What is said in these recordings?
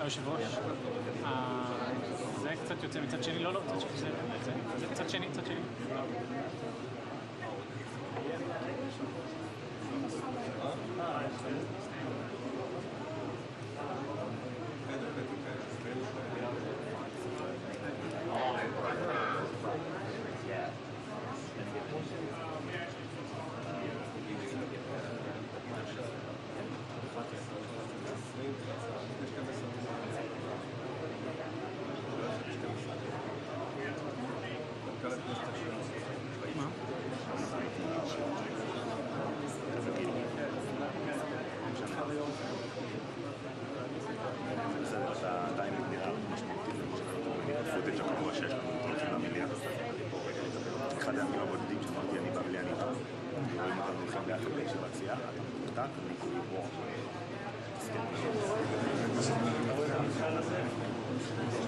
היושב-ראש, זה קצת יוצא מצד שני, לא, זה קצת שני. אחד הימים הבודדים שאמרתי אני במליאה אני בא רואים אותנו הולכים ביחד בישיבת סיעה מותק ומיקוי בוא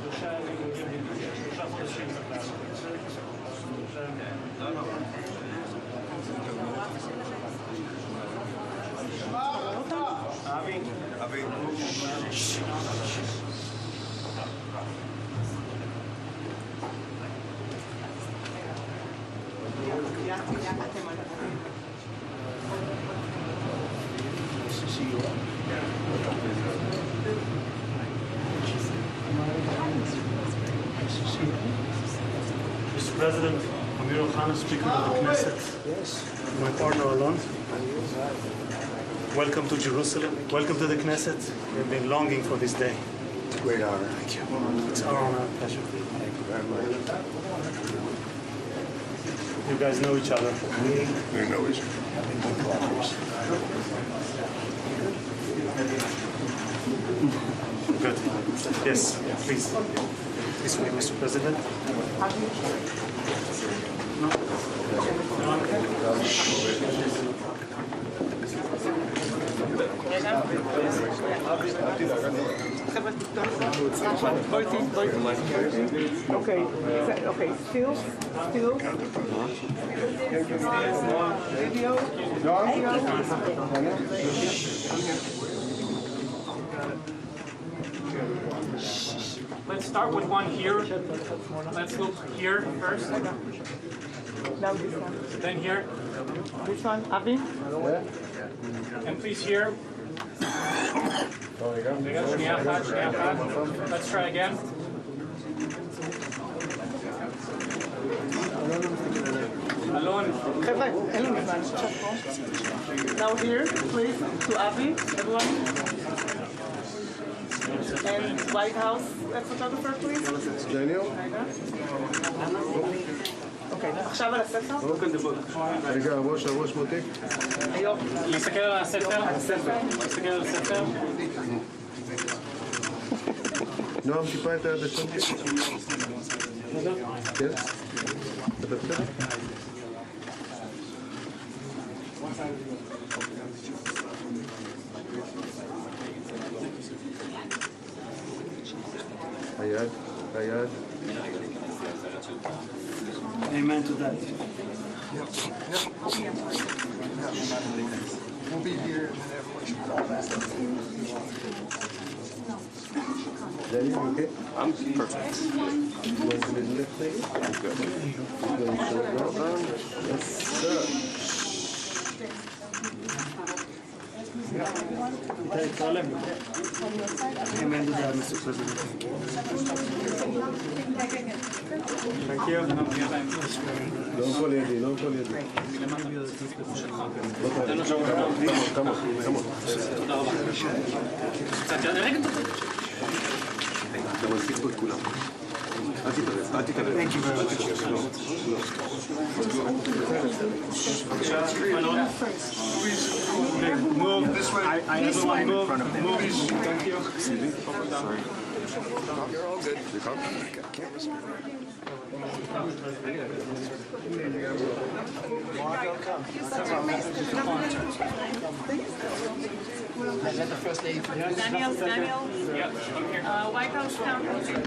שלושה חודשים אבי Mr. President, Amir Khan, Speaker of the Knesset, my partner Alon, welcome to Jerusalem, welcome to the Knesset. We've been longing for this day. It's a great honor. Thank you. It's our honor and pleasure. Thank you very much. You guys know each other. We know each other. Good. Yes, please. This way, Mr. President. Okay, still. Video. Let's start with one here. Let's look here first. Now this one. Then here. This one, Avi. And please here. שנייה אחת. Let's try again. Alon. חבר'ה, אין לנו זמן. Now here, please, to Avi, everyone. And White House photographer, please. Daniel? אוקיי, עכשיו על הספר. רגע, הראש מוטי. להסתכל על הספר. להסתכל על הספר. נועם, טיפה את היד השם. כן? אתה בסדר? היד. Amen to that. We'll be here and then everyone should call back. Daniel, okay? I'm perfect. You want to do left leg? Good. Yes, sir. Amen to that, Mr. President. Thank you. לא כל ידי. כמה. אתה מזיק פה את כולם. אל תתערב. Thank you very much. Move. I everyone move. Thank you. Sorry. You're all good. You come? Cameras. Daniel, White House Counsel.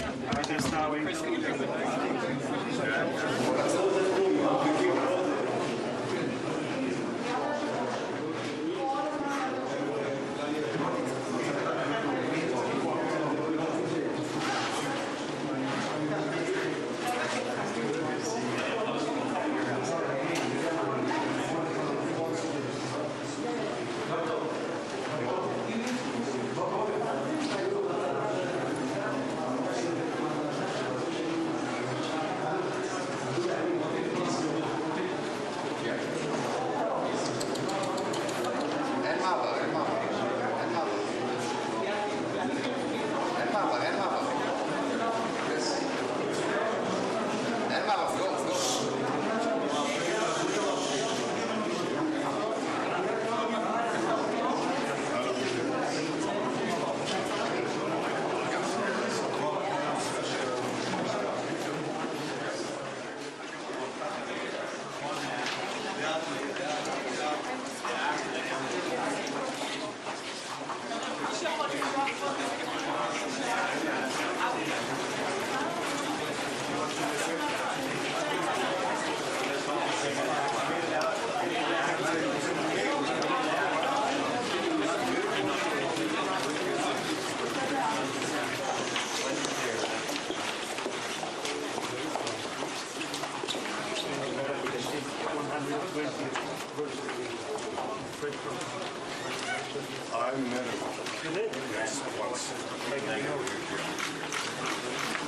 I met him. You did? Yes, once.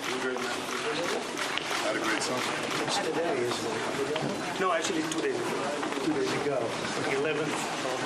You good, man? Had a great summer. Today is no, actually 2 days ago. 2 days ago, 11th of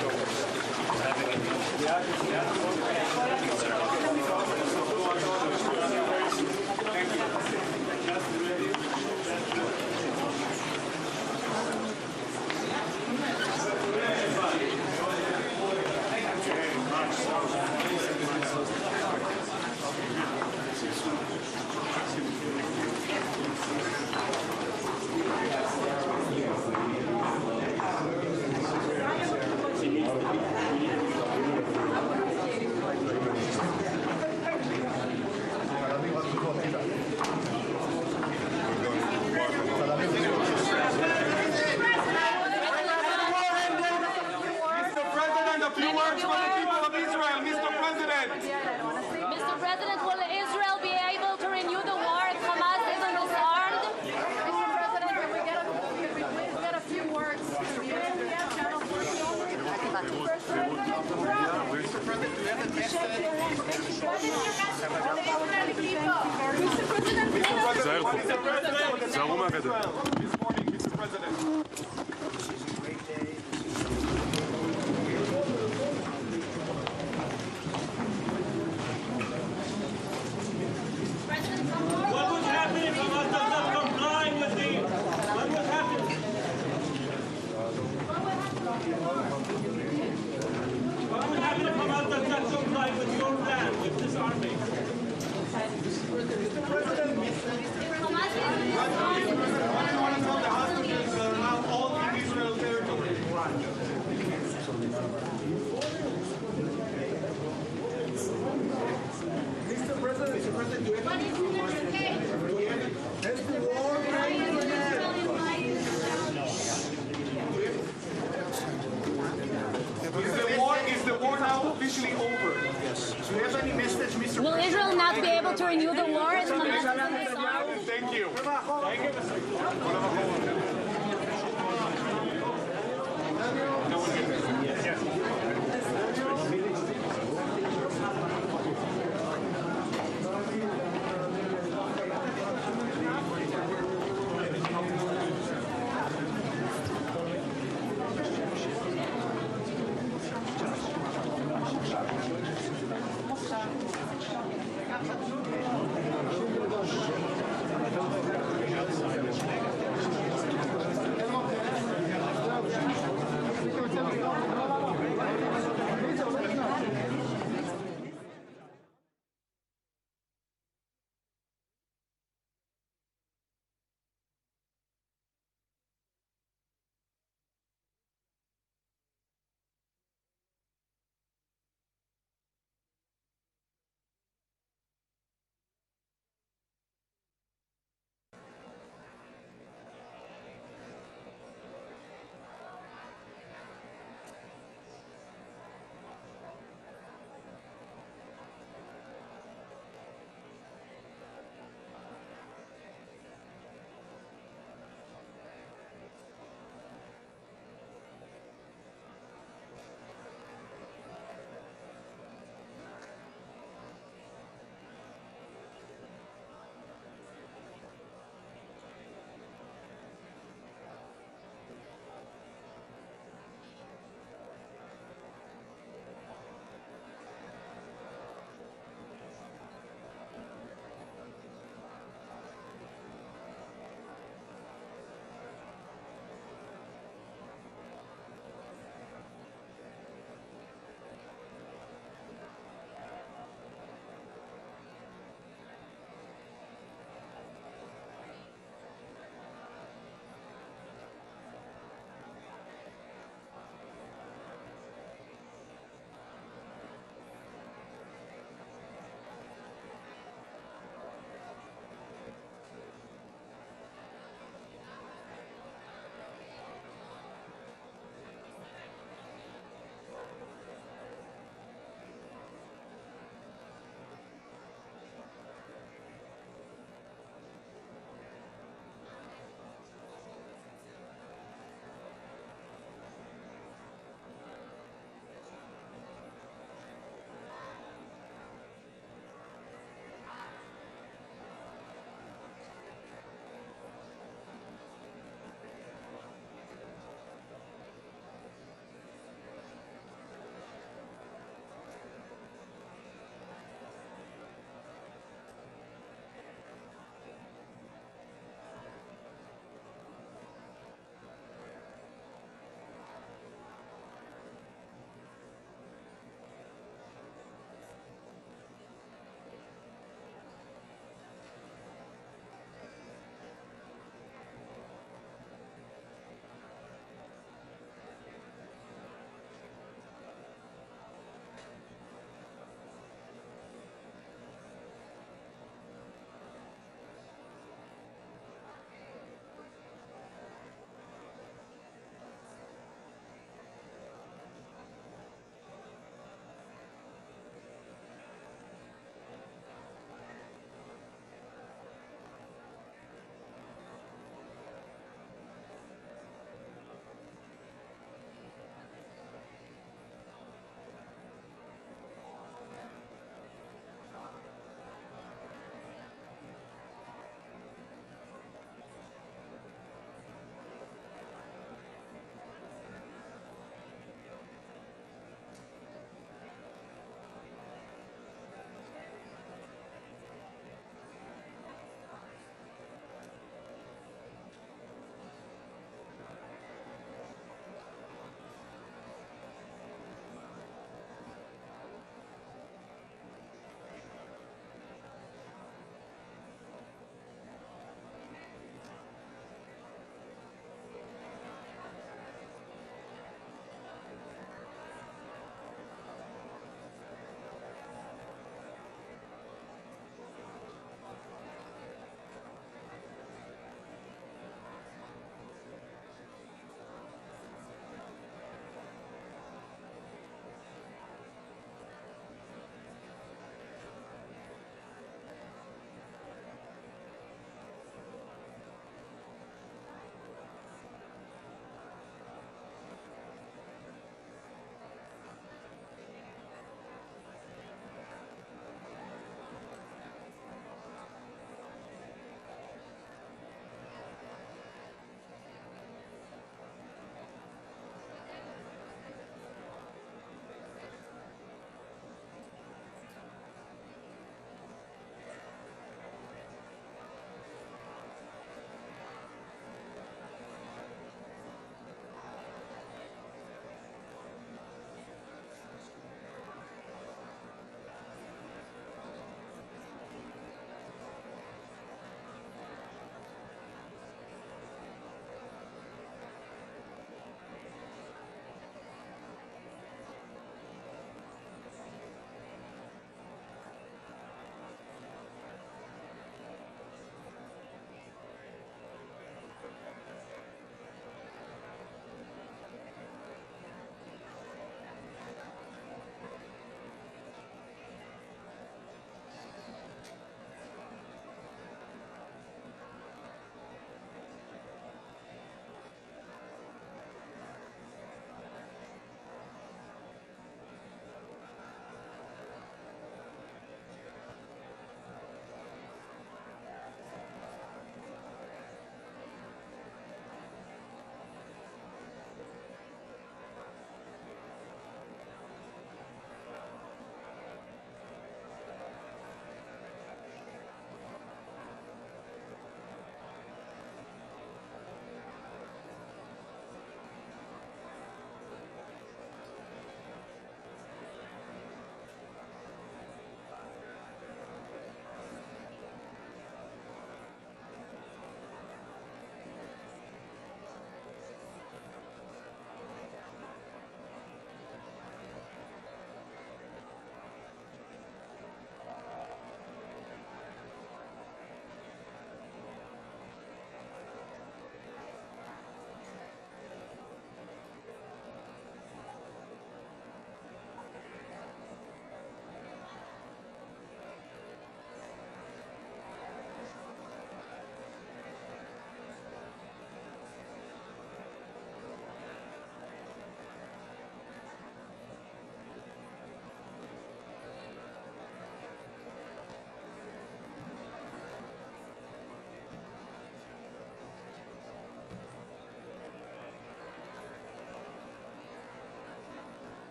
Mr. President, will Israel be able to renew the war if Hamas isn't disarmed? Mr. President, can we get a few words? Mr. President, do you have a message? תיזהרו מהגדר. Mr. President. What would happen if Hamas does not comply with the... What would happen? What would happen if Hamas does not comply with your plan, with this army? Is the war now officially over? Yes. Do you have any message, Mr. Will Israel not be able to renew the war if Hamas isn't disarmed? Thank you.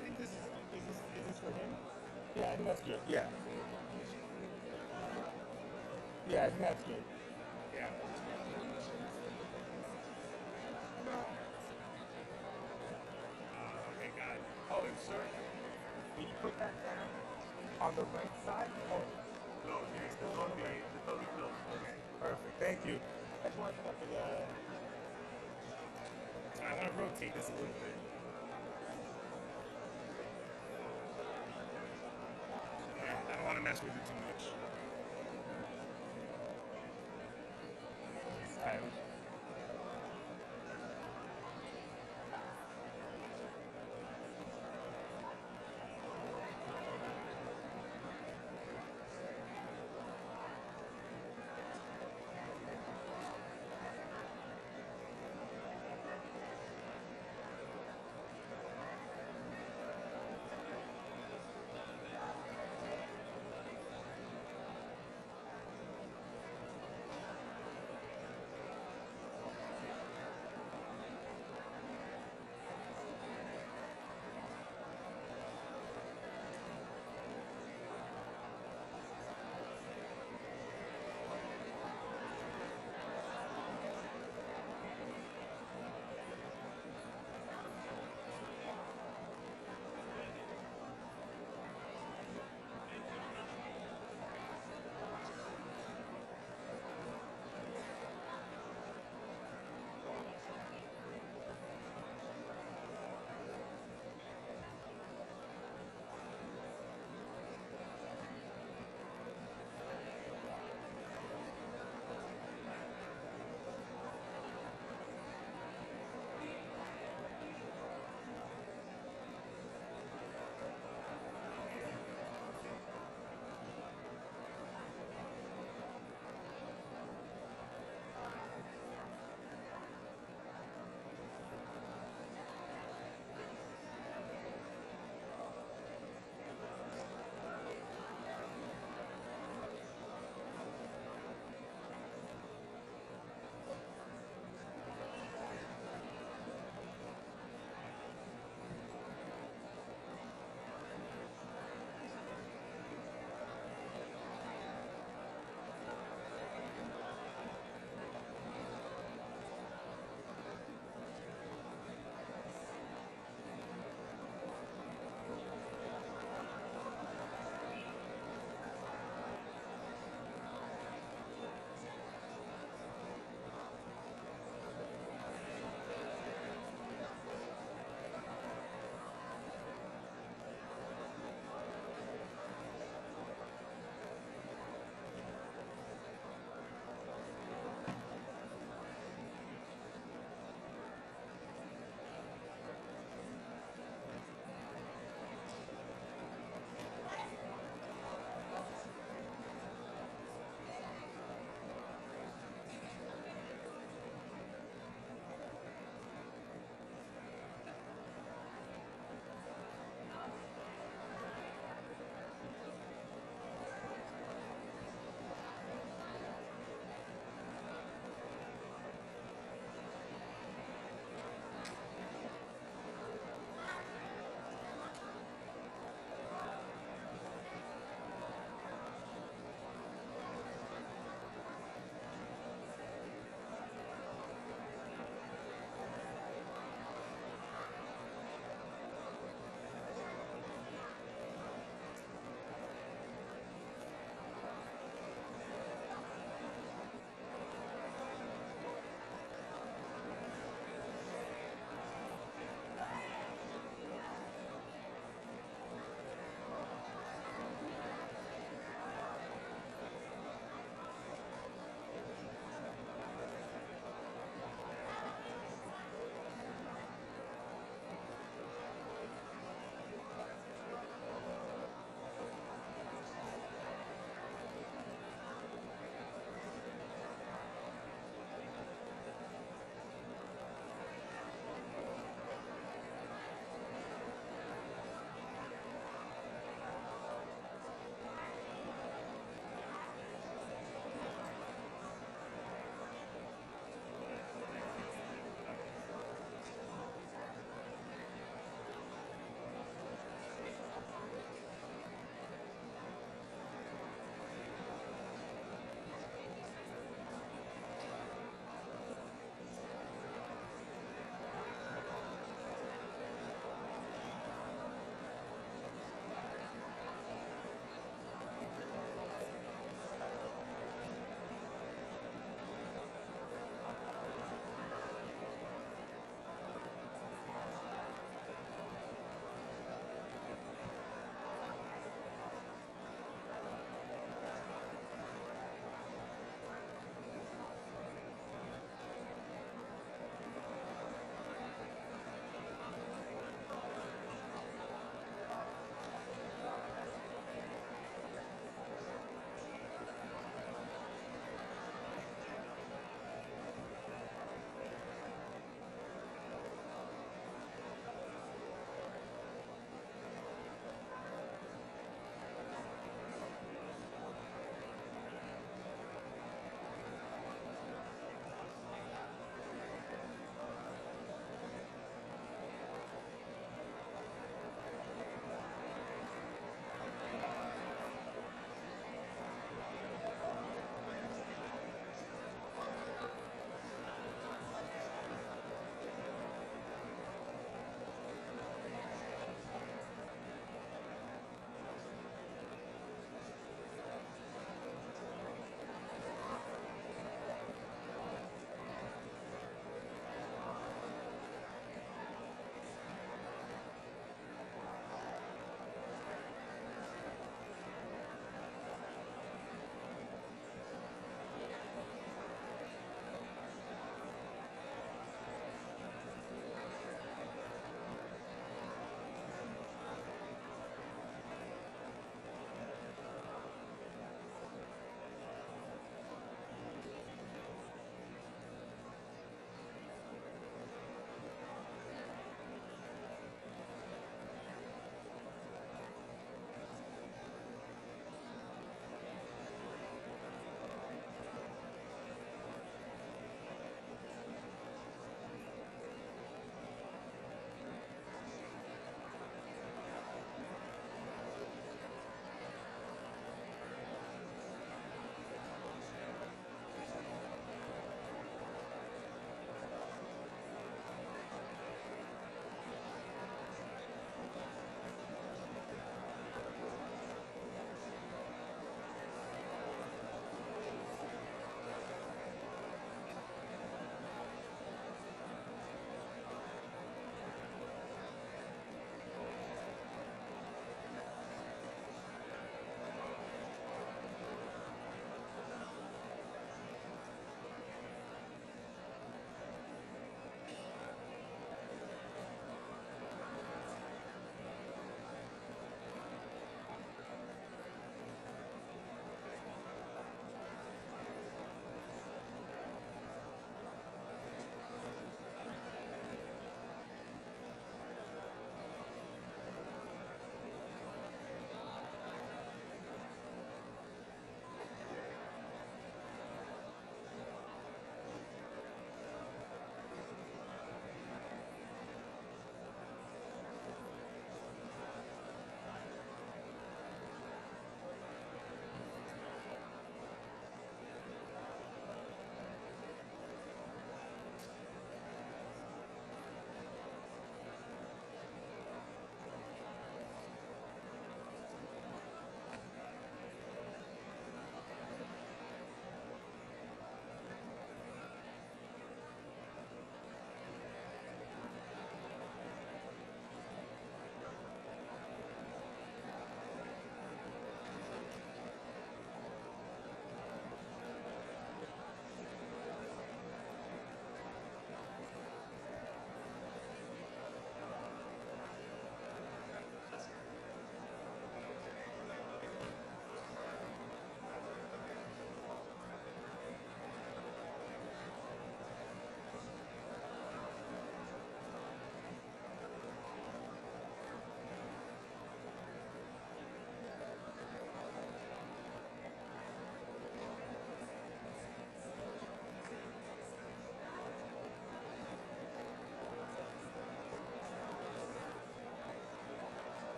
I think this is this for him? Yeah, I think that's good. Yeah. Yeah, I think that's good. Yeah. Okay, got it. Oh, and sir, can you put that down on the right side? Oh, no, it's totally close. Okay, perfect. Thank you. I just wanted to look at I want to rotate this a little bit. Yeah, I don't want to mess with it too much. Alright.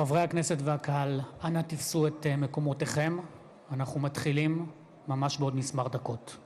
חברי הכנסת והקהל, אנא תפסו את מקומותיכם. אנחנו מתחילים ממש בעוד מספר דקות.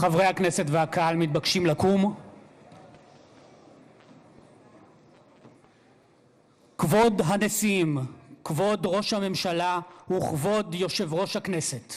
חברי הכנסת והקהל מתבקשים לקום. כבוד הנשיאים, כבוד ראש הממשלה וכבוד יושב ראש הכנסת.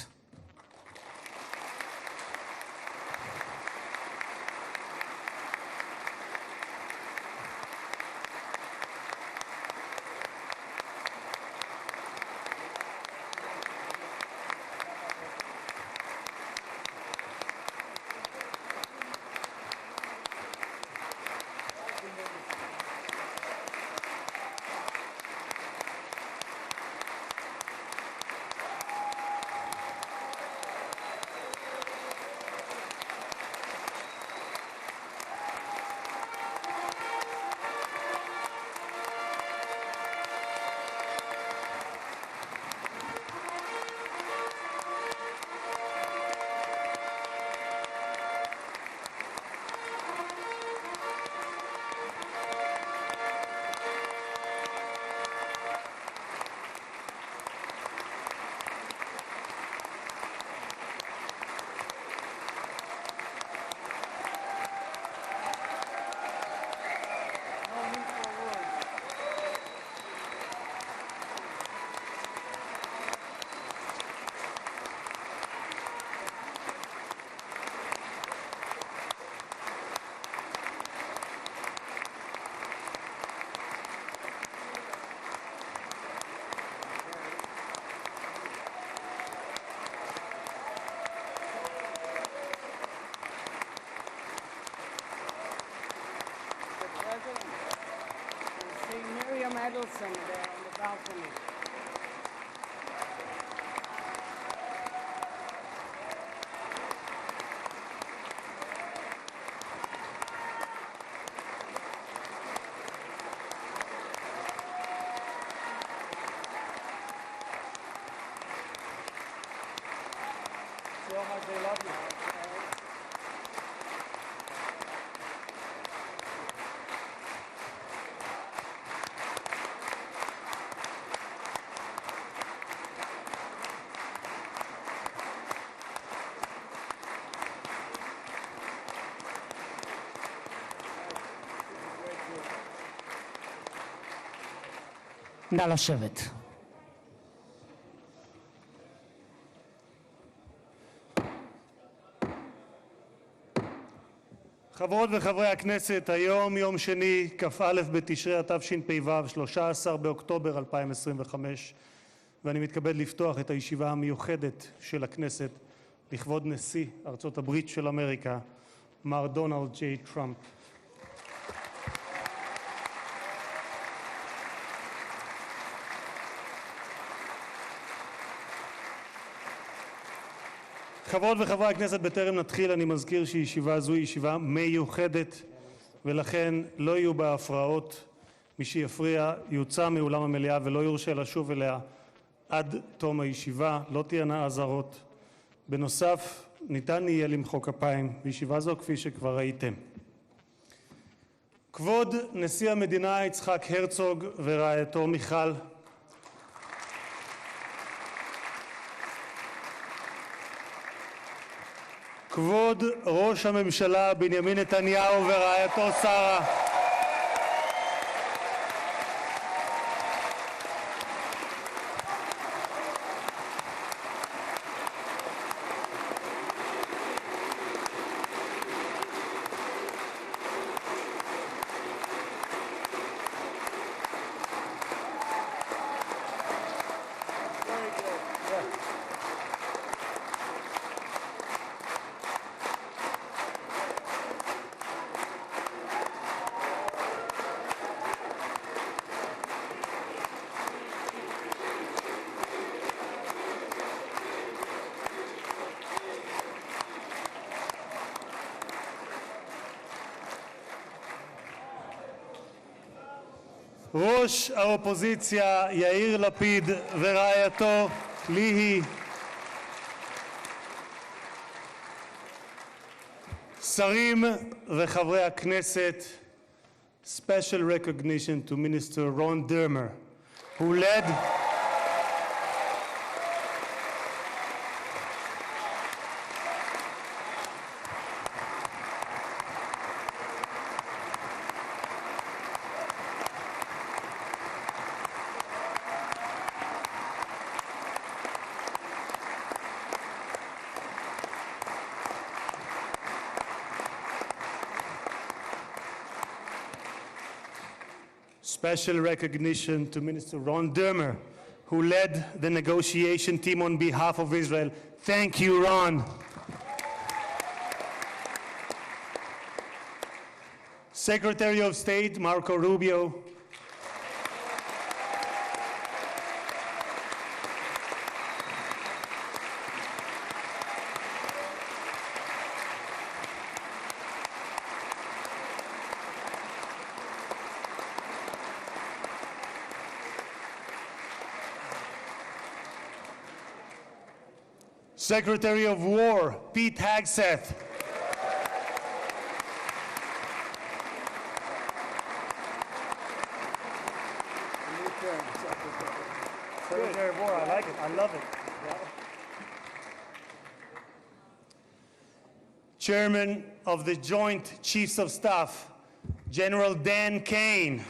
Edelson there on the balcony. See how much they love you. נא לשבת. חברות וחברי הכנסת, היום יום שני, כ"א בתשרי התשפ"ו, 13 באוקטובר 2025, ואני מתכבד לפתוח את הישיבה המיוחדת של הכנסת לכבוד נשיא ארצות הברית של אמריקה, מר דונלד ג'יי טראמפ. חברות וחברי הכנסת, בטרם נתחיל אני מזכיר שישיבה זו היא ישיבה מיוחדת ולכן לא יהיו בה הפרעות. מי שיפריע יוצא מאולם המליאה ולא יורשה לשוב אליה עד תום הישיבה. לא תהיינה אזהרות. בנוסף, ניתן יהיה למחוא כפיים בישיבה זו כפי שכבר ראיתם. כבוד נשיא המדינה יצחק הרצוג ורעייתו מיכל, כבוד ראש הממשלה בנימין נתניהו ורעייתו שרה, ראש האופוזיציה יאיר לפיד ורעייתו ליהי, שרים וחברי הכנסת, special recognition to Minister Ron Dermer, who led Special recognition to Minister Ron Dermer, who led the negotiation team on behalf of Israel. Thank you, Ron. Secretary of State Marco Rubio, Secretary of War Pete Hegseth, Secretary of War, I like it, I love it. Chairman of the Joint Chiefs of Staff, General Dan Kane.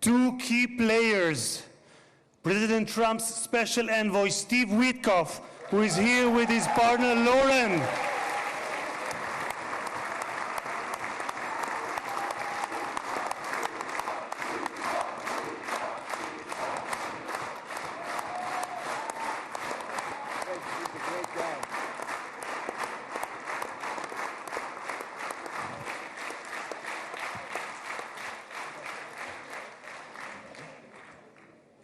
Two key players, President Trump's special envoy, Steve Witkoff, who is here with his partner, Lauren.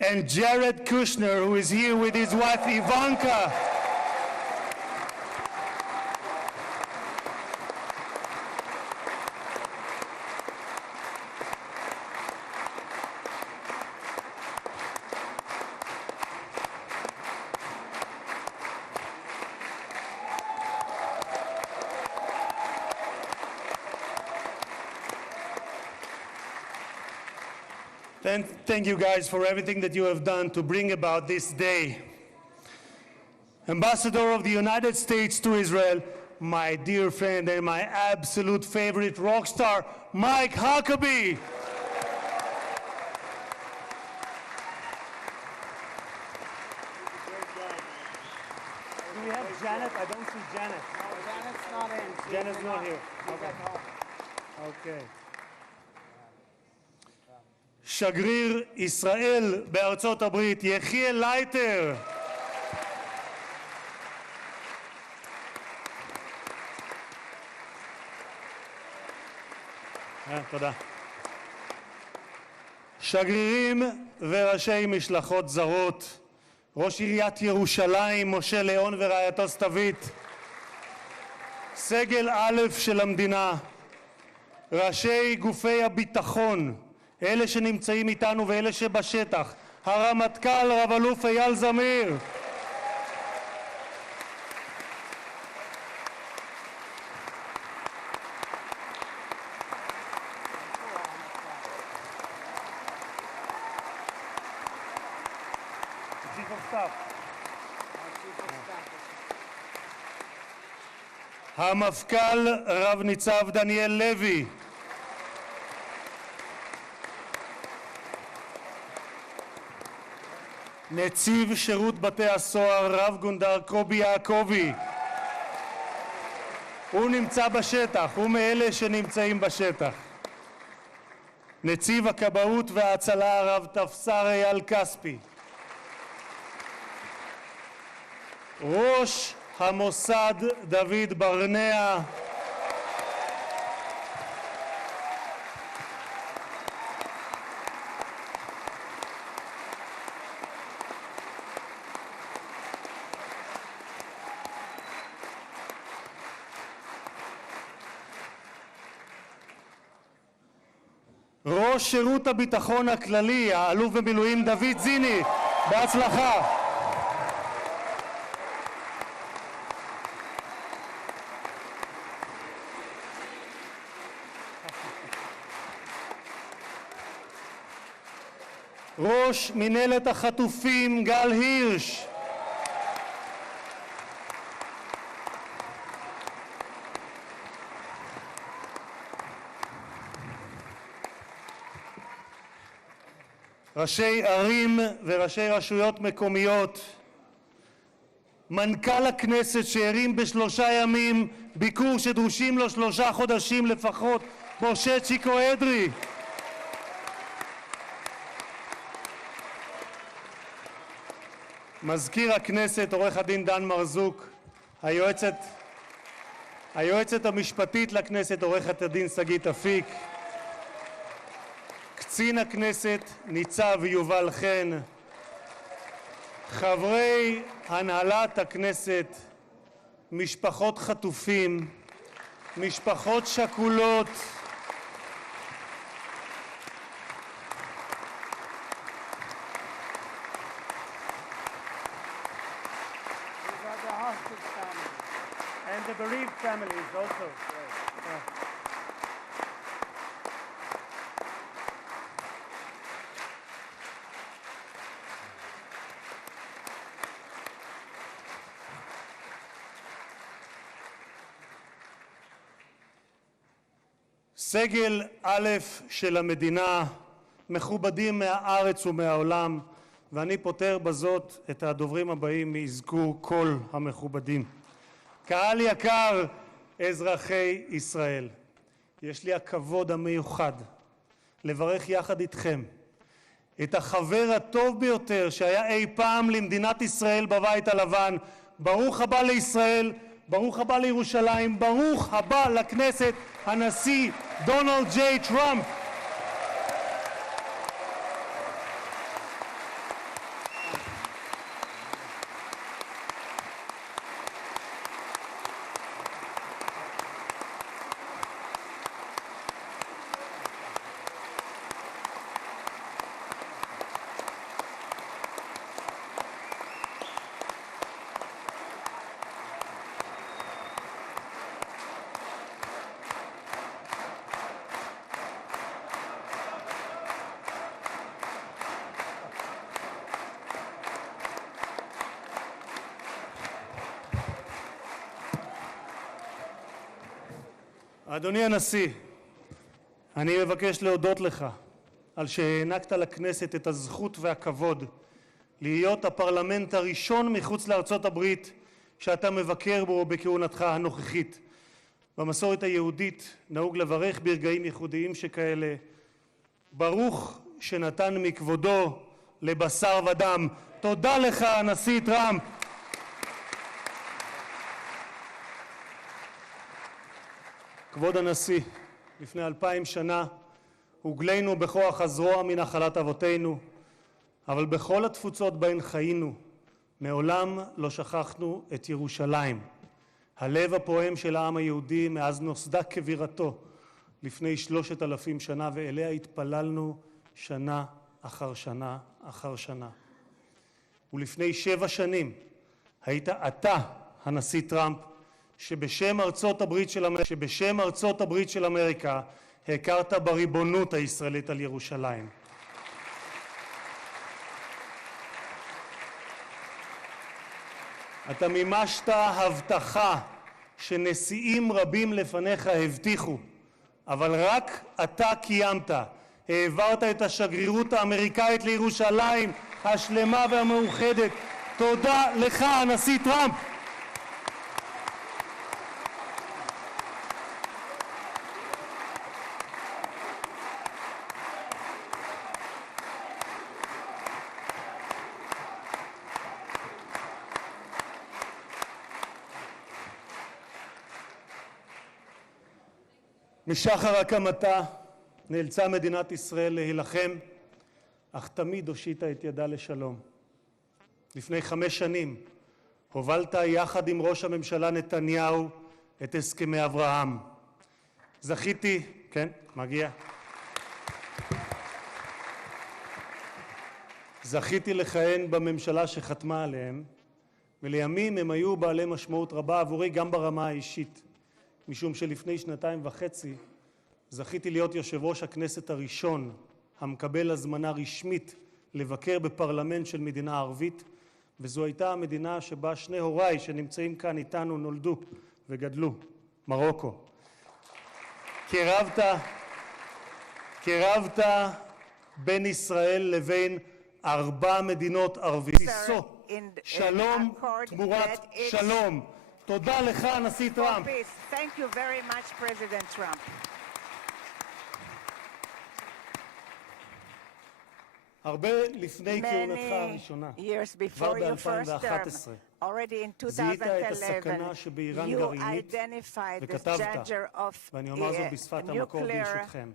And Jared Kushner, who is here with his wife, Ivanka. And thank you guys for everything that you have done to bring about this day. Ambassador of the United States to Israel, my dear friend and my absolute favorite rock star, Mike Huckabee. Do we have Janet? I don't see Janet. No, Janet's not in. Janet's not here. Okay. שגריר ישראל בארצות הברית, יחיאל לייטר. תודה. שגרירים וראשי משלחות זרות, ראש עיריית ירושלים, משה ליאון ורעייתו סתווית, סגל א' של המדינה, ראשי גופי הביטחון, אלה שנמצאים איתנו ואלה שבשטח, הרמטכ"ל רב אלוף אייל זמיר, המפכ"ל רב ניצב דניאל לוי, נציב שירות בתי הסוהר רב גונדר קובי יעקבי, הוא נמצא בשטח, הוא מאלה שנמצאים בשטח. נציב הכבאות וההצלה רב תפסר אייל כספי, ראש המוסד דוד ברנע, ראש שירות הביטחון הכללי, האלוף במילואים דוד זיני, בהצלחה. ראש מנהלת החטופים גל הירש, ראשי ערים וראשי רשויות מקומיות, מנכ"ל הכנסת שהרים ב3 ימים ביקור שדרושים לו 3 חודשים לפחות, משה צ'יקו אדרי, מזכיר הכנסת עורך הדין דן מרזוק, היועצת המשפטית לכנסת עורכת הדין שגית אפיק, קצין הכנסת ניצב יובל חן, חברי הנהלת הכנסת, משפחות חטופים, משפחות שכולות, These are the hostage families. and the bereaved families also. סגל א' של המדינה, מכובדים מהארץ ומהעולם, ואני פוטר בזאת את הדוברים הבאים מאזכור כל המכובדים. קהל יקר, אזרחי ישראל, יש לי הכבוד המיוחד לברך יחד איתכם את החבר הטוב ביותר שהיה אי פעם למדינת ישראל בבית הלבן. ברוך הבא לישראל, ברוך הבא לירושלים, ברוך הבא לכנסת, הנשיא דונלד ג'יי טראמפ. אדוני הנשיא, אני מבקש להודות לך על שהענקת לכנסת את הזכות והכבוד להיות הפרלמנט הראשון מחוץ לארצות הברית שאתה מבקר בו בכהונתך הנוכחית. במסורת היהודית נהוג לברך ברגעים ייחודיים שכאלה, ברוך שנתן מכבודו לבשר ודם. תודה לך, הנשיא טראמפ. כבוד הנשיא, לפני 2000 שנה הוגלינו בכוח הזרוע מנחלת אבותינו, אבל בכל התפוצות בהן חיינו, מעולם לא שכחנו את ירושלים, הלב הפועם של העם היהודי מאז נוסדה כבירתו לפני 3,000 שנה, ואליה התפללנו שנה אחר שנה אחר שנה. ולפני 7 שנים היית אתה, הנשיא טראמפ, שבשם ארצות הברית של אמריקה הכרת בריבונות הישראלית על ירושלים. אתה מימשת הבטחה שנשיאים רבים לפניך הבטיחו, אבל רק אתה קיימת. העברת את השגרירות האמריקאית לירושלים השלמה והמאוחדת. תודה לך, הנשיא טראמפ. משחר הקמתה נאלצה מדינת ישראל להילחם, אך תמיד הושיטה את ידה לשלום. לפני 5 שנים הובלת יחד עם ראש הממשלה נתניהו את הסכמי אברהם. זכיתי, כן, מגיע. זכיתי לכהן בממשלה שחתמה עליהם, ולימים הם היו בעלי משמעות רבה עבורי גם ברמה האישית. משום שלפני 2.5 זכיתי להיות יושב ראש הכנסת הראשון המקבל הזמנה רשמית לבקר בפרלמנט של מדינה ערבית, וזו הייתה המדינה שבה 2 הוריי שנמצאים כאן איתנו נולדו וגדלו, מרוקו. קרבת בין ישראל לבין 4 מדינות ערביות. שלום תמורת שלום. תודה לך, הנשיא טראמפ. Thank you very much, President Trump. הרבה לפני כהונתך הראשונה, Years כבר before your first term, ב-2011, already in זיהית את הסכנה 2011, שבאיראן you גרעינית, identified the וכתבת, danger of ואני אומר זאת בשפת המקור ברשותכם.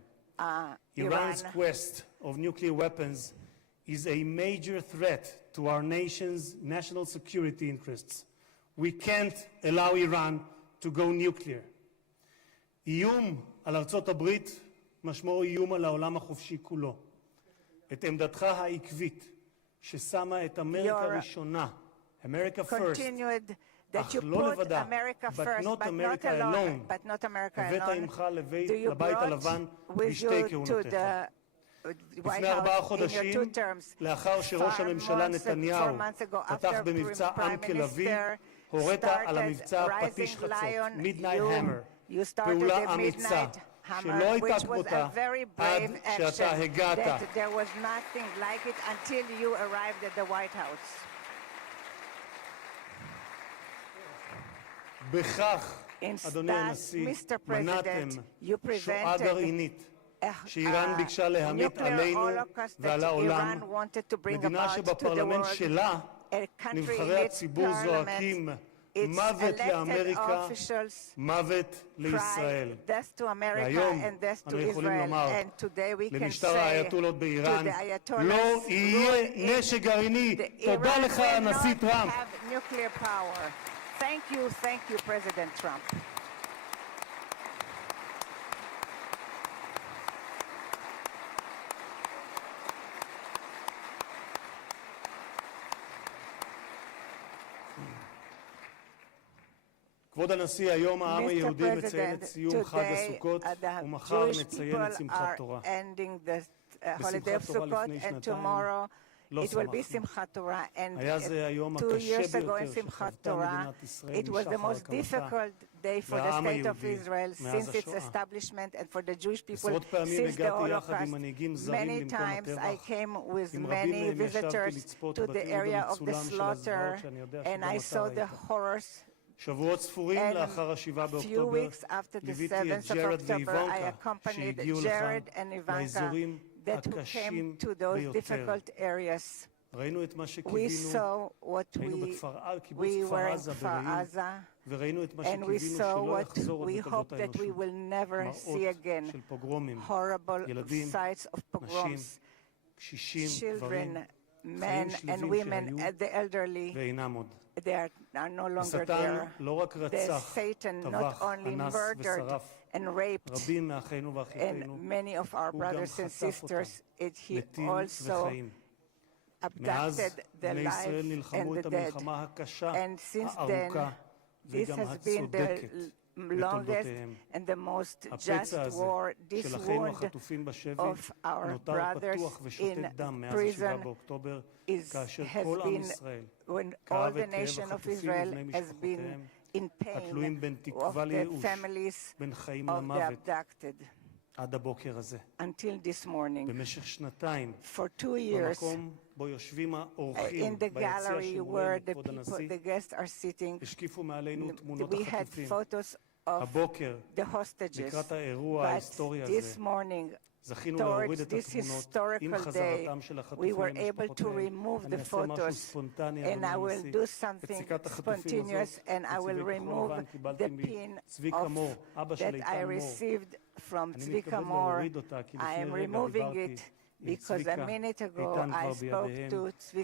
Iran's quest of nuclear weapons is a major threat to our nation's national security interests. We can't allow Iran to go nuclear. איום על ארצות הברית משמעו איום על העולם החופשי כולו. את עמדתך העקבית ששמה את אמריקה ראשונה, America first, אך לא לבדה, but not America alone, הבאת עמך לבית הלבן בשתי כהונותיך. לפני 4 חודשים, לאחר שראש הממשלה נתניהו פתח במבצע עם כלבי, הורית על המבצע פטיש חצות, Midnight Hammer, פעולה אמיצה, שלא הייתה כמותה עד שאתה הגעת. בכך, אדוני הנשיא, מנעתם שואה גרעינית שאיראן ביקשה להמיט עלינו ועל העולם, מדינה שבפרלמנט שלה נבחרי הציבור זועקים מוות לאמריקה, מוות לישראל. והיום אנו יכולים לומר למשטר האייתולות באיראן, לא יהיה נשק גרעיני. תודה לך, הנשיא טראמפ. Thank you, President Trump. כבוד הנשיא, היום העם היהודי מציין את סיום חג הסוכות, ומחר נציין את שמחת תורה. בשמחת תורה לפני שנתיים לא שמחנו. היה זה היום הקשה ביותר שחוותה מדינת ישראל משחר הקמתה, והעם היהודי מאז השואה. עשרות פעמים הגעתי יחד עם מנהיגים זרים למקום הטבח, עם רבים מהם ישבתי לצפות בתיעוד המצולם של הזוועות שאני יודע שגם אתה ראית. שבועות ספורים לאחר ה-7 באוקטובר ליוויתי את ג'רד ואיוונקה שהגיעו לכאן לאזורים הקשים ביותר. ראינו את מה שקיווינו, היינו בקיבוץ כפר עזה ברעים, וראינו את מה שקיווינו שלא יחזור עוד בתולדות האנושות. מראות של פוגרומים, ילדים, נשים, קשישים, גברים, חיים שלווים שהיו ואינם עוד. השטן לא רק רצח, טבח, אנס ושרף רבים מאחינו ואחיותינו, הוא גם חטף אותם, מתים וחיים. מאז בני ישראל נלחמו את המלחמה הקשה, הארוכה וגם הצודקת בתולדותיהם. הפצע הזה של אחינו החטופים בשבי נותר פתוח ושותת דם מאז 7 באוקטובר, כאשר כל עם ישראל כאב את כאב החטופים ובני משפחותיהם, התלויים בין תקווה לייאוש, בין חיים למוות, עד הבוקר הזה. במשך שנתיים, במקום בו יושבים האורחים ביציע שמורים כבוד הנשיא, השקיפו מעלינו תמונות החטופים. הבוקר, לקראת האירוע ההיסטורי הזה, זכינו להוריד את התמונות עם חזרתם של החטופים למשפחותיהם. אני אעשה משהו ספונטני, אדוני הנשיא. את סיכת החטופים הזאת, את צבעי כחול לבן קיבלתי מצביקה מור, אבא של איתן מור. אני מתכבד להוריד אותה, כי לפני רגע דיברתי עם צביקה, איתן כבר בידיהם,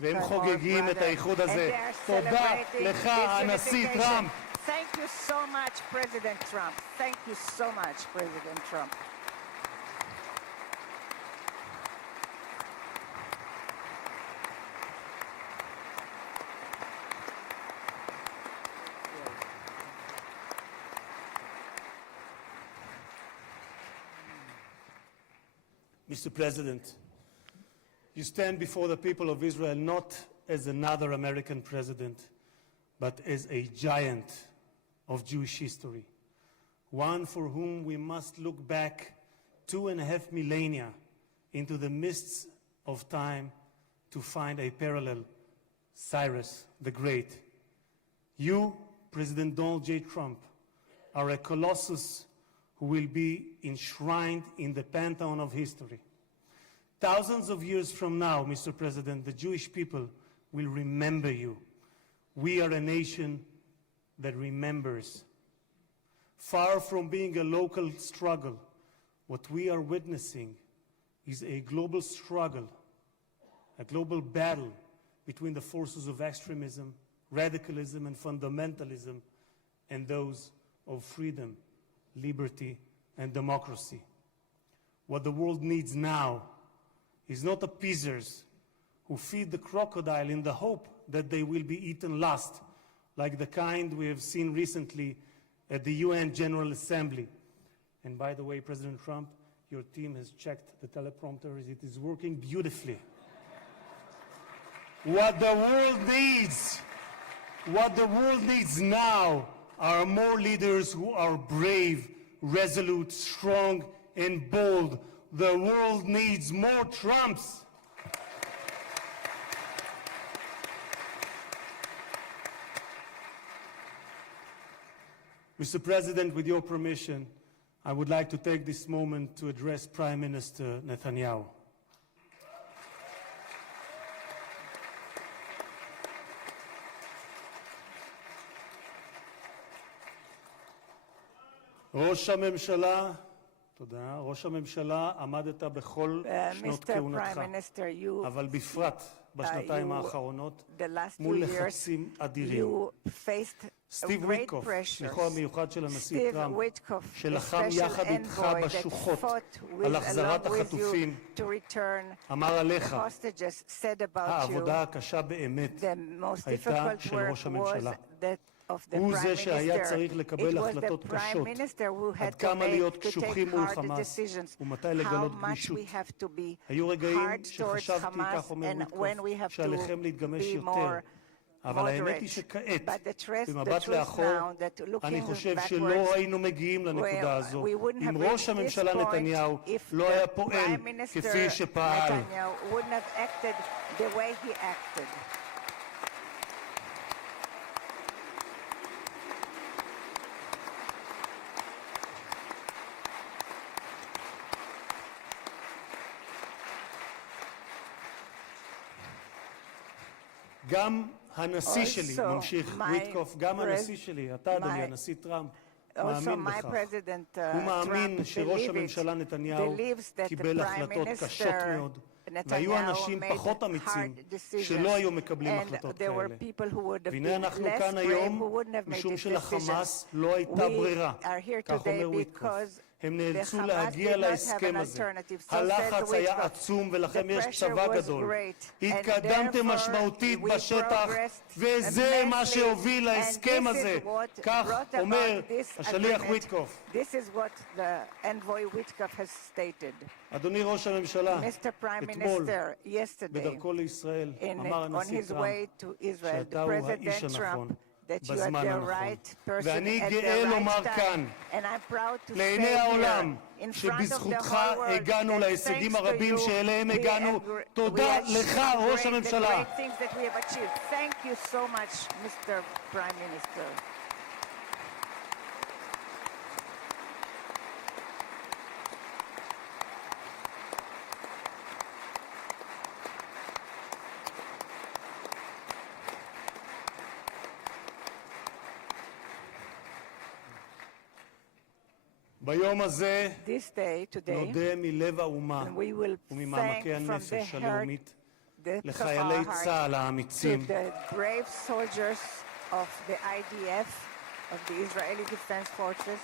והם חוגגים את האיחוד הזה. תודה לך, הנשיא טראמפ. Thank you so much, President Trump. Thank you so much, President Trump. Mr. President, you stand before the people of Israel not as another American president, but as a giant of Jewish history, one for whom we must look back 2.5 millennia into the mists of time to find a parallel, Cyrus the Great. You, President Donald J. Trump, are a colossus who will be enshrined in the pantheon of history. Thousands of years from now, Mr. President, the Jewish people will remember you. We are a nation that remembers. Far from being a local struggle, what we are witnessing is a global struggle, a global battle between the forces of extremism, radicalism, and fundamentalism, and those of freedom, liberty, and democracy. What the world needs now is not appeasers who feed the crocodile in the hope that they will be eaten last, like the kind we have seen recently at the UN General Assembly. And by the way, President Trump, your team has checked the teleprompter. It is working beautifully. What the world needs now are more leaders who are brave, resolute, strong, and bold. The world needs more Trumps. Mr. President, with your permission, I would like to take this moment to address Prime Minister Netanyahu. ראש הממשלה, תודה. ראש הממשלה, עמדת בכל שנות Mr. כהונתך, Prime Minister, you, אבל בפרט בשנתיים האחרונות, the last 2 מול years, לחצים אדירים. you faced סטיב great וויטקוף, pressures. שליחו המיוחד של הנשיא Steve טראמפ, Witkoff, שלחם the יחד special איתך envoy that בשוחות fought על החזרת along with you החטופים, to return אמר the עליך, hostages, said about you, העבודה הקשה באמת the most הייתה difficult של work ראש was הממשלה. that of the הוא Prime זה שהיה Minister. צריך It לקבל was the החלטות Prime קשות Minister who עד had to כמה להיות take קשוחים מול hard חמאס decisions, ומתי how לגלות much גמישות. we have to be היו רגעים hard towards שחשבתי, Hamas, כך אומר and when we וויטקוף, have שעליכם to להתגמש be יותר. more אבל האמת היא moderate. שכעת, But the במבט truth לאחור, now that אני looking חושב backwards, שלא היינו מגיעים לנקודה הזו we wouldn't אם have ראש reached הממשלה this point נתניהו if לא the היה פועל Prime Minister כפי שפעל. Netanyahu wouldn't have acted the way he acted. גם הנשיא שלי, Also, ממשיך my וויטקוף, גם הנשיא שלי, אתה אדוני, my- הנשיא טראמפ, Also, מאמין my בכך. President הוא מאמין Trump שראש believes הממשלה נתניהו that the קיבל Prime החלטות קשות Minister מאוד, והיו Netanyahu אנשים made פחות אמיצים hard decisions, שלא היו מקבלים and החלטות there were כאלה. people who would have והנה been אנחנו less כאן brave היום, who wouldn't have made משום these שלחמאס decisions. לא הייתה We ברירה, are here כך today אומר וויטקוף. because הם the נאלצו Hamas להגיע did not have להסכם an הזה. alternative. So הלחץ says היה Witkoff. עצום ולכם The יש pressure צבא was גדול. great, and התקדמתם therefore משמעותית we בשטח, progressed וזה מה immensely, שהוביל and להסכם this הזה. is what כך brought אומר about this השליח agreement. וויטקוף. This is what the envoy Witkoff has stated. אדוני ראש הממשלה, Mr. Prime אתמול, Minister, yesterday, בדרכו לישראל, אמר on הנשיא his טראמפ, way to Israel, שאתה the הוא האיש President הנכון, Trump, that you are בזמן the הנכון. right person ואני at גאה the לומר right כאן, time. And I'm proud to לעיני say העולם, here, in front of the שבזכותך whole world, הגענו that להישגים thanks to הרבים you, שאליהם we הגענו. agree- תודה we לך, achieved ראש the הממשלה. great things that we have achieved. Thank you so much, Mr. Prime Minister. ביום הזה This day, today, נודה מלב האומה and we will thank וממעמקי from the הנפש heart הלאומית depth of לחיילי our heart צה"ל to האמיצים, the brave soldiers of the IDF, of the Israeli Defense Forces,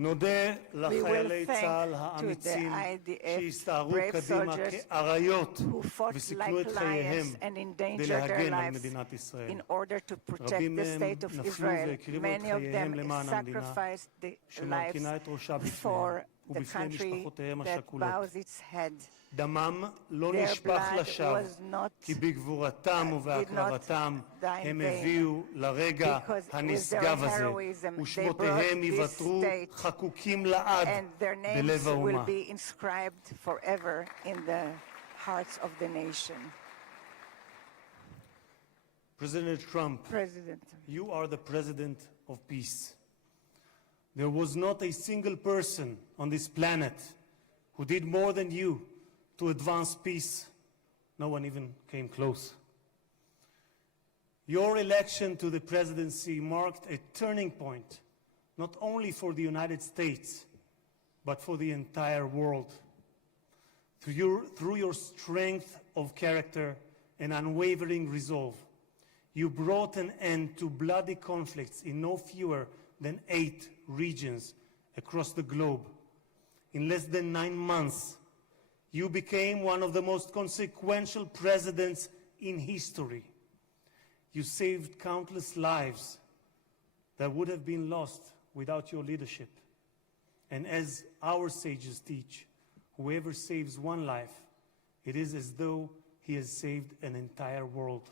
נודה לחיילי thank צה"ל to the האמיצים IDF שהסתערו brave קדימה soldiers כאריות who fought וסיכנו like את חייהם lions and כדי endangered their להגן על lives מדינת ישראל. in order to protect רבים the מהם state of נפלו Israel. והקריבו את Many of חייהם them למען המדינה sacrificed their lives שמרכינה את ראשה for בפניהם the ובפני country משפחותיהם that השכולות. bows its head. דמם לא Their נשפך blood לשווא, was not, כי בגבורתם did not ובהקרבתם die in הם vain. הביאו לרגע Because with הנשגב their הזה, heroism they ושמותיהם brought this ייוותרו state, חקוקים לעד and their names בלב will האומה. be inscribed forever in the hearts of the nation. President Trump, President, you are the president of peace. There was not a single person on this planet who did more than you to advance peace. No one even came close. Your election to the presidency marked a turning point, not only for the United States, but for the entire world. Through your strength of character and unwavering resolve, you brought an end to bloody conflicts in no fewer than 8 regions across the globe. In less than 9 months, you became one of the most consequential presidents in history. You saved countless lives that would have been lost without your leadership. And as our sages teach, whoever saves one life, it is as though he has saved an entire world.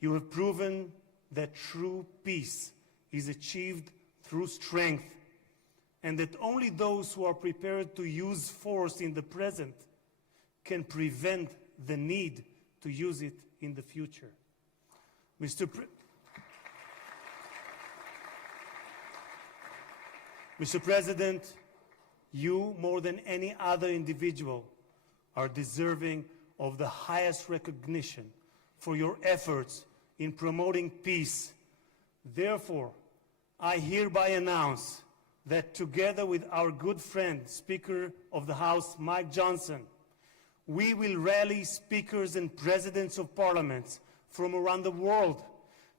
You have proven that true peace is achieved through strength, and that only those who are prepared to use force in the present can prevent the need to use it in the future. Mr. President, you, more than any other individual, are deserving of the highest recognition for your efforts in promoting peace. Therefore, I hereby announce that together with our good friend, Speaker of the House, Mike Johnson, we will rally speakers and presidents of parliaments from around the world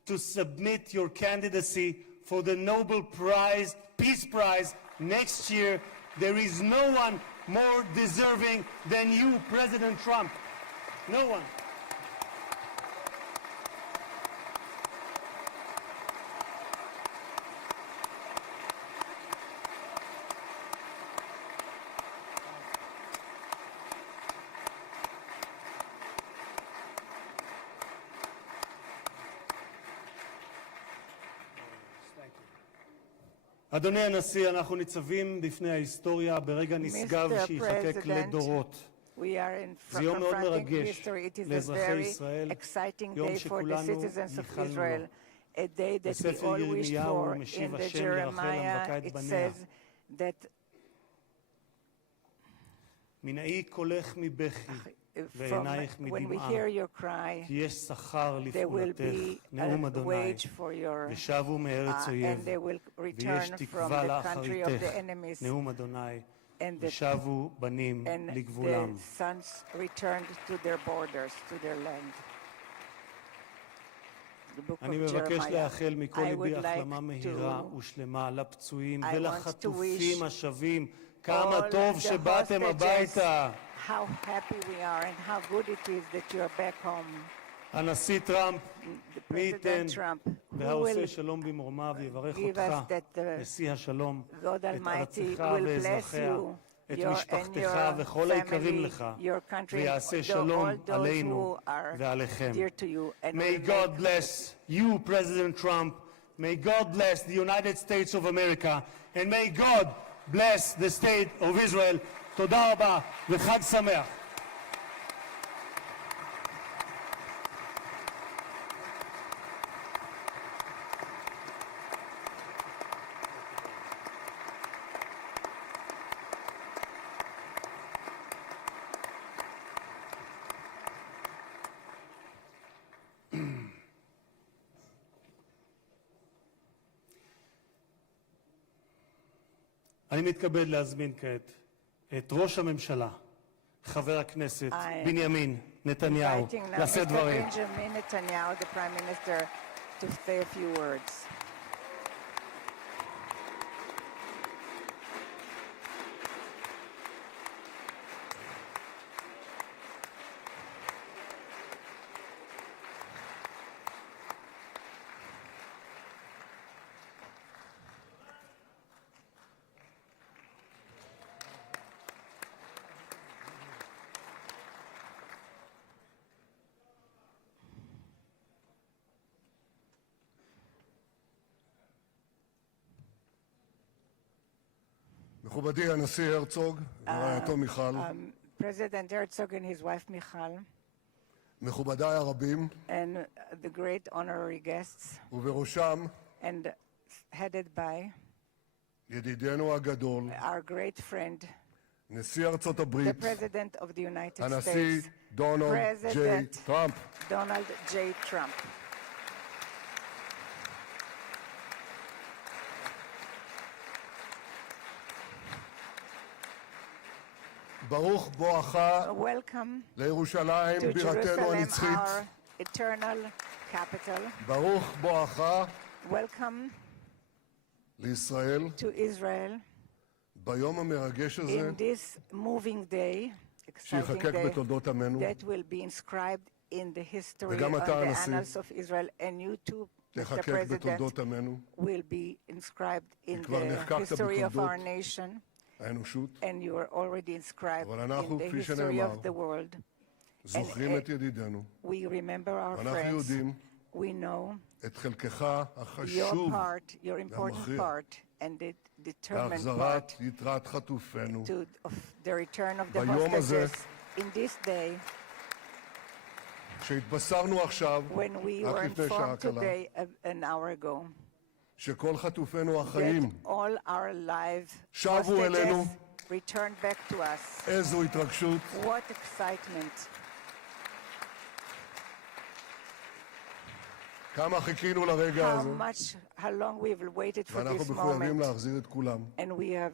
to submit your candidacy for the Nobel Prize, Peace Prize next year. There is no one more deserving than you, President Trump. No one. אדוני הנשיא, אנחנו ניצבים בפני ההיסטוריה ברגע נשגב שיחקק לדורות. זה יום מאוד מרגש לאזרחי ישראל, יום שכולנו ייחלנו לו. בספר ירמיהו משיב השם לרחל המבכה את בניה. מנעי קולך מבכי ועינייך מדמעה, כי יש שכר לפעולתך, נאום אדוני, ושבו מארץ אויב, ויש תקווה לאחריתך, נאום אדוני, ושבו בנים לגבולם. אני מבקש לאחל מכל ליבי החלמה מהירה ושלמה לפצועים ולחטופים השבים. כמה טוב שבאתם הביתה. How happy we are and how good it is that you are back home. הנשיא טראמפ, מי ייתן והעושה שלום במרומיו יברך אותך, נשיא השלום, את ארצך ואזרחיה, את משפחתך וכל היקרים לך, ויעשה שלום עלינו ועליכם. May God bless you, President Trump. May God bless the United States of America. And may God bless the state of Israel. תודה רבה וחג שמח. אני מתכבד להזמין כעת את ראש הממשלה, חבר הכנסת בנימין נתניהו, לשאת דברים. Benjamin Netanyahu, the Prime Minister, to say a few words. מכובדי הנשיא הרצוג ורעייתו מיכל, President Herzog and his wife Michal, מכובדיי הרבים, and the great honorary guests, ובראשם and headed by ידידנו הגדול, our great friend, נשיא ארצות the הברית, President of the United הנשיא States, דונלד ג'יי President טראמפ. Donald J. Trump. ברוך בואך Welcome לירושלים to בירתנו Jerusalem, הנצחית. our eternal capital. ברוך בואך Welcome לישראל to Israel ביום המרגש הזה, in this moving day, exciting שיחקק day בתולדות עמנו. that will be inscribed in the history וגם of אתה, the הנשיא, annals of Israel, and you too, Mr. תחקק President, בתולדות עמנו, will be inscribed in כבר the נחקקת history of בתולדות our nation, האנושות. and you are already inscribed אבל אנחנו, in the כפי history שנאמר, of the world. זוכרים את ידידינו, We remember our ואנחנו friends. יודעים We know את חלקך your החשוב part, your important והמכריע part, and the determined בהחזרת part יתרת חטופינו. of the return of the ביום הזה, hostages. In this day, שהתבשרנו עכשיו, when we רק were לפני שעה informed קלה, today, an hour ago, שכל חטופינו that החיים, all our live שבו אלינו. hostages returned back to us. איזו התרגשות, What excitement. כמה חיכינו לרגע הזה, How long we've waited for ואנחנו this מחויבים moment, להחזיר את כולם. and we have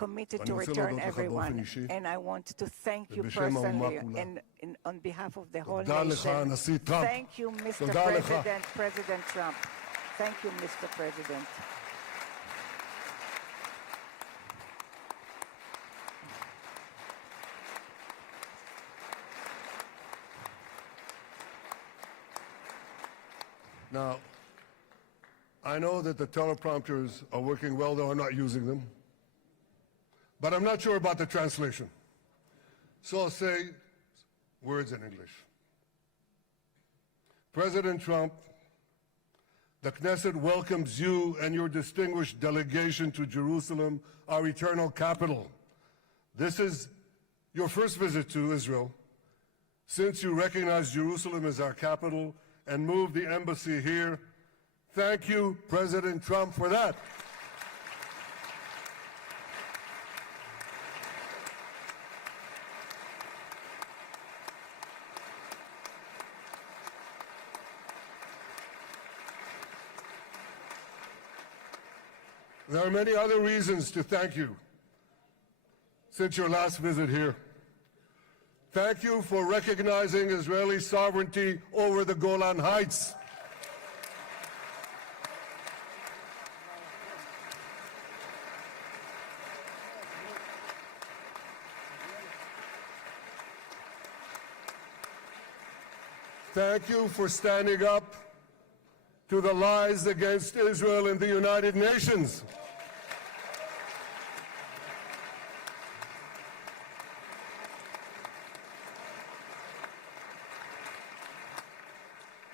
committed ואני to רוצה return להודות לך באופן everyone. אישי, And I want to thank you ובשם האומה personally כולה. and on behalf of the whole תודה לך, nation. הנשיא טראמפ. Thank you, Mr. תודה לך. President Trump. Thank you, Mr. President. Now, I know that the teleprompters are working well, though I'm not using them. But I'm not sure about the translation. So I'll say words in English. President Trump, the Knesset welcomes you and your distinguished delegation to Jerusalem, our eternal capital. This is your first visit to Israel since you recognize Jerusalem as our capital and moved the embassy here. Thank you, President Trump, for that. There are many other reasons to thank you since your last visit here. Thank you for recognizing Israeli sovereignty over the Golan Heights. Thank you for standing up to the lies against Israel in the United Nations.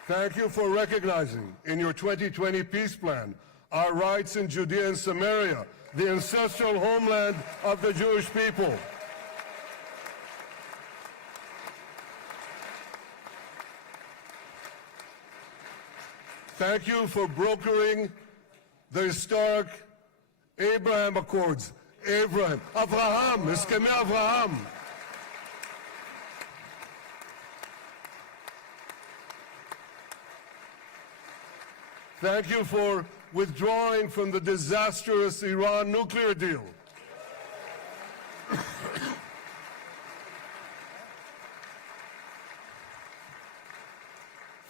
Thank you for recognizing in your 2020 peace plan our rights in Judea and Samaria, the ancestral homeland of the Jewish people. Thank you for brokering the historic Abraham Accords. Abraham, הסכמי אברהם. Thank you for withdrawing from the disastrous Iran nuclear deal.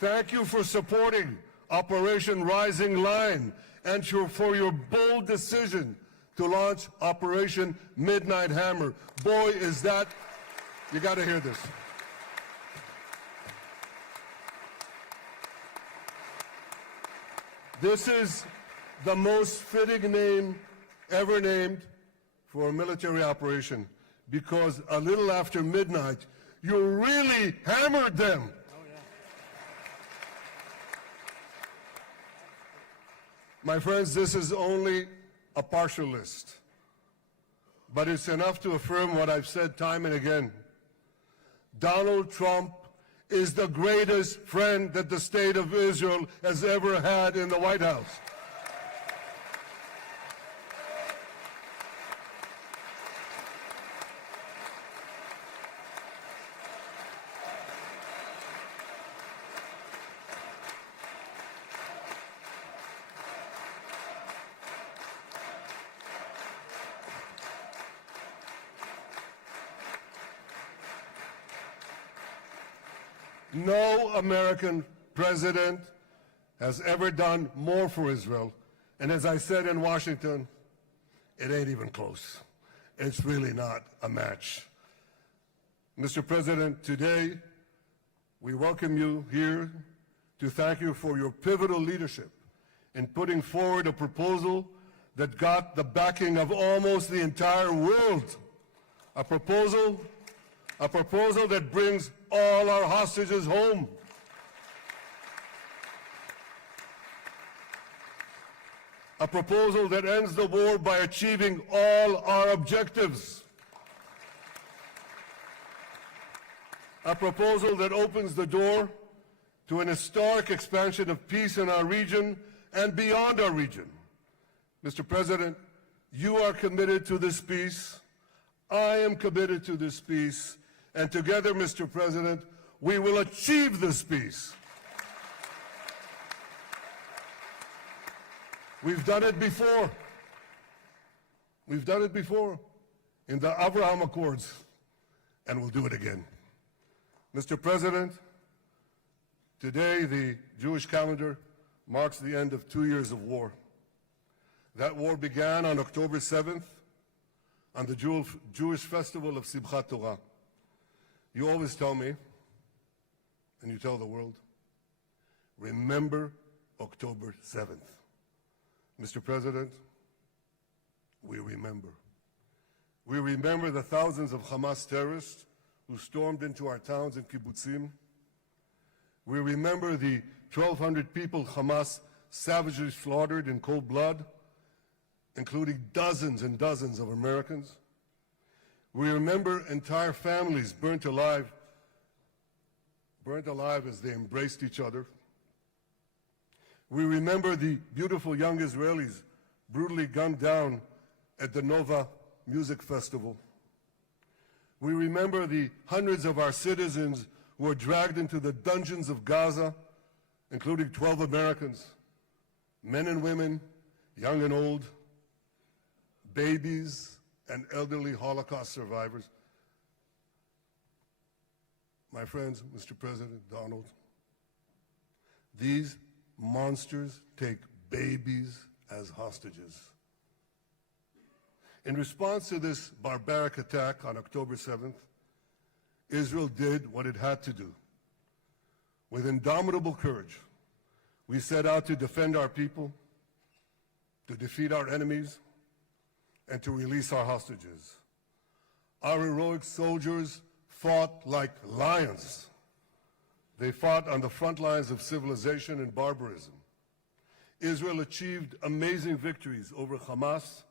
Thank you for supporting Operation Rising Lion and for your bold decision to launch Operation Midnight Hammer. Boy, is that, you got to hear this. This is the most fitting name ever named for a military operation, because a little after midnight, you really hammered them. My friends, this is only a partial list but it's enough to affirm what I've said time and again. Donald Trump is the greatest friend that the state of Israel has ever had in the White House. No American president has ever done more for Israel. And as I said in Washington, it ain't even close. It's really not a match. Mr. President, today we welcome you here to thank you for your pivotal leadership in putting forward a proposal that got the backing of almost the entire world. A proposal that brings all our hostages home. A proposal that ends the war by achieving all our objectives. A proposal that opens the door to an historic expansion of peace in our region and beyond our region. Mr. President, you are committed to this peace. I am committed to this peace. And together, Mr. President, we will achieve this peace. We've done it before. We've done it before in the Abraham Accords, and we'll do it again. Mr. President, today the Jewish calendar marks the end of 2 years of war. That war began on October 7th, on the Jewish festival of Simchat Torah. You always tell me, and you tell the world, remember October 7th. Mr. President, we remember. We remember the thousands of Hamas terrorists who stormed into our towns and kibbutzim. We remember the 1,200 people Hamas savagely slaughtered in cold blood, including dozens and dozens of Americans. We remember entire families burnt alive as they embraced each other. We remember the beautiful young Israelis brutally gunned down at the Nova Music Festival. We remember the hundreds of our citizens who were dragged into the dungeons of Gaza, including 12 Americans, men and women, young and old, babies and elderly Holocaust survivors. My friends, Mr. President, Donald, these monsters take babies as hostages. In response to this barbaric attack on October 7th, Israel did what it had to do. With indomitable courage, we set out to defend our people, to defeat our enemies, and to release our hostages. Our heroic soldiers fought like lions. They fought on the front lines of civilization and barbarism. Israel achieved amazing victories over Hamas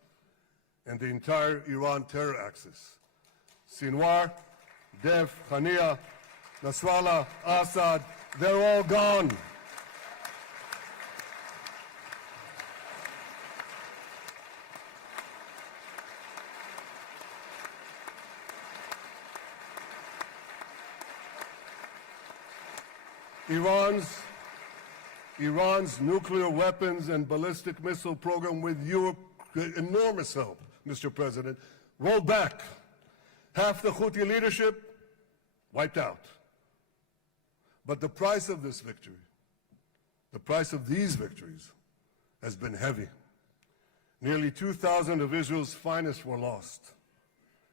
and the entire Iran terror axis. Sinwar, Dev, Hania, Nasrallah, Assad, they're all gone. Iran's nuclear weapons and ballistic missile program, with your enormous help, Mr. President, rolled back. Half the Houthi leadership wiped out. But the price of this victory, the price of these victories, has been heavy. Nearly 2,000 of Israel's finest were lost,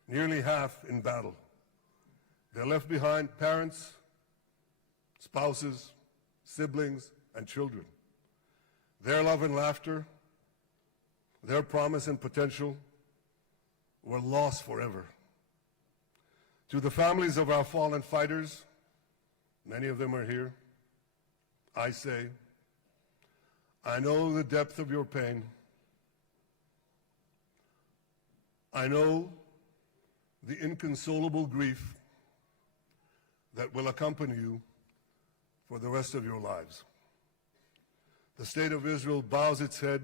nearly half in battle. They left behind parents, spouses, siblings, and children. Their love and laughter, their promise and potential were lost forever. To the families of our fallen fighters, many of them are here, I say, I know the depth of your pain. I know the inconsolable grief that will accompany you for the rest of your lives. The State of Israel bows its head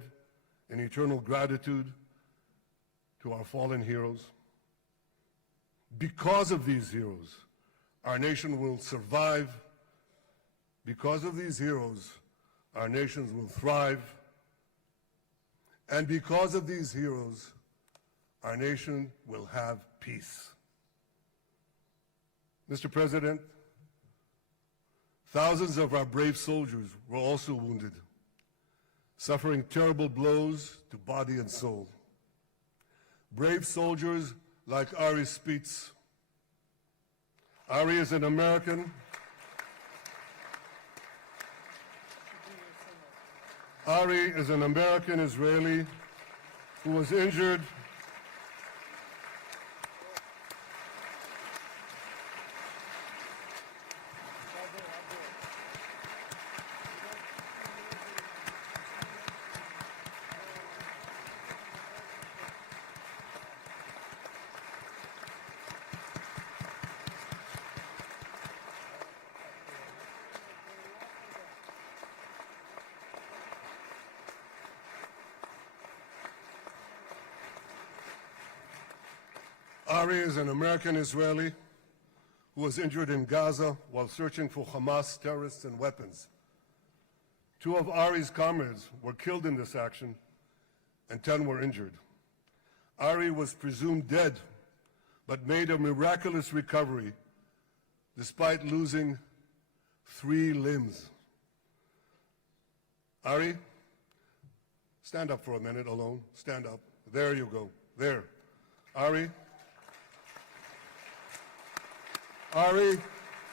in eternal gratitude to our fallen heroes. Because of these heroes, our nation will survive. Because of these heroes, our nations will thrive. And because of these heroes, our nation will have peace. Mr. President, thousands of our brave soldiers were also wounded, suffering terrible blows to body and soul. Brave soldiers like Ari Spitz. Ari is an American. Ari is an American Israeli who was injured Ari is an American Israeli who was injured in Gaza while searching for Hamas terrorists and weapons. 2 of Ari's comrades were killed in this action, and 10 were injured. Ari was presumed dead, but made a miraculous recovery despite losing 3 limbs. Ari, stand up for a minute alone. Stand up. There you go. There. Ari,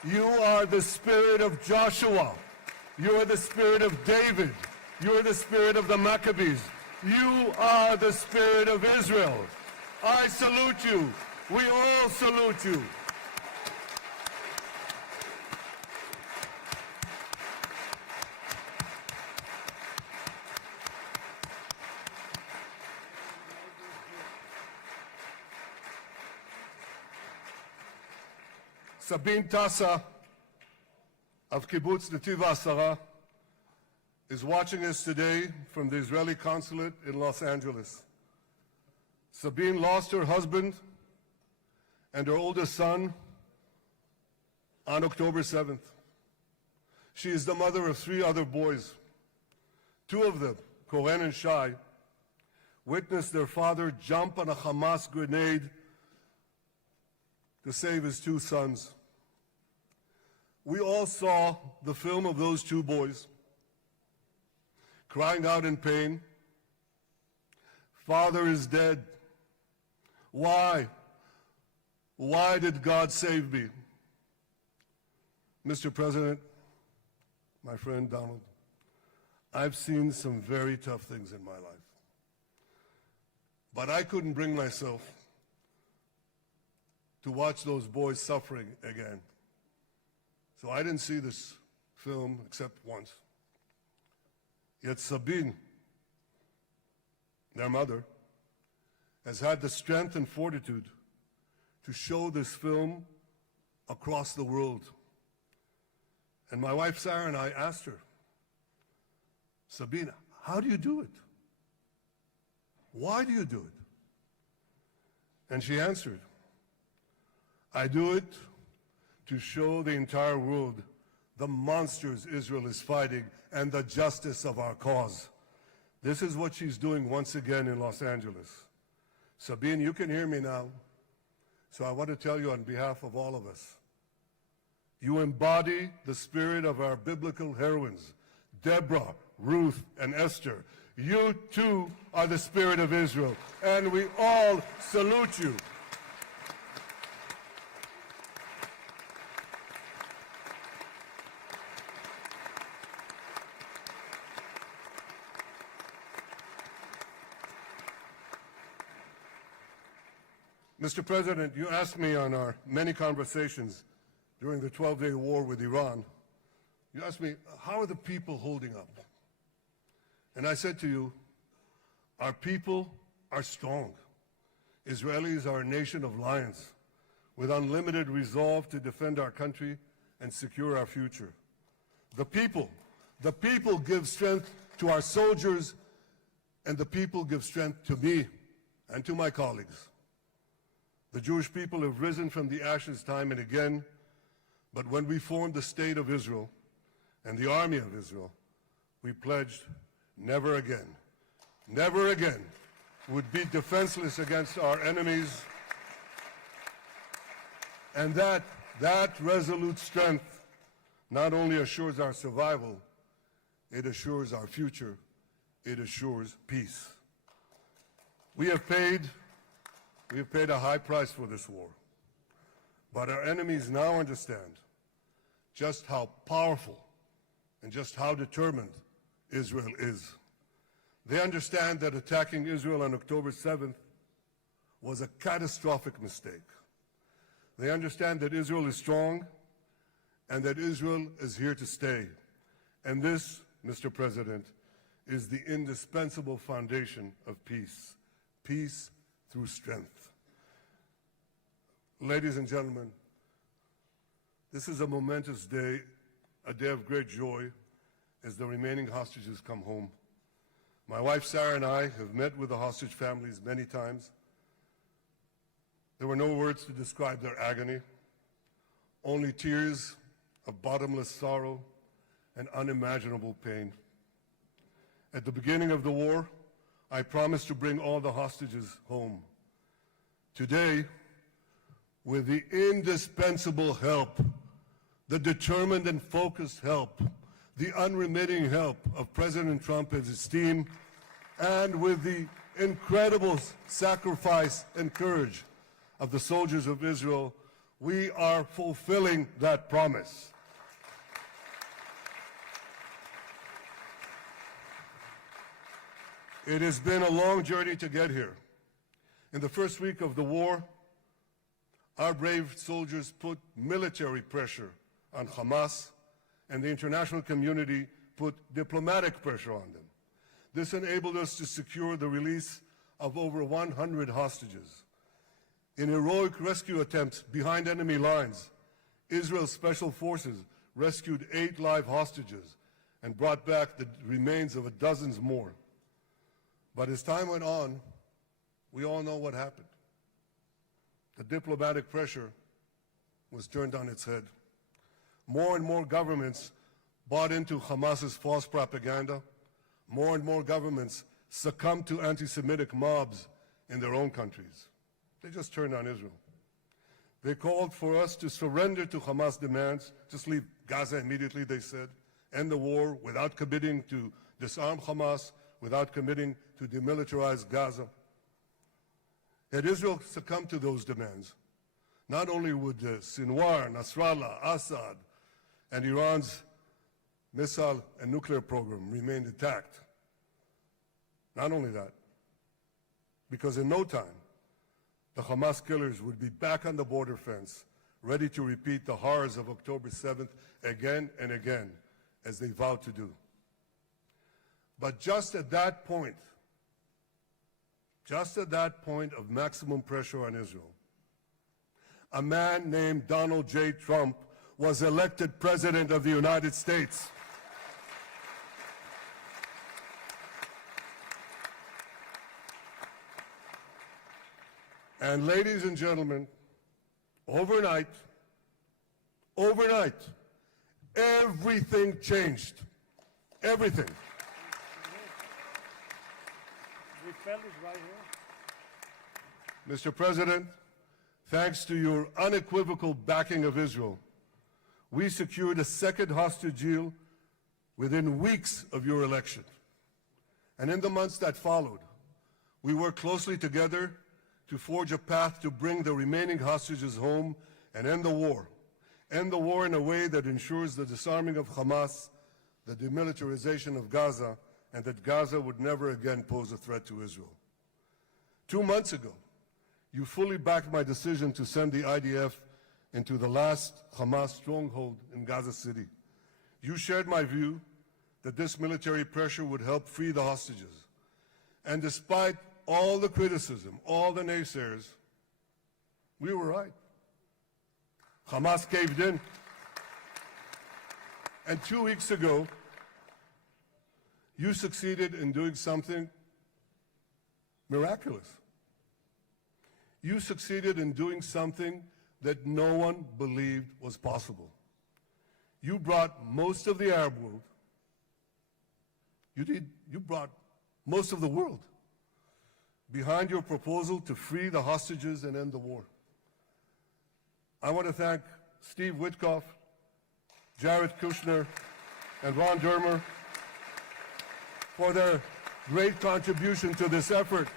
you are the spirit of Joshua. You are the spirit of David. You are the spirit of the Maccabees. You are the spirit of Israel. I salute you. We all salute you. Sabine Tassa of Kibbutz Netiv HaAsara is watching us today from the Israeli consulate in Los Angeles. Sabine lost her husband and her oldest son on October 7th. She is the mother of 3 other boys. 2 of them, Koren and Shai, witnessed their father jump on a Hamas grenade to save his 2 sons. We all saw the film of those 2 boys crying out in pain, "Father is dead. Why? Why did God save me?" Mr. President, my friend Donald, I've seen some very tough things in my life. But I couldn't bring myself to watch those boys suffering again. So I didn't see this film except once. Yet Sabine, their mother, has had the strength and fortitude to show this film across the world. And my wife Sarah and I asked her, "Sabine, how do you do it? Why do you do it?" And she answered, "I do it to show the entire world the monsters Israel is fighting and the justice of our cause." This is what she's doing once again in Los Angeles. Sabine, you can hear me now, so I want to tell you on behalf of all of us, you embody the spirit of our biblical heroines, Deborah, Ruth, and Esther. You too are the spirit of Israel, and we all salute you. Mr. President, you asked me on our many conversations during the 12-day war with Iran, you asked me, how are the people holding up? And I said to you, our people are strong. Israelis are a nation of lions with unlimited resolve to defend our country and secure our future. The people give strength to our soldiers, and the people give strength to me and to my colleagues. The Jewish people have risen from the ashes time and again, but when we formed the State of Israel and the Army of Israel, we pledged never again would be defenseless against our enemies. And that resolute strength not only assures our survival, it assures our future, it assures peace. We have paid a high price for this war, but our enemies now understand just how powerful and just how determined Israel is. They understand that attacking Israel on October 7th was a catastrophic mistake. They understand that Israel is strong and that Israel is here to stay. And this, Mr. President, is the indispensable foundation of peace. Peace through strength. Ladies and gentlemen, this is a momentous day, a day of great joy as the remaining hostages come home. My wife Sarah and I have met with the hostage families many times. There were no words to describe their agony, only tears of bottomless sorrow and unimaginable pain. At the beginning of the war, I promised to bring all the hostages home. Today, with the indispensable help, the determined and focused help, the unremitting help of President Trump and his team, and with the incredible sacrifice and courage of the soldiers of Israel, we are fulfilling that promise. It has been a long journey to get here. In the first week of the war, our brave soldiers put military pressure on Hamas, and the international community put diplomatic pressure on them. This enabled us to secure the release of over 100 hostages. In heroic rescue attempts behind enemy lines, Israel's special forces rescued 8 live hostages and brought back the remains of dozens more. But as time went on, we all know what happened. The diplomatic pressure was turned on its head. More and more governments bought into Hamas's false propaganda. More and more governments succumbed to anti-Semitic mobs in their own countries. They just turned on Israel. They called for us to surrender to Hamas demands, just leave Gaza immediately, they said, end the war without committing to disarm Hamas, without committing to demilitarize Gaza. Had Israel succumbed to those demands, not only would Sinwar, Nasrallah, Assad, and Iran's missile and nuclear program remain intact. Not only that, because in no time, the Hamas killers would be back on the border fence, ready to repeat the horrors of October 7th again and again, as they vowed to do. But just at that point of maximum pressure on Israel, a man named Donald J. Trump was elected President of the United States. And ladies and gentlemen, overnight, everything changed. Everything. Mr. President, thanks to your unequivocal backing of Israel, we secured a second hostage deal within weeks of your election. And in the months that followed, we worked closely together to forge a path to bring the remaining hostages home and end the war. End the war in a way that ensures the disarming of Hamas, the demilitarization of Gaza, and that Gaza would never again pose a threat to Israel. 2 months ago, you fully backed my decision to send the IDF into the last Hamas stronghold in Gaza City. You shared my view that this military pressure would help free the hostages. And despite all the criticism, all the naysayers, we were right. Hamas caved in. And 2 weeks ago, you succeeded in doing something miraculous. You succeeded in doing something that no one believed was possible. You brought most of the Arab world, you brought most of the world behind your proposal to free the hostages and end the war. I want to thank Steve Witkoff, Jared Kushner, and Ron Dermer for their great contribution to this effort.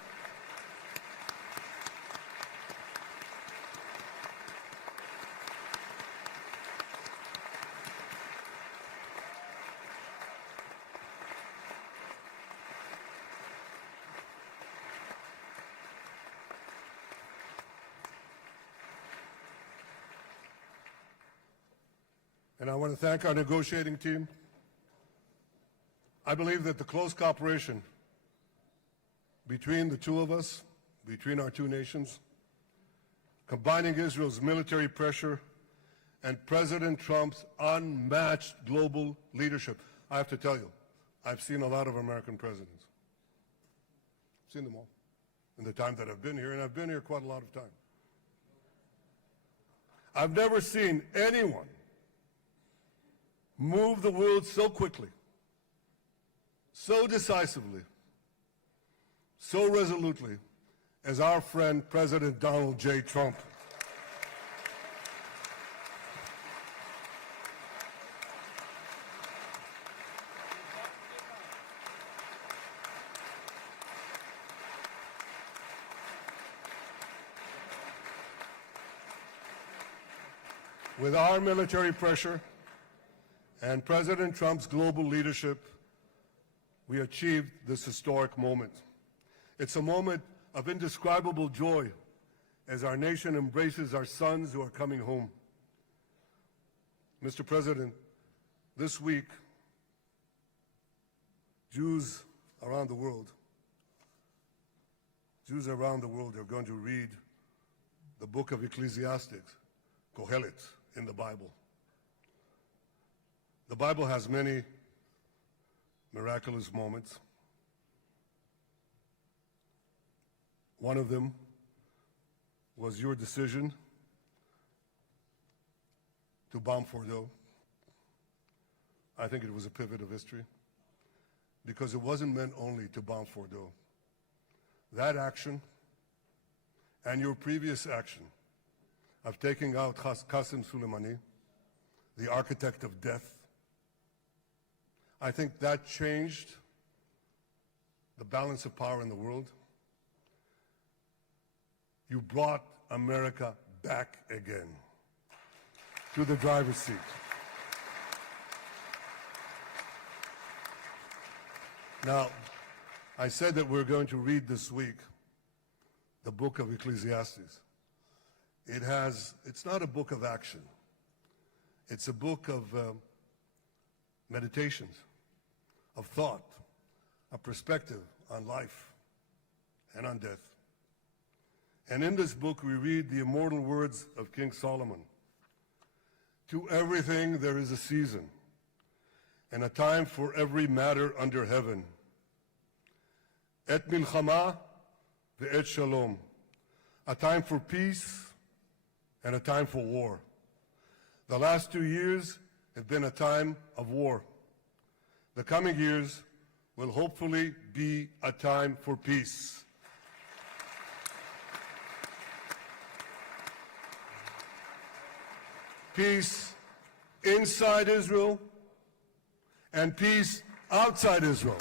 And I want to thank our negotiating team. I believe that the close cooperation between the two of us, between our two nations, combining Israel's military pressure and President Trump's unmatched global leadership. I have to tell you, I've seen a lot of American presidents. I've seen them all in the time that I've been here, and I've been here quite a lot of time. I've never seen anyone move the world so quickly, so decisively, so resolutely as our friend President Donald J. Trump. With our military pressure and President Trump's global leadership, we achieved this historic moment. It's a moment of indescribable joy as our nation embraces our sons who are coming home. Mr. President, this week, Jews around the world are going to read the book of Ecclesiastes, Kohelet, in the Bible. The Bible has many miraculous moments. One of them was your decision to bomb Fordo. I think it was a pivot of history because it wasn't meant only to bomb Fordo. That action and your previous action of taking out Qasem Soleimani, the architect of death, I think that changed the balance of power in the world. You brought America back again to the driver's seat. Now, I said that we're going to read this week the book of Ecclesiastes. It's not a book of action. It's a book of meditations, of thought, a perspective on life and on death. And in this book, we read the immortal words of King Solomon. To everything there is a season, and a time for every matter under heaven. Et milchama ve'et shalom. A time for peace and a time for war. The last 2 years have been a time of war. The coming years will hopefully be a time for peace. Peace inside Israel and peace outside Israel.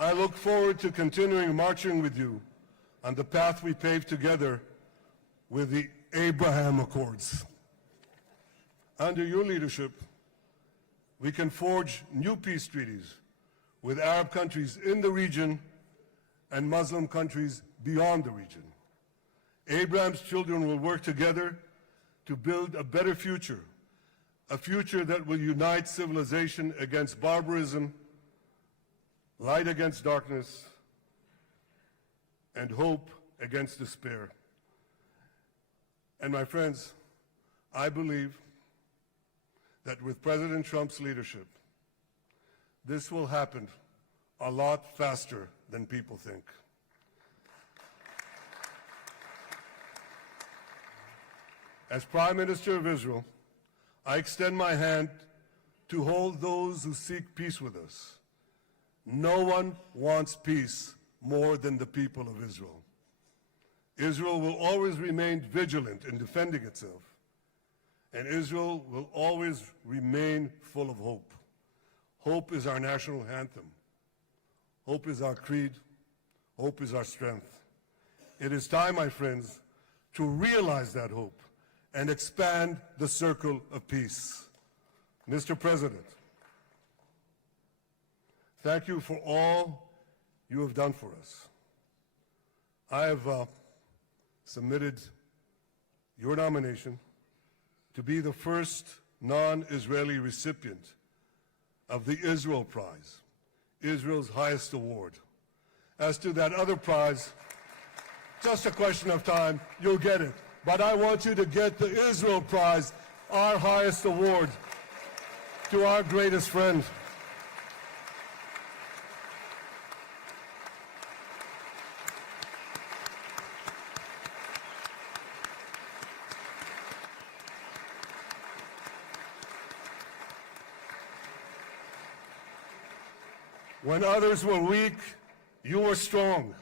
I look forward to continuing marching with you on the path we paved together with the Abraham Accords. Under your leadership, we can forge new peace treaties with Arab countries in the region and Muslim countries beyond the region. Abraham's children will work together to build a better future, a future that will unite civilization against barbarism, light against darkness, and hope against despair. And my friends, I believe that with President Trump's leadership, this will happen a lot faster than people think. As Prime Minister of Israel, I extend my hand to hold those who seek peace with us. No one wants peace more than the people of Israel. Israel will always remain vigilant in defending itself, and Israel will always remain full of hope. Hope is our national anthem. Hope is our creed. Hope is our strength. It is time, my friends, to realize that hope and expand the circle of peace. Mr. President, thank you for all you have done for us. I have submitted your nomination to be the first non-Israeli recipient of the Israel Prize, Israel's highest award. As to that other prize, just a question of time, you'll get it. But I want you to get the Israel Prize, our highest award, to our greatest friend. When others were weak, you were strong.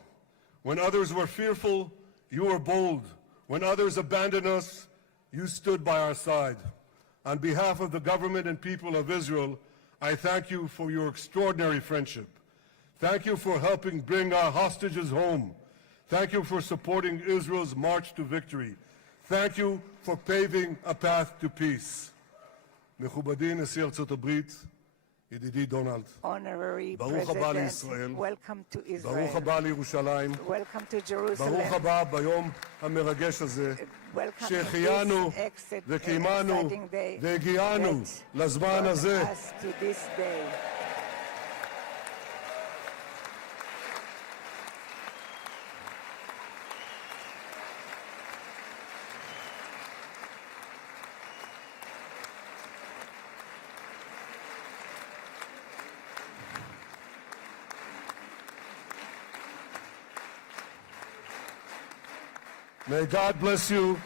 When others were fearful, you were bold. When others abandoned us, you stood by our side. On behalf of the government and people of Israel, I thank you for your extraordinary friendship. Thank you for helping bring our hostages home. Thank you for supporting Israel's march to victory. Thank you for paving a path to peace. מכובדי נשיא ארצות הברית, ידידי דונלד, Honorary ברוך הבא President, לישראל, welcome to ברוך Israel. הבא לירושלים, Welcome to Jerusalem. ברוך הבא ביום המרגש הזה, Welcome to שהחיינו this וקיימנו exciting day והגיענו that לזמן brought הזה. us to this day. May God bless you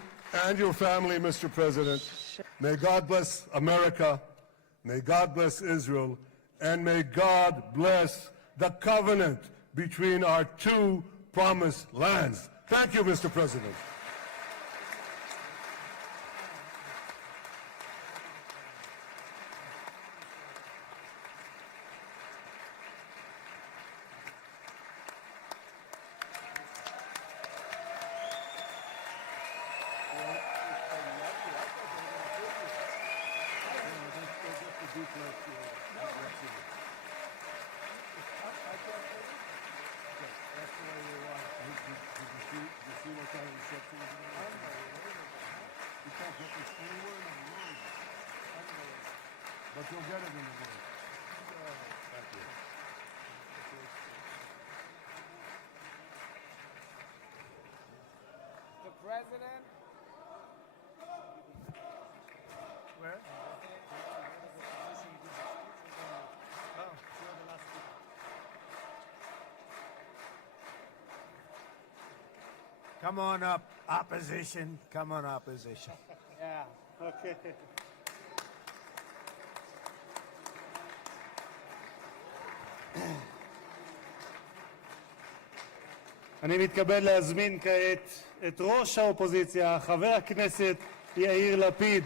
and your family, Mr. President. May God bless America. May God bless Israel. And may God bless the covenant between our two promised lands. Thank you, Mr. President. But you'll get it in the morning. Thank you. The president. Where? Come on up, opposition. Come on, opposition. Yeah. Okay. אני מתכבד להזמין כעת את ראש האופוזיציה, חבר הכנסת יאיר לפיד.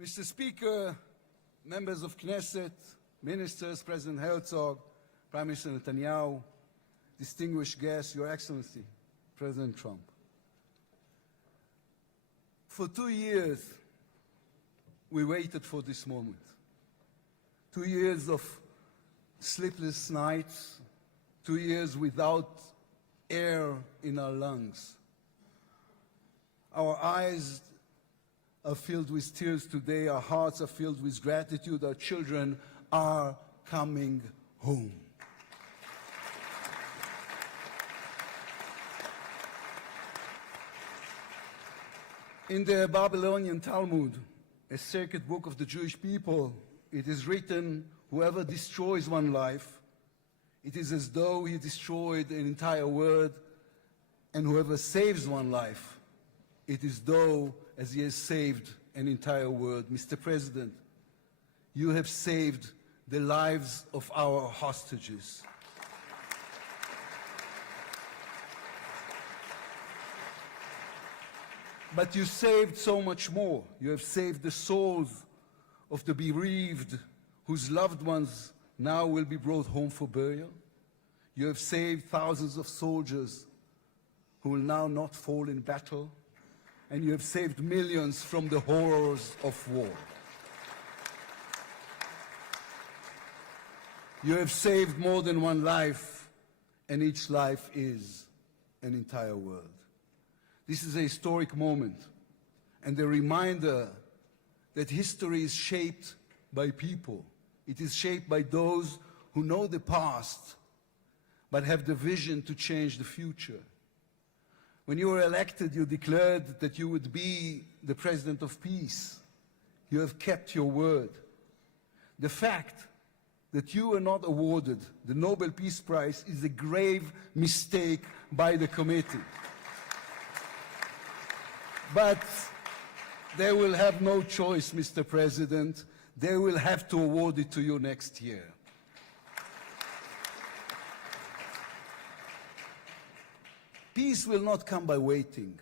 Mr. Speaker, members of Knesset, ministers, President Herzog, Prime Minister Netanyahu, distinguished guests, Your Excellency, President Trump. For 2 years, we waited for this moment. 2 years of sleepless nights, 2 years without air in our lungs. Our eyes are filled with tears today, our hearts are filled with gratitude, our children are coming home. In the Babylonian Talmud, a sacred book of the Jewish people, it is written, whoever destroys one life, it is as though he destroyed an entire world, and whoever saves one life, it is though as he has saved an entire world. Mr. President, you have saved the lives of our hostages. But you saved so much more. You have saved the souls of the bereaved whose loved ones now will be brought home for burial. You have saved thousands of soldiers who will now not fall in battle. And you have saved millions from the horrors of war. You have saved more than one life, and each life is an entire world. This is a historic moment, and a reminder that history is shaped by people. It is shaped by those who know the past, but have the vision to change the future. When you were elected, you declared that you would be the president of peace. You have kept your word. The fact that you were not awarded the Nobel Peace Prize is a grave mistake by the committee. But they will have no choice, Mr. President. They will have to award it to you next year. Peace will not come by waiting.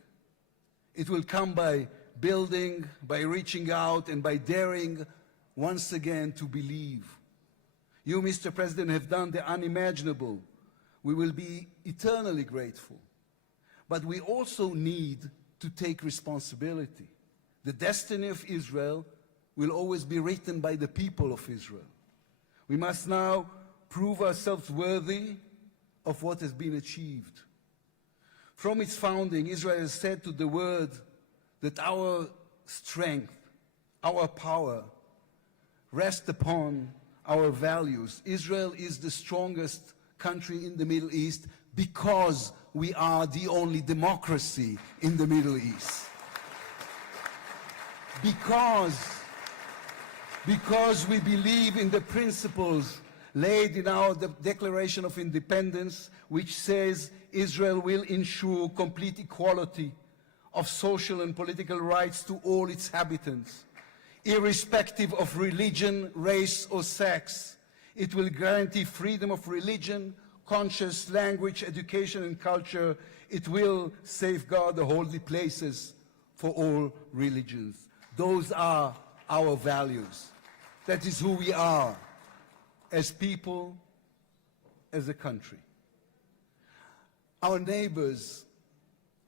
It will come by building, by reaching out, and by daring once again to believe. You, Mr. President, have done the unimaginable. We will be eternally grateful. But we also need to take responsibility. The destiny of Israel will always be written by the people of Israel. We must now prove ourselves worthy of what has been achieved. From its founding, Israel has said to the world that our strength, our power, rest upon our values. Israel is the strongest country in the Middle East because we are the only democracy in the Middle East. Because we believe in the principles laid in our Declaration of Independence, which says Israel will ensure complete equality of social and political rights to all its inhabitants, irrespective of religion, race, or sex. It will guarantee freedom of religion, conscience, language, education, and culture. It will safeguard the holy places for all religions. Those are our values. That is who we are as people, as a country. Our neighbors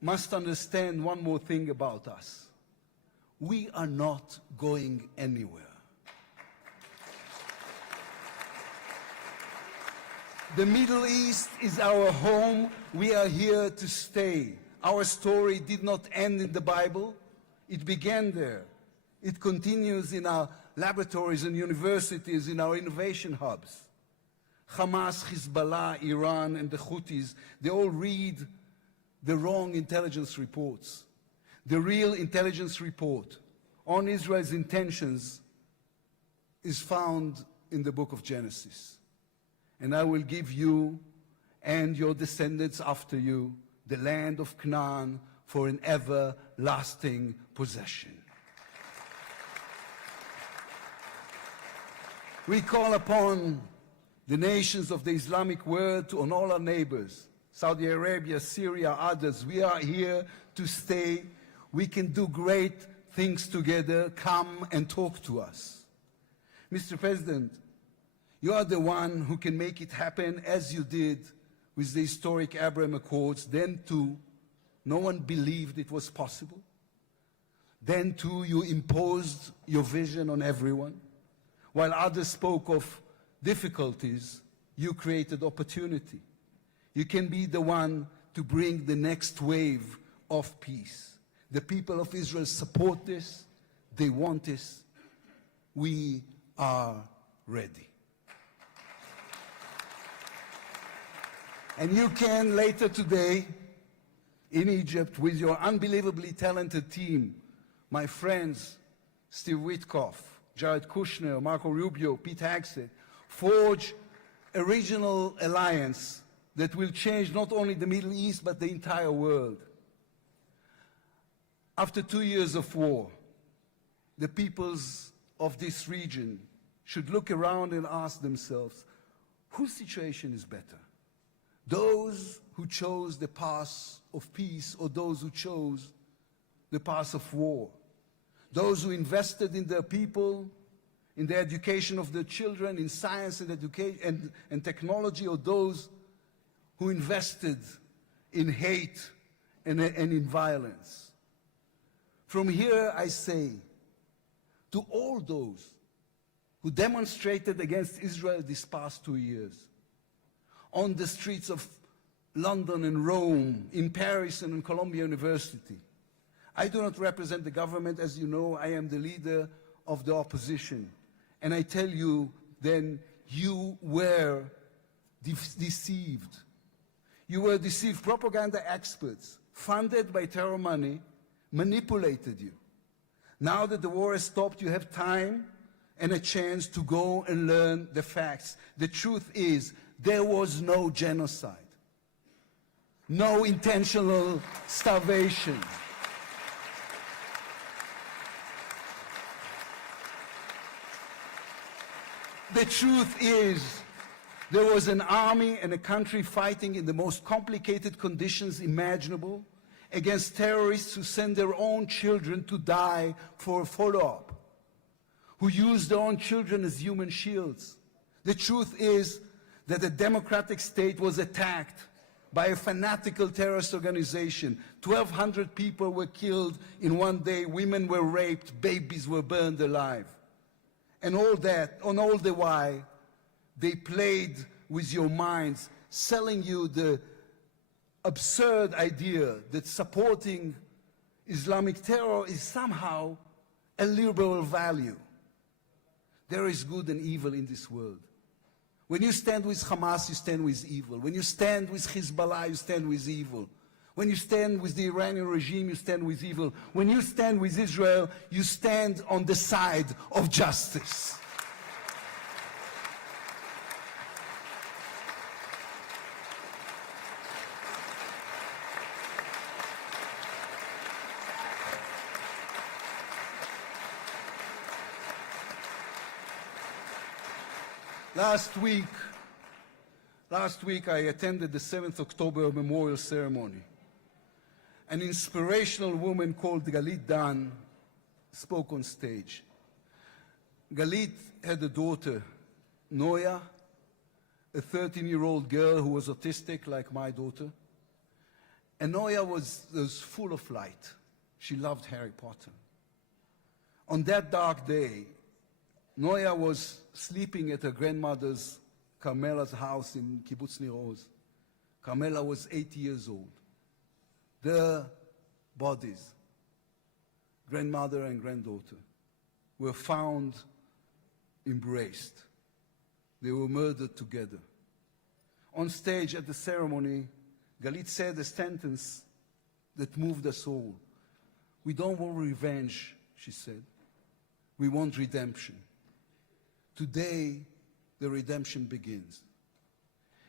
must understand one more thing about us. We are not going anywhere. The Middle East is our home. We are here to stay. Our story did not end in the Bible. It began there. It continues in our laboratories and universities, in our innovation hubs. Hamas, Hezbollah, Iran, and the Houthis, they all read the wrong intelligence reports. The real intelligence report on Israel's intentions is found in the book of Genesis. And I will give you and your descendants after you the land of Canaan for an everlasting possession. We call upon the nations of the Islamic world and all our neighbors, Saudi Arabia, Syria, others. We are here to stay. We can do great things together. Come and talk to us. Mr. President, You are the one who can make it happen as you did with the historic Abraham Accords. Then too, no one believed it was possible. Then too, you imposed your vision on everyone. While others spoke of difficulties, you created opportunity. You can be the one to bring the next wave of peace. The people of Israel support this. They want this. We are ready. And you can later today in Egypt with your unbelievably talented team, my friends Steve Witkoff, Jared Kushner, Marco Rubio, Pete Hegseth, forge a regional alliance that will change not only the Middle East but the entire world. After 2 years of war, the peoples of this region should look around and ask themselves, whose situation is better? Those who chose the path of peace or those who chose the path of war? Those who invested in their people, in the education of their children, in science and education and technology, or those who invested in hate and in violence? From here I say to all those who demonstrated against Israel these past 2 years, on the streets of London and Rome, in Paris and in Columbia University. I do not represent the government. As you know, I am the leader of the opposition. And I tell you, then, you were deceived. You were deceived. Propaganda experts, funded by terror money, manipulated you. Now that the war has stopped, you have time and a chance to go and learn the facts. The truth is, there was no genocide, no intentional starvation. The truth is, there was an army and a country fighting in the most complicated conditions imaginable against terrorists who send their own children to die for a follow-up, who use their own children as human shields. The truth is that a democratic state was attacked by a fanatical terrorist organization. 1,200 people were killed in one day, women were raped, babies were burned alive. And all that, on all the while, they played with your minds, selling you the absurd idea that supporting Islamic terror is somehow a liberal value. There is good and evil in this world. When you stand with Hamas, you stand with evil. When you stand with Hezbollah, you stand with evil. When you stand with the Iranian regime, you stand with evil. When you stand with Israel, you stand on the side of justice. Last week I attended the 7th October memorial ceremony. An inspirational woman called Galit Dan spoke on stage. Galit had a daughter, Noya, a 13-year-old girl who was autistic like my daughter. And Noya was full of light. She loved Harry Potter. On that dark day, Noya was sleeping at her grandmother's, Carmela's house in Kibbutz Nir Oz. Carmela was 80 years old. Their bodies, grandmother and granddaughter, were found embraced. They were murdered together. On stage at the ceremony, Galit said a sentence that moved us all. We don't want revenge, she said. We want redemption. Today, the redemption begins.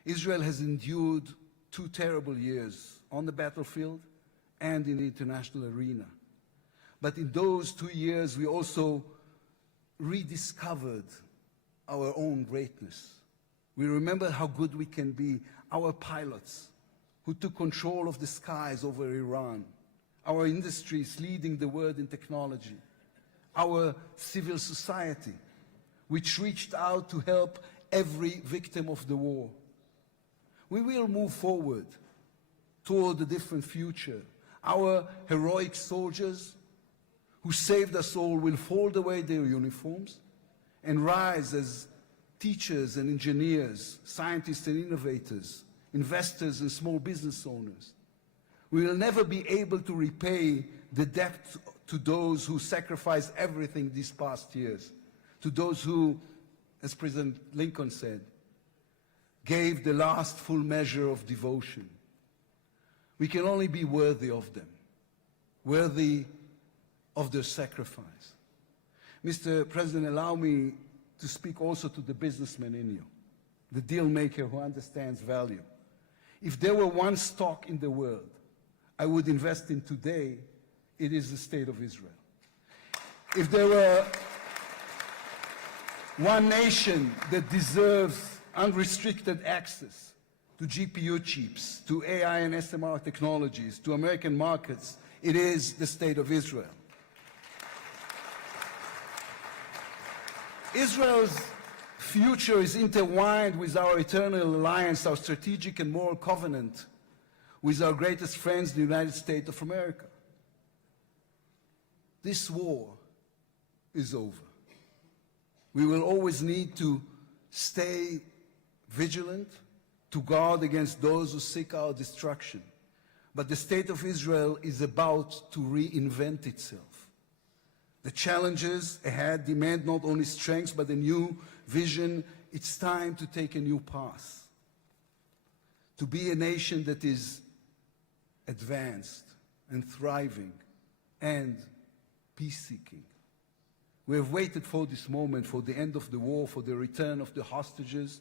Israel has endured 2 terrible years on the battlefield and in the international arena. But in those 2 years, we also rediscovered our own greatness. We remember how good we can be. Our pilots who took control of the skies over Iran. Our industries leading the world in technology. Our civil society, which reached out to help every victim of the war. We will move forward toward a different future. Our heroic soldiers who saved us all will fold away their uniforms and rise as teachers and engineers, scientists and innovators, investors and small business owners. We will never be able to repay the debt to those who sacrificed everything these past years, to those who, as President Lincoln said, gave the last full measure of devotion. We can only be worthy of them, worthy of their sacrifice. Mr. President, allow me to speak also to the businessman in you, the deal maker who understands value. If there were one stock in the world I would invest in today, it is the State of Israel. If there were one nation that deserves unrestricted access to GPU chips, to AI and SMR technologies, to American markets, it is the State of Israel. Israel's future is intertwined with our eternal alliance, our strategic and moral covenant with our greatest friends, the United States of America. This war is over. We will always need to stay vigilant, to guard against those who seek our destruction. But the State of Israel is about to reinvent itself. The challenges ahead demand not only strength, but a new vision. It's time to take a new path, to be a nation that is advanced and thriving and peace-seeking. We have waited for this moment, for the end of the war, for the return of the hostages,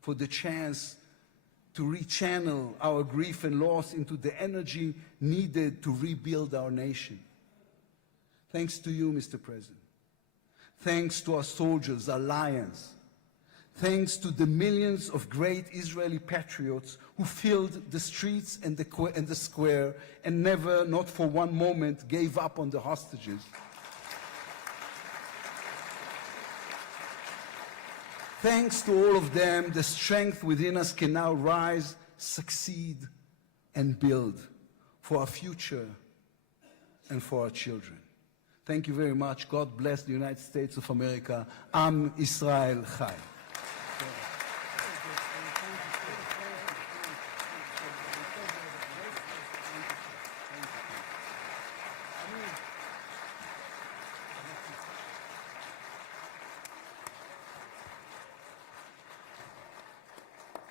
for the chance to rechannel our grief and loss into the energy needed to rebuild our nation. Thanks to you, Mr. President. Thanks to our soldiers, our lions. Thanks to the millions of great Israeli patriots who filled the streets and the square and never, not for one moment, gave up on the hostages. Thanks to all of them, the strength within us can now rise, succeed, and build for our future and for our children. Thank you very much. God bless the United States of America. Am Israel Chai.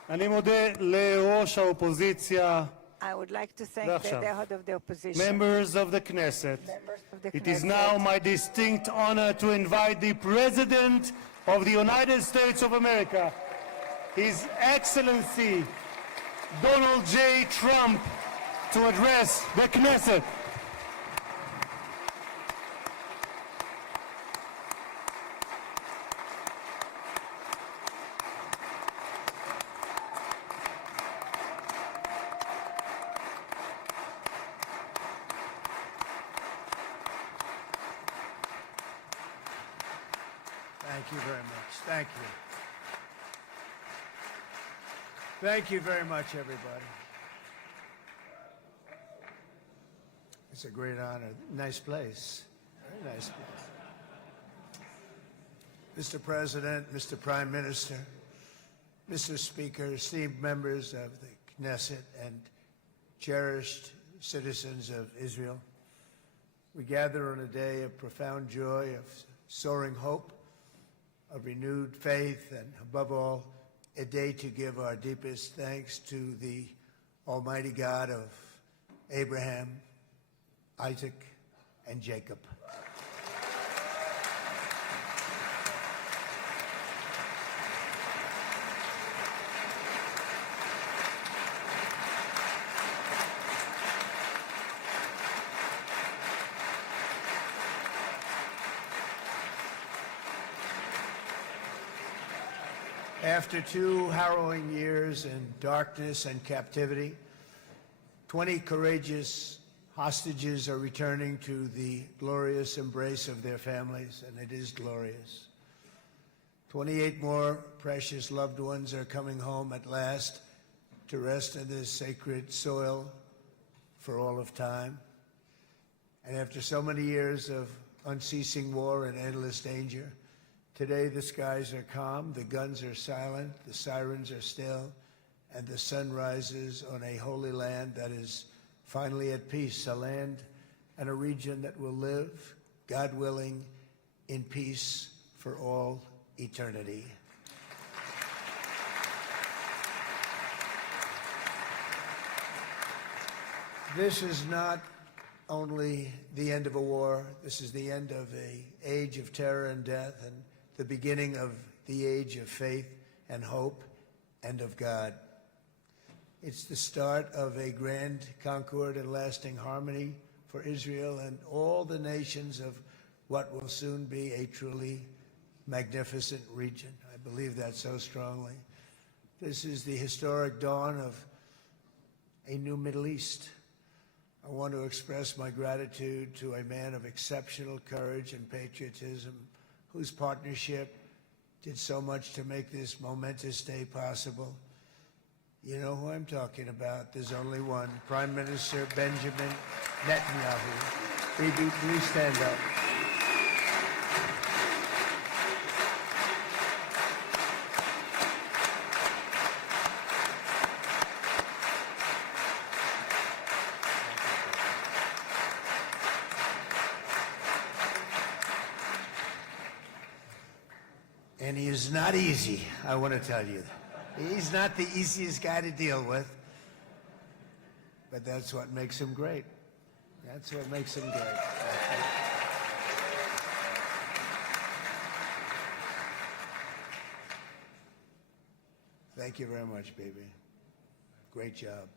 אני מודה לראש האופוזיציה, I would like to thank the head of the opposition. members of the Knesset. It is now my distinct honor to invite the President of the United States of America, His Excellency Donald J. Trump, to address the Knesset. Thank you very much. Thank you. Thank you very much, everybody. It's a great honor. Nice place. Very nice place. Mr. President, Mr. Prime Minister, Mr. Speaker, esteemed members of the Knesset and cherished citizens of Israel, we gather on a day of profound joy, of soaring hope, of renewed faith, and above all, a day to give our deepest thanks to the Almighty God of Abraham, Isaac, and Jacob. After 2 harrowing years in darkness and captivity, 20 courageous hostages are returning to the glorious embrace of their families, and it is glorious. 28 more precious loved ones are coming home at last to rest in this sacred soil for all of time. And after so many years of unceasing war and endless danger, today the skies are calm, the guns are silent, the sirens are still, and the sun rises on a holy land that is finally at peace, a land and a region that will live, God willing, in peace for all eternity. This is not only the end of a war, this is the end of an age of terror and death and the beginning of the age of faith and hope and of God. It's the start of a grand concord and lasting harmony for Israel and all the nations of what will soon be a truly magnificent region. I believe that so strongly. This is the historic dawn of a new Middle East. I want to express my gratitude to a man of exceptional courage and patriotism whose partnership did so much to make this momentous day possible. You know who I'm talking about. There's only one. Prime Minister Benjamin Netanyahu. Bibi, please stand up. And he is not easy, I want to tell you. He's not the easiest guy to deal with, but that's what makes him great. That's what makes him great. Thank you very much, baby. Great job.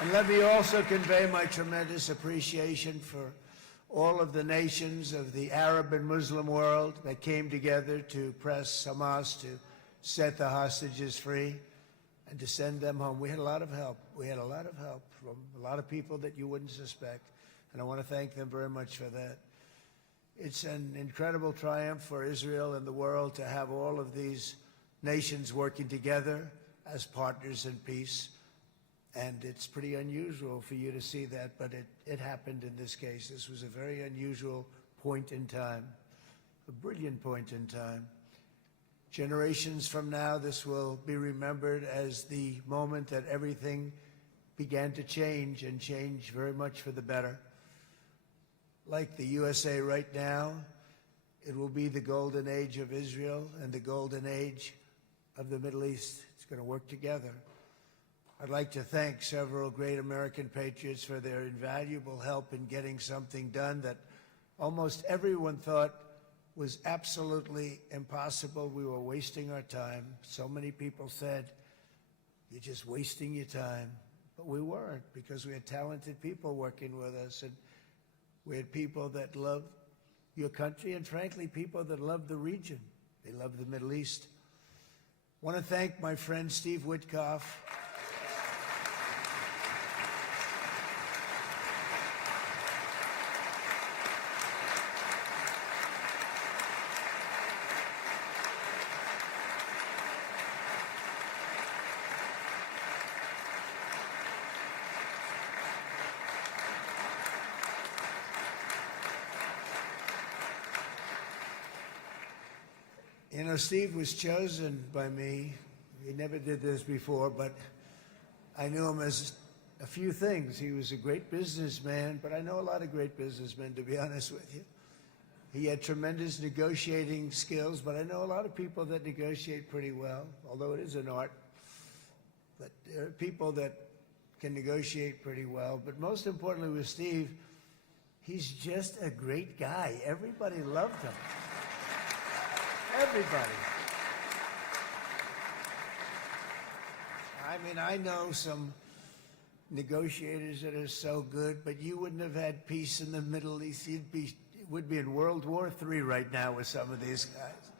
And let me also convey my tremendous appreciation for all of the nations of the Arab and Muslim world that came together to press Hamas to set the hostages free and to send them home. We had a lot of help. We had a lot of help from a lot of people that you wouldn't suspect, and I want to thank them very much for that. It's an incredible triumph for Israel and the world to have all of these nations working together as partners in peace. And it's pretty unusual for you to see that, but it happened in this case. This was a very unusual point in time, a brilliant point in time. Generations from now, this will be remembered as the moment that everything began to change, and change very much for the better. Like the USA right now, it will be the golden age of Israel and the golden age of the Middle East. It's going to work together. I'd like to thank several great American patriots for their invaluable help in getting something done that almost everyone thought was absolutely impossible. We were wasting our time. So many people said, "You're just wasting your time." But we weren't, because we had talented people working with us, and we had people that loved your country, and frankly, people that loved the region. They loved the Middle East. I want to thank my friend Steve Witkoff. You know, Steve was chosen by me. He never did this before, but I knew him as a few things. He was a great businessman, but I know a lot of great businessmen, to be honest with you. He had tremendous negotiating skills, but I know a lot of people that negotiate pretty well, although it is an art. But there are people that can negotiate pretty well. But most importantly with Steve, he's just a great guy. Everybody loved him. Everybody. I mean, I know some negotiators that are so good, but you wouldn't have had peace in the Middle East. It would be in World War III right now with some of these guys.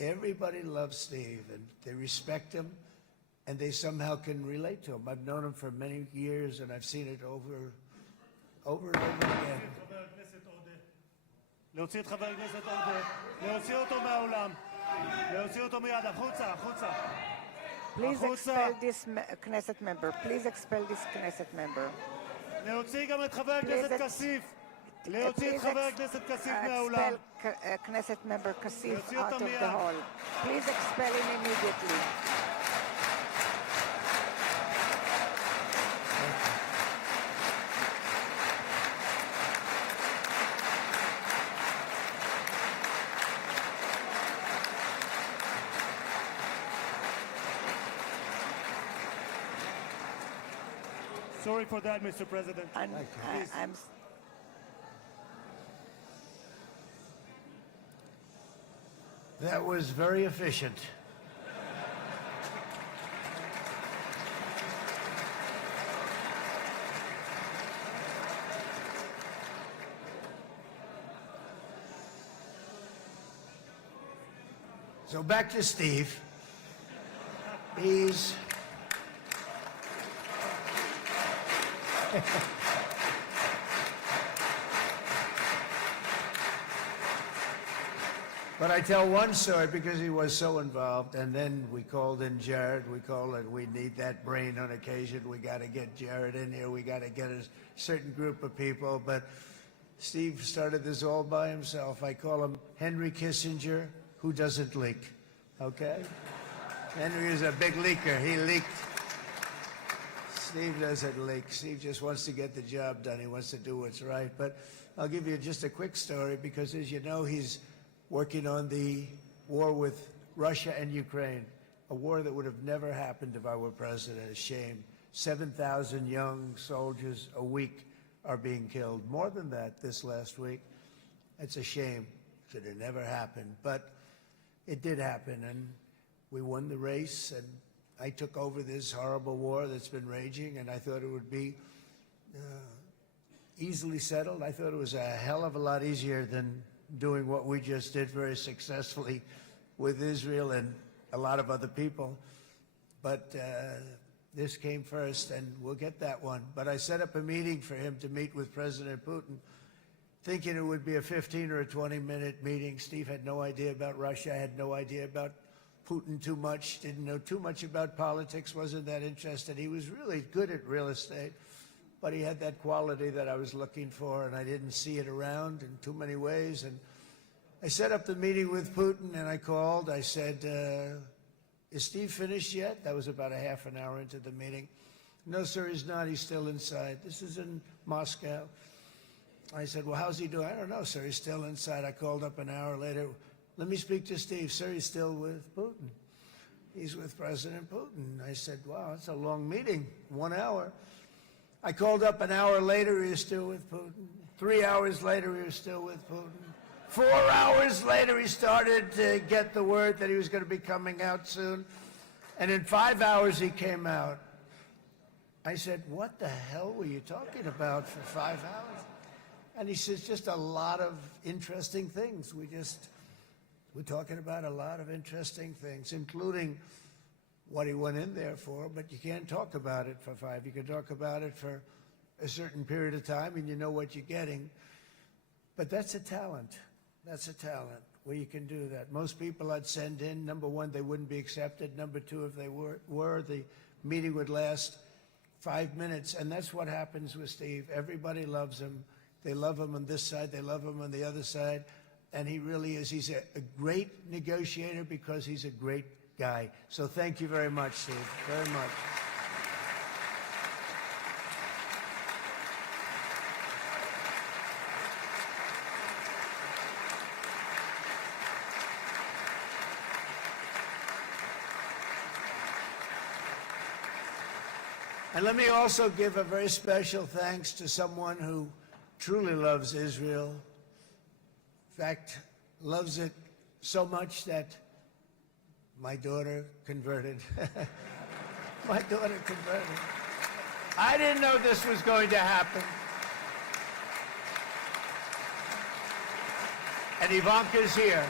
Everybody loves Steve, and they respect him, and they somehow can relate to him. I've known him for many years, and I've seen it over and over again. להוציא את חבר הכנסת עודה, להוציא אותו מהאולם, להוציא אותו מיד, החוצה, החוצה. Please החוצה. expel this Knesset member. Please expel this Knesset member. להוציא גם את חבר הכנסת כסיף. להוציא את חבר הכנסת כסיף מהאולם. Expel Knesset member Kasif להוציא out אותו of the מיד. hall. Please expel him immediately. Sorry for that, Mr. President. I'm That was very efficient. So back to Steve. He's But I tell one story because he was so involved, and then we called in Jared. We need that brain on occasion. We got to get Jared in here. We got to get a certain group of people. But Steve started this all by himself. I call him Henry Kissinger, who doesn't leak. Okay? Henry is a big leaker. He leaked. Steve doesn't leak. Steve just wants to get the job done. He wants to do what's right. But I'll give you just a quick story because, as you know, he's working on the war with Russia and Ukraine, a war that would have never happened if I were president. A shame. 7,000 young soldiers a week are being killed. More than that this last week. It's a shame. It should have never happened. But it did happen, and we won the race, and I took over this horrible war that's been raging, and I thought it would be easily settled. I thought it was a hell of a lot easier than doing what we just did very successfully with Israel and a lot of other people. But this came first, and we'll get that one. But I set up a meeting for him to meet with President Putin, thinking it would be a 15 or a 20-minute meeting. Steve had no idea about Russia, had no idea about Putin too much, didn't know too much about politics, wasn't that interested. He was really good at real estate, but he had that quality that I was looking for, and I didn't see it around in too many ways. And I set up the meeting with Putin, and I called. I said, is Steve finished yet? That was about a half an hour into the meeting. No, sir, he's not. He's still inside. This is in Moscow. I said, well, how's he doing? I don't know, sir. He's still inside. I called up an hour later. Let me speak to Steve. Sir, he's still with Putin. He's with President Putin. I said, wow, that's a long meeting, 1 hour. I called up an hour later, he was still with Putin. 3 hours later, he was still with Putin. 4 hours later, he started to get the word that he was going to be coming out soon. And in 5 hours, he came out. I said, what the hell were you talking about for 5 hours? And he says, just a lot of interesting things. We're talking about a lot of interesting things, including what he went in there for, but you can't talk about it for 5. You can talk about it for a certain period of time, and you know what you're getting. But that's a talent. That's a talent, where you can do that. Most people I'd send in, number one, they wouldn't be accepted. Number two, if they were, the meeting would last 5 minutes, and that's what happens with Steve. Everybody loves him. They love him on this side. They love him on the other side. And he really is. He's a great negotiator because he's a great guy. So thank you very much, Steve, very much. And let me also give a very special thanks to someone who truly loves Israel. In fact, loves it so much that my daughter converted. My daughter converted. I didn't know this was going to happen. And Ivanka's here.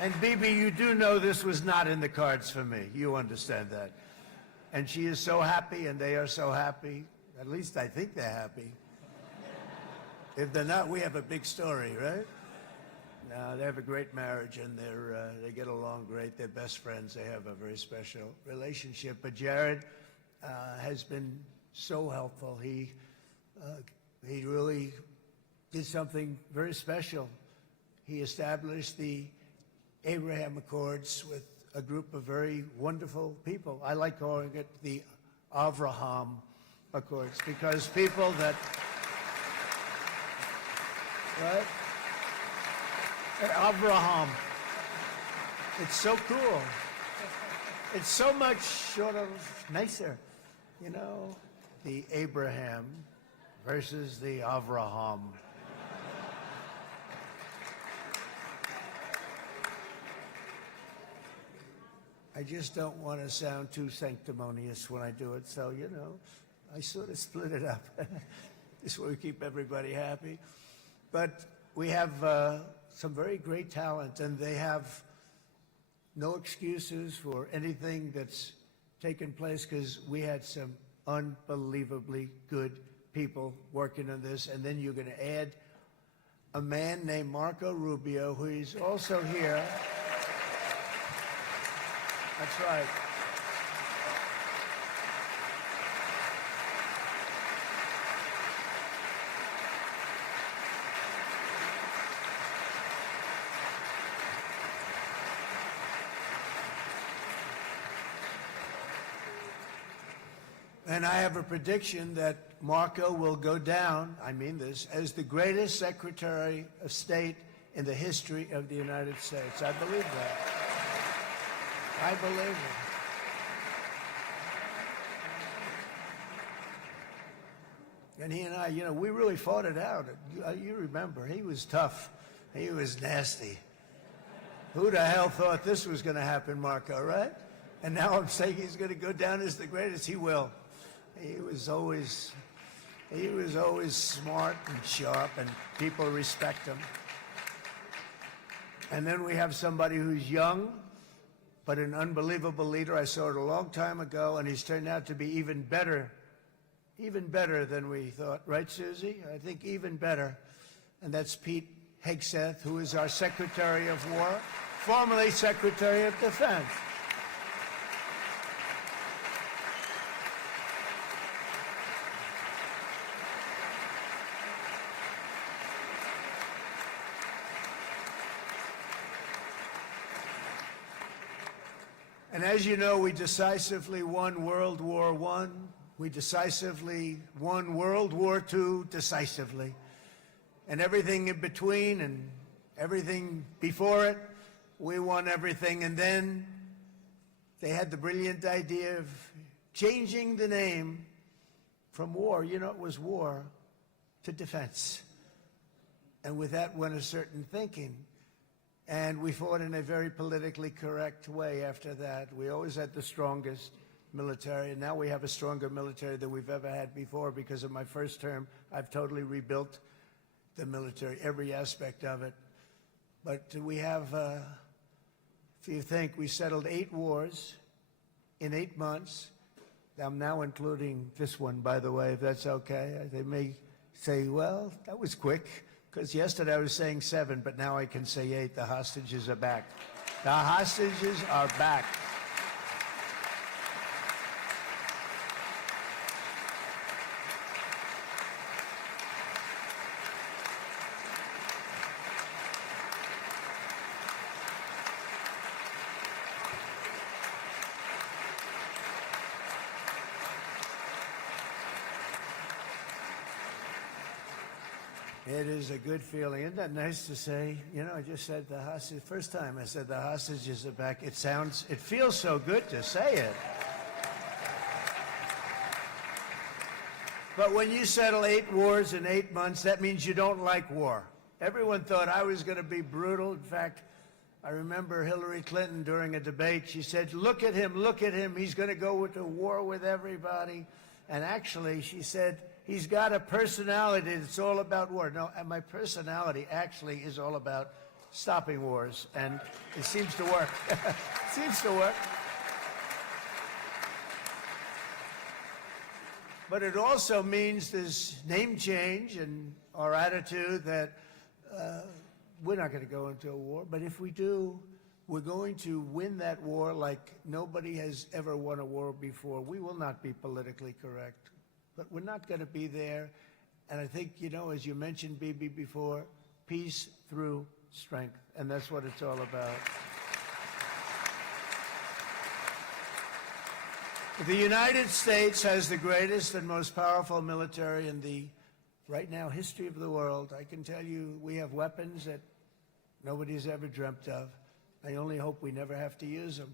And Bibi, you do know this was not in the cards for me. You understand that. And she is so happy, and they are so happy. At least I think they're happy. If they're not, we have a big story, right? No, they have a great marriage, and they get along great. They're best friends. They have a very special relationship. But Jared has been so helpful. He really did something very special. He established the Abraham Accords with a group of very wonderful people. I like calling it the Avraham Accords, because people that, right? Avraham. It's so cool. It's so much sort of nicer, you know, the Abraham versus the Avraham. I just don't want to sound too sanctimonious when I do it, so, you know, I sort of split it up. This way we keep everybody happy. But we have some very great talent, and they have no excuses for anything that's taken place, because we had some unbelievably good people working on this. And then you're going to add a man named Marco Rubio, who is also here. That's right. And I have a prediction that Marco will go down, I mean this, as the greatest Secretary of State in the history of the United States. I believe that. I believe it. And he and I, you know, we really fought it out. You remember, he was tough. He was nasty. Who the hell thought this was going to happen, Marco, right? And now I'm saying he's going to go down as the greatest. He will. He was always smart and sharp, and people respect him. And then we have somebody who's young, but an unbelievable leader. I saw it a long time ago, and he's turned out to be even better than we thought. Right, Susie? I think even better. And that's Pete Hegseth, who is our Secretary of War, formerly Secretary of Defense. And as you know, we decisively won World War I. We decisively won World War II decisively. And everything in between and everything before it, we won everything. And then they had the brilliant idea of changing the name from war, you know, it was war, to defense. And with that went a certain thinking. And we fought in a very politically correct way after that. We always had the strongest military, and now we have a stronger military than we've ever had before. Because of my first term, I've totally rebuilt the military, every aspect of it. But we have, if you think, we settled 8 wars in 8 months. I'm now including this one, by the way, if that's okay. They may say, well, that was quick. Because yesterday I was saying 7, but now I can say 8. The hostages are back. The hostages are back. It is a good feeling. Isn't that nice to say? You know, I just said the hostage. First time I said the hostages are back. It feels so good to say it. But when you settle 8 wars in 8 months, that means you don't like war. Everyone thought I was going to be brutal. In fact, I remember Hillary Clinton during a debate, she said, look at him, he's going to go to war with everybody. And actually, she said, he's got a personality that's all about war. No, and my personality actually is all about stopping wars, and it seems to work. It seems to work. But it also means this name change and our attitude that we're not going to go into a war, but if we do, we're going to win that war like nobody has ever won a war before. We will not be politically correct, but we're not going to be there. And I think, you know, as you mentioned, Bibi, before, peace through strength, and that's what it's all about. The United States has the greatest and most powerful military in the, right now, history of the world. I can tell you we have weapons that nobody's ever dreamt of. I only hope we never have to use them.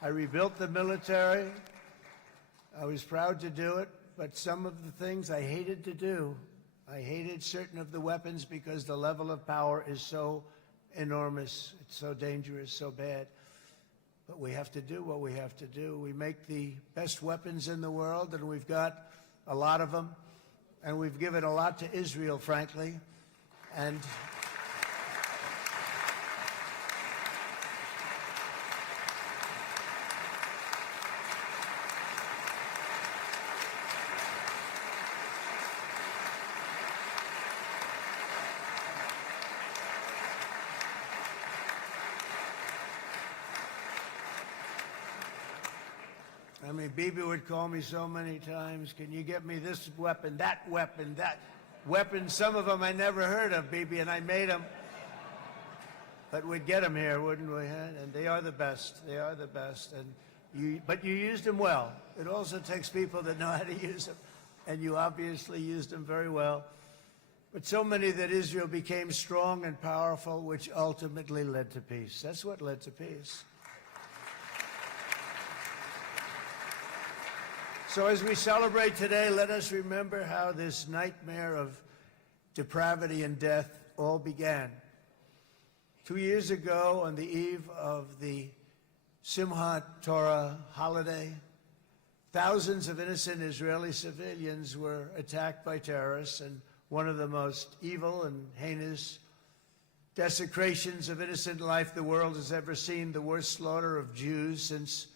I rebuilt the military. I was proud to do it, but some of the things I hated to do. I hated certain of the weapons because the level of power is so enormous, it's so dangerous, so bad. But we have to do what we have to do. We make the best weapons in the world, and we've got a lot of them. And we've given a lot to Israel, frankly. And I mean, Bibi would call me so many times, can you get me this weapon, that weapon, that weapon? Some of them I never heard of, Bibi, and I made them. But we'd get them here, wouldn't we? Huh? And they are the best. They are the best. But you used them well. It also takes people that know how to use them. And you obviously used them very well. But so many that Israel became strong and powerful, which ultimately led to peace. That's what led to peace. So as we celebrate today, let us remember how this nightmare of depravity and death all began. 2 years ago, on the eve of the Simchat Torah holiday, thousands of innocent Israeli civilians were attacked by terrorists, and one of the most evil and heinous desecrations of innocent life the world has ever seen, the worst slaughter of Jews since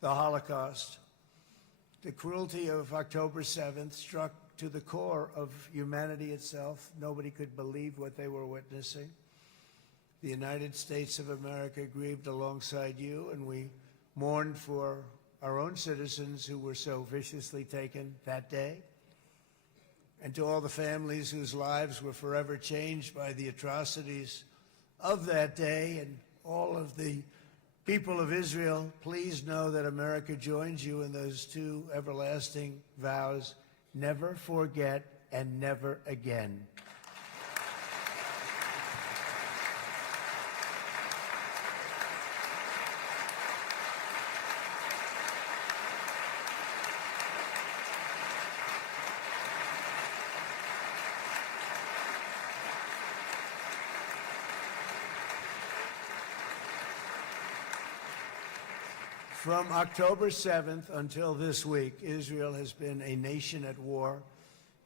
the Holocaust. The cruelty of October 7th struck to the core of humanity itself. Nobody could believe what they were witnessing. The United States of America grieved alongside you, and we mourned for our own citizens who were so viciously taken that day. And to all the families whose lives were forever changed by the atrocities of that day, and all of the people of Israel, please know that America joins you in those two everlasting vows: never forget and never again. From October 7th until this week, Israel has been a nation at war,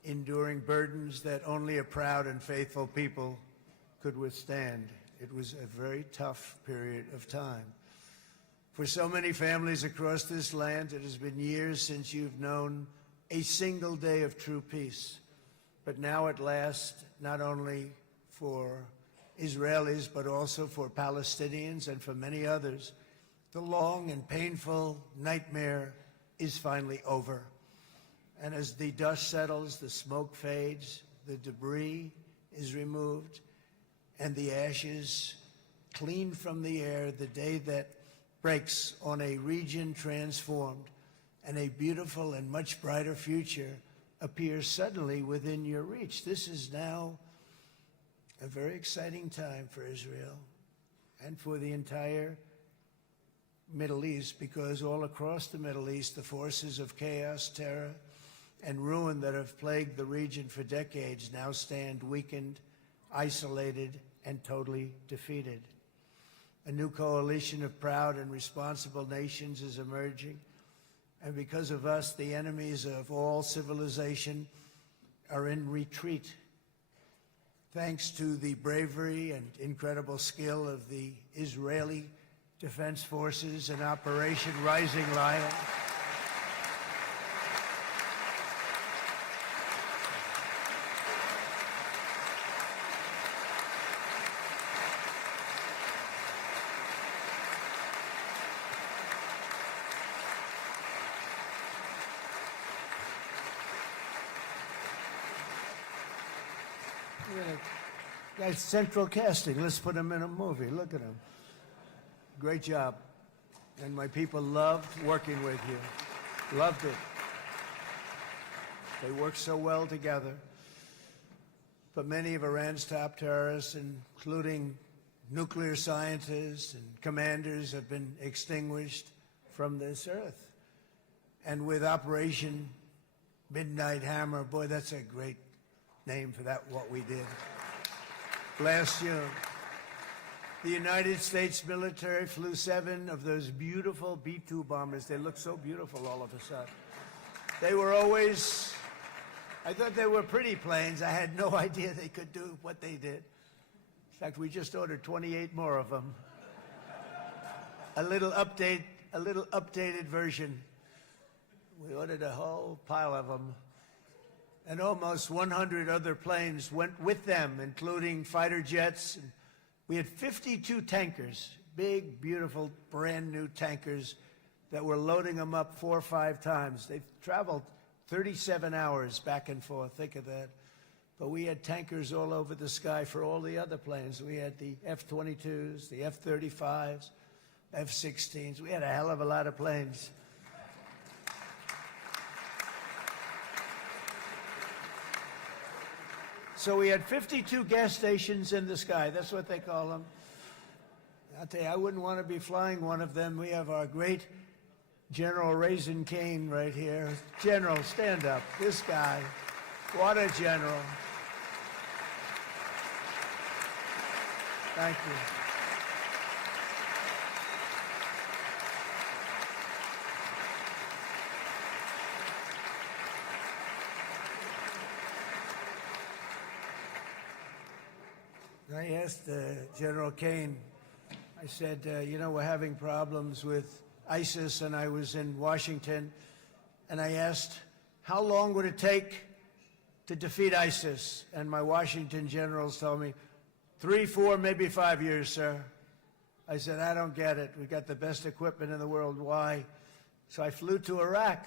enduring burdens that only a proud and faithful people could withstand. It was a very tough period of time. For so many families across this land, it has been years since you've known a single day of true peace. But now at last, not only for Israelis, but also for Palestinians and for many others, the long and painful nightmare is finally over. And as the dust settles, the smoke fades, the debris is removed, and the ashes cleaned from the air, the day that breaks on a region transformed, and a beautiful and much brighter future appears suddenly within your reach. This is now a very exciting time for Israel and for the entire Middle East, because all across the Middle East, the forces of chaos, terror, and ruin that have plagued the region for decades now stand weakened, isolated, and totally defeated. A new coalition of proud and responsible nations is emerging, and because of us, the enemies of all civilization are in retreat. thanks to the bravery and incredible skill of the Israeli Defense Forces in Operation Rising Lion. That's central casting. Let's put him in a movie. Look at him. Great job. And my people loved working with you. Loved it. They worked so well together. But many of Iran's top terrorists, including nuclear scientists and commanders, have been extinguished from this earth. And with Operation Midnight Hammer, boy, that's a great name for that, what we did. Last June, the United States military flew 7 of those beautiful B-2 bombers. They look so beautiful all of a sudden. They were always, I thought they were pretty planes. I had no idea they could do what they did. In fact, we just ordered 28 more of them. A little updated version. We ordered a whole pile of them. And almost 100 other planes went with them, including fighter jets. And we had 52 tankers, big, beautiful, brand new tankers that were loading them up 4 or 5 times. They've traveled 37 hours back and forth. Think of that. But we had tankers all over the sky for all the other planes. We had the F-22s, the F-35s, F-16s. We had a hell of a lot of planes. So we had 52 gas stations in the sky. That's what they call them. I'll tell you, I wouldn't want to be flying one of them. We have our great General Raisin Cain right here. General, stand up. This guy. What a general. Thank you. I asked General Cain, I said, you know, we're having problems with ISIS, and I was in Washington, and I asked, how long would it take to defeat ISIS? And my Washington generals told me, 3, 4, maybe 5 years, sir. I said, I don't get it. We got the best equipment in the world. Why? So I flew to Iraq,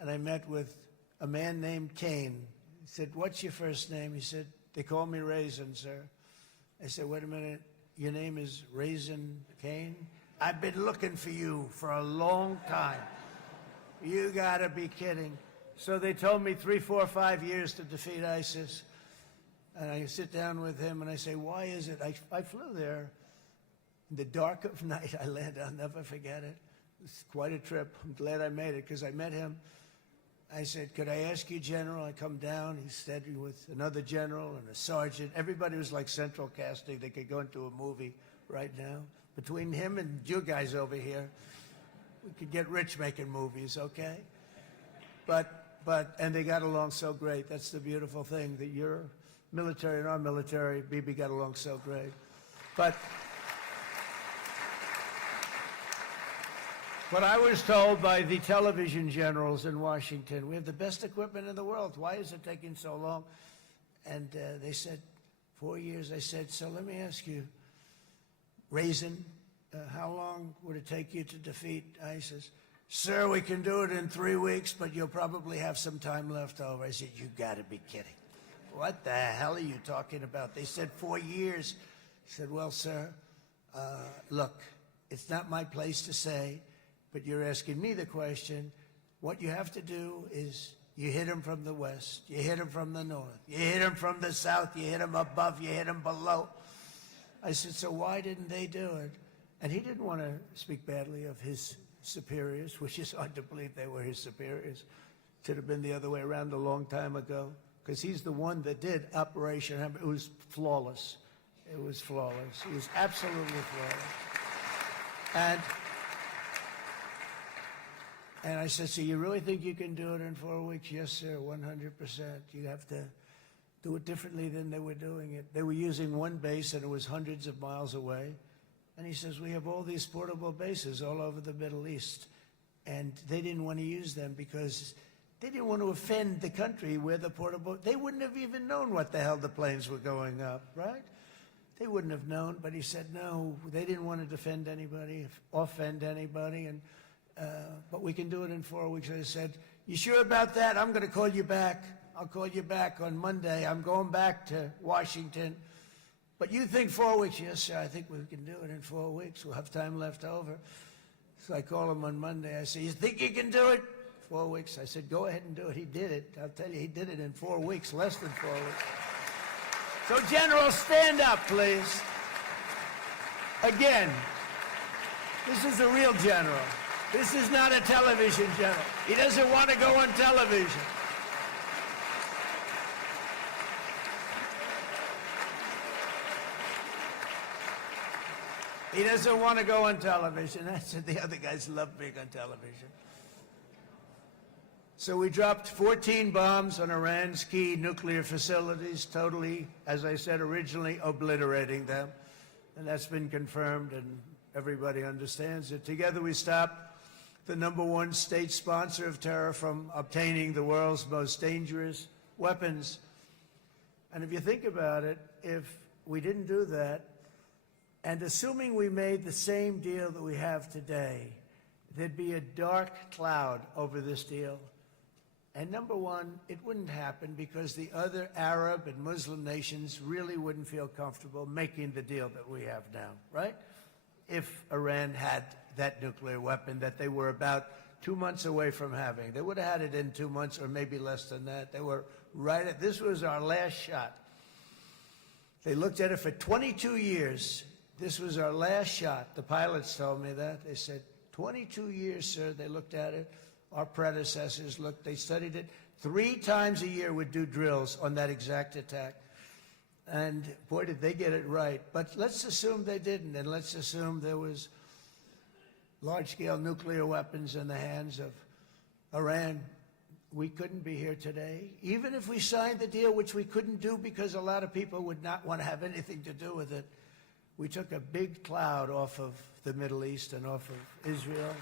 and I met with a man named Cain. He said, what's your first name? He said, they call me Raisin, sir. I said, wait a minute, your name is Raisin Cain? I've been looking for you for a long time. You gotta be kidding. So they told me 3, 4, 5 years to defeat ISIS. And I sit down with him and I say, why is it? I flew there in the dark of night. I landed, I'll never forget it. It's quite a trip. I'm glad I made it because I met him. I said, could I ask you, General? I come down. He's standing with another general and a sergeant. Everybody was like central casting. They could go into a movie right now. Between him and you guys over here, we could get rich making movies, okay? And they got along so great. That's the beautiful thing, that your military and our military, Bibi, got along so great. But I was told by the television generals in Washington, we have the best equipment in the world. Why is it taking so long? And they said, 4 years. I said, so let me ask you, Raisin, how long would it take you to defeat ISIS? Sir, we can do it in 3 weeks, but you'll probably have some time left over. I said, you gotta be kidding. What the hell are you talking about? They said 4 years. I said, well, sir, look, it's not my place to say, but you're asking me the question. What you have to do is you hit him from the west, you hit him from the north, you hit him from the south, you hit him above, you hit him below. I said, so why didn't they do it? And he didn't want to speak badly of his superiors, which is hard to believe they were his superiors. It should have been the other way around a long time ago, because he's the one that did Operation Hammer. It was flawless. It was flawless. It was absolutely flawless. And I said, so you really think you can do it in 4 weeks? Yes, sir, 100%. You have to do it differently than they were doing it. They were using one base and it was hundreds of miles away. And he says, we have all these portable bases all over the Middle East. And they didn't want to use them because they didn't want to offend the country where the portable, they wouldn't have even known what the hell the planes were going up, right? They wouldn't have known, but he said, no, they didn't want to defend anybody, offend anybody, and but we can do it in 4 weeks. I said, you sure about that? I'm going to call you back. I'll call you back on Monday. I'm going back to Washington. But you think 4 weeks? Yes, sir, I think we can do it in 4 weeks. We'll have time left over. So I call him on Monday. I say, you think you can do it? 4 weeks. I said, go ahead and do it. He did it. I'll tell you, he did it in 4 weeks, less than 4 weeks. So, General, stand up, please. Again, this is a real general. This is not a television general. He doesn't want to go on television. He doesn't want to go on television. I said the other guys love being on television. So we dropped 14 bombs on Iran's key nuclear facilities, totally, as I said originally, obliterating them. And that's been confirmed, and everybody understands it. Together we stopped the #1 state sponsor of terror from obtaining the world's most dangerous weapons. And if you think about it, if we didn't do that, and assuming we made the same deal that we have today, there'd be a dark cloud over this deal. And #1, it wouldn't happen because the other Arab and Muslim nations really wouldn't feel comfortable making the deal that we have now, right? If Iran had that nuclear weapon that they were about 2 months away from having. They would have had it in 2 months or maybe less than that. They were right at, this was our last shot. They looked at it for 22 years. This was our last shot. The pilots told me that. They said, 22 years, sir. They looked at it. Our predecessors looked, they studied it. 3 times a year would do drills on that exact attack. And boy, did they get it right. But let's assume they didn't, and let's assume there was large-scale nuclear weapons in the hands of Iran. We couldn't be here today. Even if we signed the deal, which we couldn't do because a lot of people would not want to have anything to do with it, we took a big cloud off of the Middle East and off of Israel.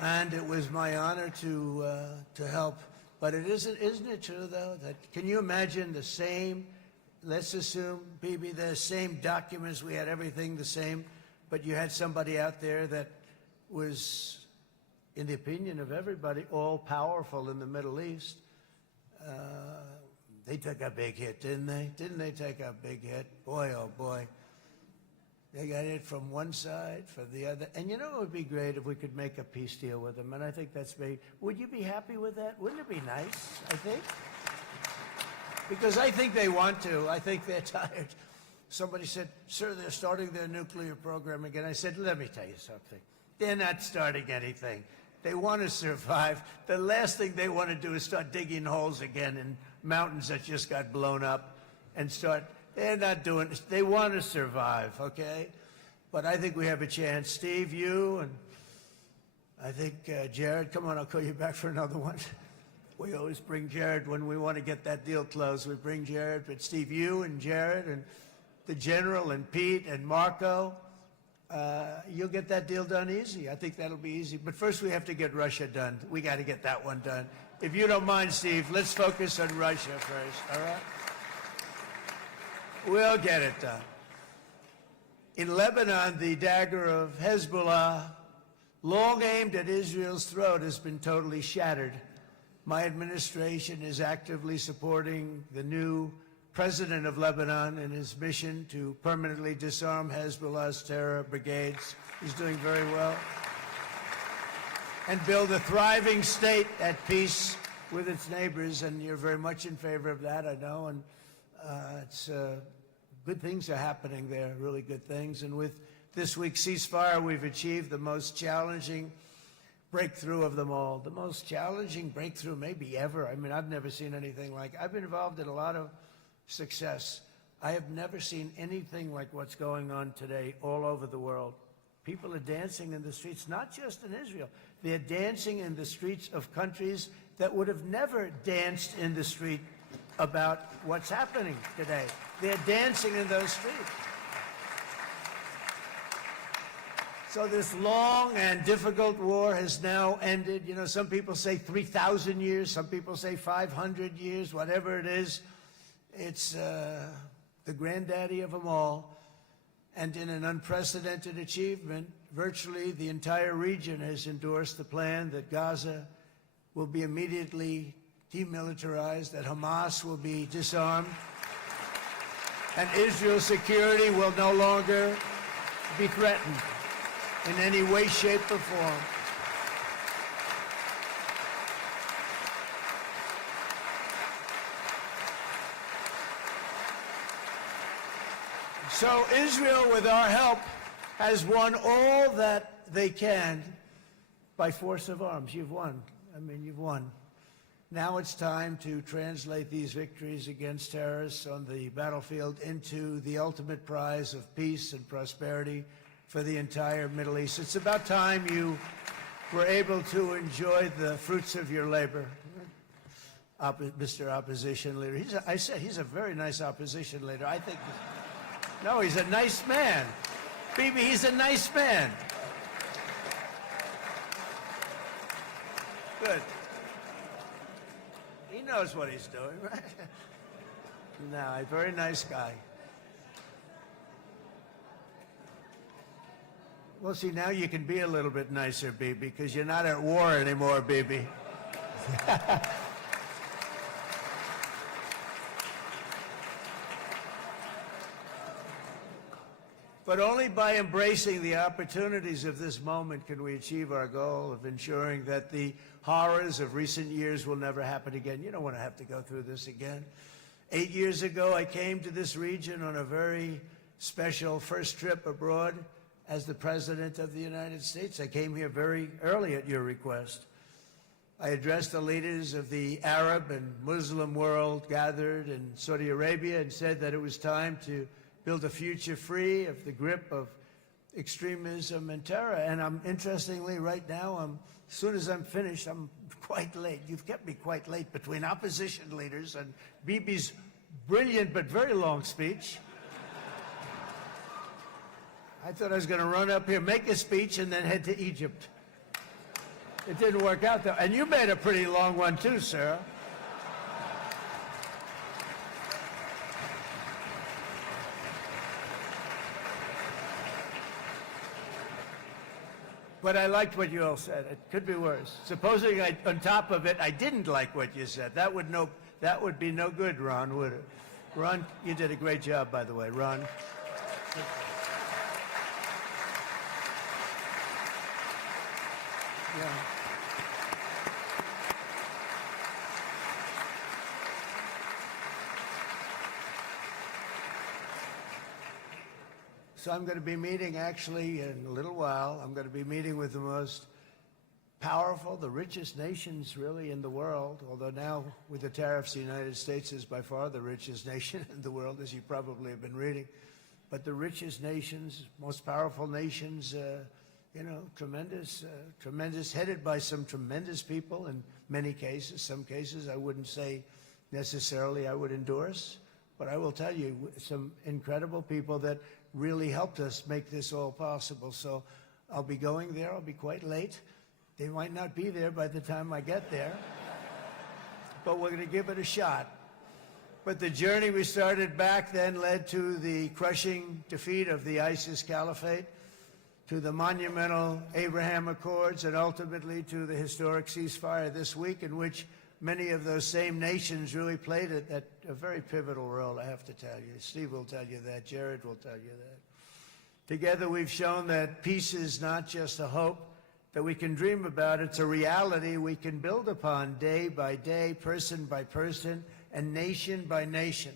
And it was my honor to help. But it isn't it true, though, that can you imagine the same, let's assume, Bibi, the same documents, we had everything the same, but you had somebody out there that was, in the opinion of everybody, all-powerful in the Middle East. They took a big hit, didn't they? Didn't they take a big hit? Boy, oh boy. They got it from one side, from the other. And you know it would be great if we could make a peace deal with them, and I think that's very... Would you be happy with that? Wouldn't it be nice, I think? Because I think they want to. I think they're tired. Somebody said, sir, they're starting their nuclear program again. I said, let me tell you something. They're not starting anything. They want to survive. The last thing they want to do is start digging holes again in mountains that just got blown up and start... They're not doing it. They want to survive, okay? But I think we have a chance. Steve, you, and I think Jared, come on, I'll call you back for another one. We always bring Jared when we want to get that deal closed. We bring Jared, but Steve, you and Jared and the General and Pete and Marco, you'll get that deal done easy. I think that'll be easy. But first we have to get Russia done. We got to get that one done. If you don't mind, Steve, let's focus on Russia first, all right? We'll get it done. In Lebanon, the dagger of Hezbollah, long aimed at Israel's throat, has been totally shattered. My administration is actively supporting the new president of Lebanon in his mission to permanently disarm Hezbollah's terror brigades. He's doing very well. And build a thriving state at peace with its neighbors, and you're very much in favor of that, I know, and it's good things are happening there, really good things. And with this week's ceasefire, we've achieved the most challenging breakthrough of them all, the most challenging breakthrough maybe ever. I mean, I've never seen anything like it. I've been involved in a lot of success. I have never seen anything like what's going on today all over the world. People are dancing in the streets, not just in Israel. They're dancing in the streets of countries that would have never danced in the street about what's happening today. They're dancing in those streets. So this long and difficult war has now ended. You know, some people say 3,000 years, some people say 500 years, whatever it is. It's the granddaddy of them all. And in an unprecedented achievement, virtually the entire region has endorsed the plan that Gaza will be immediately demilitarized, that Hamas will be disarmed, and Israel's security will no longer be threatened in any way, shape, or form. So Israel, with our help, has won all that they can by force of arms. You've won. I mean, you've won. Now it's time to translate these victories against terrorists on the battlefield into the ultimate prize of peace and prosperity for the entire Middle East. It's about time you were able to enjoy the fruits of your labor. Mr. Opposition Leader. I said he's a very nice opposition leader. I think... No, he's a nice man. Bibi, he's a nice man. Good. He knows what he's doing, right? No, a very nice guy. Well, see, now you can be a little bit nicer, Bibi, because you're not at war anymore, Bibi. But only by embracing the opportunities of this moment can we achieve our goal of ensuring that the horrors of recent years will never happen again. You don't want to have to go through this again. 8 years ago, I came to this region on a very special first trip abroad as the President of the United States. I came here very early at your request. I addressed the leaders of the Arab and Muslim world gathered in Saudi Arabia and said that it was time to build a future free of the grip of extremism and terror. And interestingly, right now, as soon as I'm finished, I'm quite late. You've kept me quite late between opposition leaders and Bibi's brilliant but very long speech. I thought I was going to run up here, make a speech, and then head to Egypt. It didn't work out, though. And you made a pretty long one, too, sir. But I liked what you all said. It could be worse. Supposing on top of it, I didn't like what you said. That would be no good, Ron, would it? Ron, you did a great job, by the way, Ron. Yeah. So I'm going to be meeting, actually, in a little while, I'm going to be meeting with the most powerful, the richest nations, really, in the world, although now, with the tariffs, the United States is by far the richest nation in the world, as you probably have been reading. But the richest nations, most powerful nations, tremendous, headed by some tremendous people in many cases. Some cases I wouldn't say necessarily I would endorse, but I will tell you, some incredible people that really helped us make this all possible. So I'll be going there. I'll be quite late. They might not be there by the time I get there, but we're going to give it a shot. But the journey we started back then led to the crushing defeat of the ISIS caliphate, to the monumental Abraham Accords, and ultimately to the historic ceasefire this week, in which many of those same nations really played a very pivotal role, I have to tell you. Steve will tell you that. Jared will tell you that. Together, we've shown that peace is not just a hope that we can dream about. It's a reality we can build upon day by day, person by person, and nation by nation.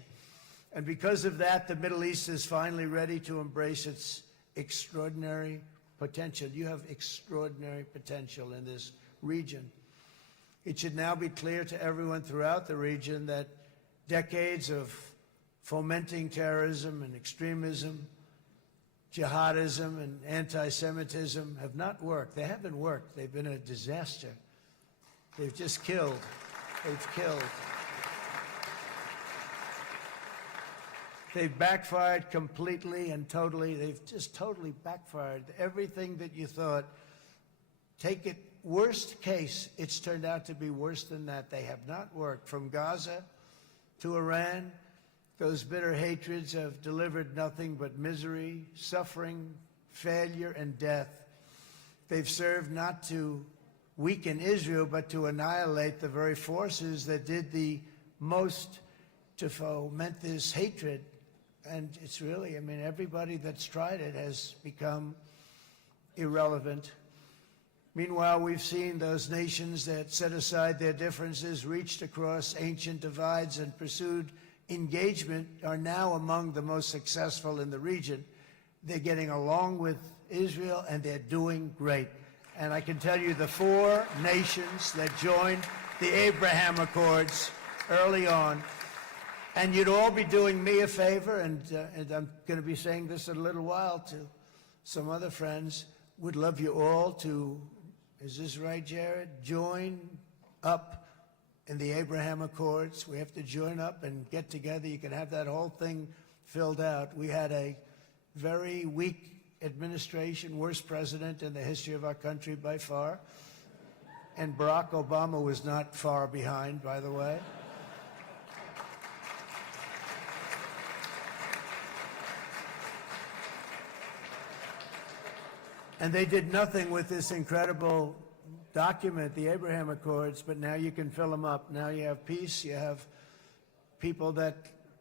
And because of that, the Middle East is finally ready to embrace its extraordinary potential. You have extraordinary potential in this region. It should now be clear to everyone throughout the region that decades of fomenting terrorism and extremism, jihadism and anti-Semitism have not worked. They haven't worked. They've been a disaster. They've just killed. They've killed. They've backfired completely and totally. They've just totally backfired. Everything that you thought, take it worst case, it's turned out to be worse than that. They have not worked. From Gaza to Iran, those bitter hatreds have delivered nothing but misery, suffering, failure, and death. They've served not to weaken Israel, but to annihilate the very forces that did the most to foment this hatred. And it's really, I mean, everybody that's tried it has become irrelevant. Meanwhile, we've seen those nations that set aside their differences, reached across ancient divides, and pursued engagement are now among the most successful in the region. They're getting along with Israel, and they're doing great. And I can tell you the 4 nations that joined the Abraham Accords early on, and you'd all be doing me a favor, and I'm going to be saying this in a little while to some other friends, would love you all to, is this right, Jared? Join up in the Abraham Accords. We have to join up and get together. You can have that whole thing filled out. We had a very weak administration, worst president in the history of our country by far. And Barack Obama was not far behind, by the way. And they did nothing with this incredible document, the Abraham Accords, but now you can fill them up. Now you have peace, you have people that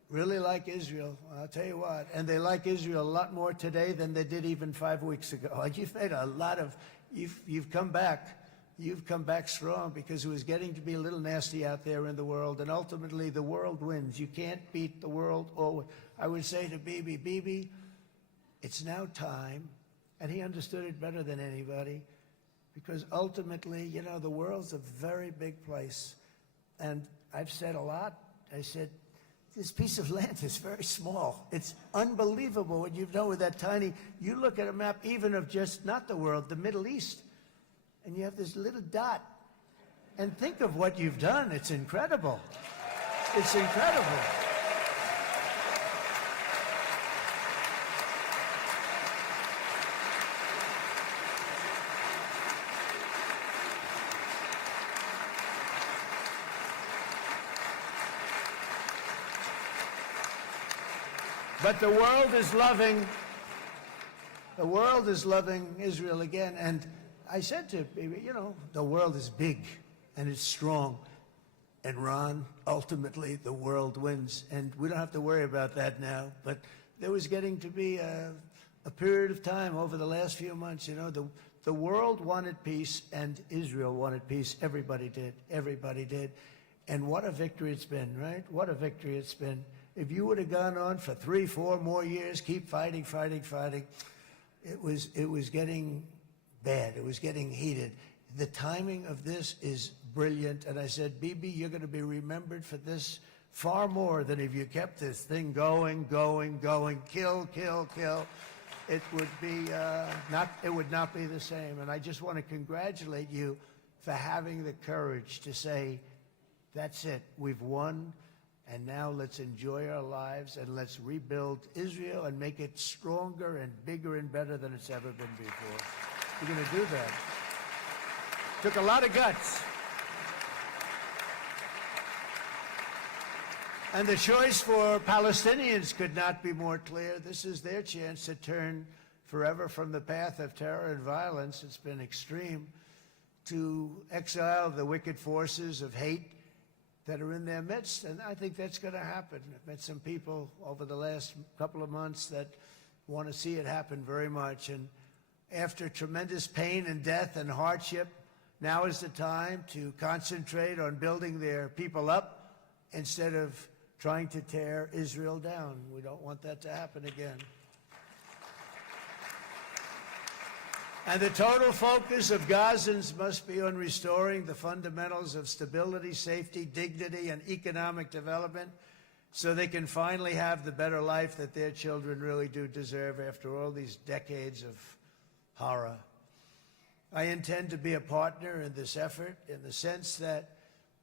really like Israel. I'll tell you what, and they like Israel a lot more today than they did even 5 weeks ago. You've made a lot of, you've come back. You've come back strong, because it was getting to be a little nasty out there in the world, and ultimately the world wins. You can't beat the world always. I would say to Bibi, it's now time. And he understood it better than anybody, because ultimately, you know, the world's a very big place. And I've said a lot. I said, this piece of land is very small. It's unbelievable what you've done with that tiny, you look at a map even of just not the world, the Middle East, and you have this little dot. And think of what you've done. It's incredible. It's incredible. But the world is loving Israel again. And I said to Bibi, you know, the world is big and it's strong. And Ron, ultimately, the world wins. And we don't have to worry about that now. But there was getting to be a period of time over the last few months, you know, the world wanted peace and Israel wanted peace. Everybody did. Everybody did. And what a victory it's been, right? What a victory it's been. If you would have gone on for 3-4 more years, keep fighting, it was getting bad. It was getting heated. The timing of this is brilliant. And I said, Bibi, you're going to be remembered for this far more than if you kept this thing going, kill. It would be it would not be the same. And I just want to congratulate you for having the courage to say, that's it, we've won. And now let's enjoy our lives and let's rebuild Israel and make it stronger and bigger and better than it's ever been before. We're going to do that. Took a lot of guts. And the choice for Palestinians could not be more clear. This is their chance to turn forever from the path of terror and violence. It's been extreme, to exile the wicked forces of hate that are in their midst, and I think that's going to happen. I've met some people over the last couple of months that want to see it happen very much, and after tremendous pain and death and hardship, now is the time to concentrate on building their people up instead of trying to tear Israel down. We don't want that to happen again. And the total focus of Gazans must be on restoring the fundamentals of stability, safety, dignity, and economic development so they can finally have the better life that their children really do deserve after all these decades of horror. I intend to be a partner in this effort in the sense that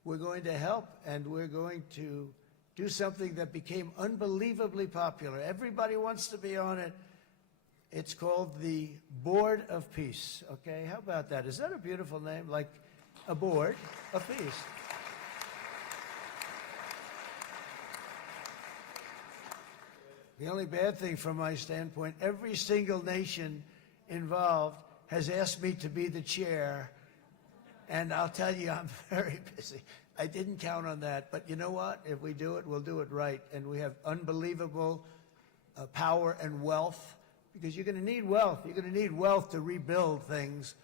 we're going to help and we're going to do something that became unbelievably popular. Everybody wants to be on it. It's called the Board of Peace, okay? How about that? Is that a beautiful name? Like a board of peace. The only bad thing from my standpoint, every single nation involved has asked me to be the chair, and I'll tell you, I'm very busy. I didn't count on that, but you know what? If we do it, we'll do it right, and we have unbelievable power and wealth, because you're going to need wealth. You're going to need wealth to rebuild things,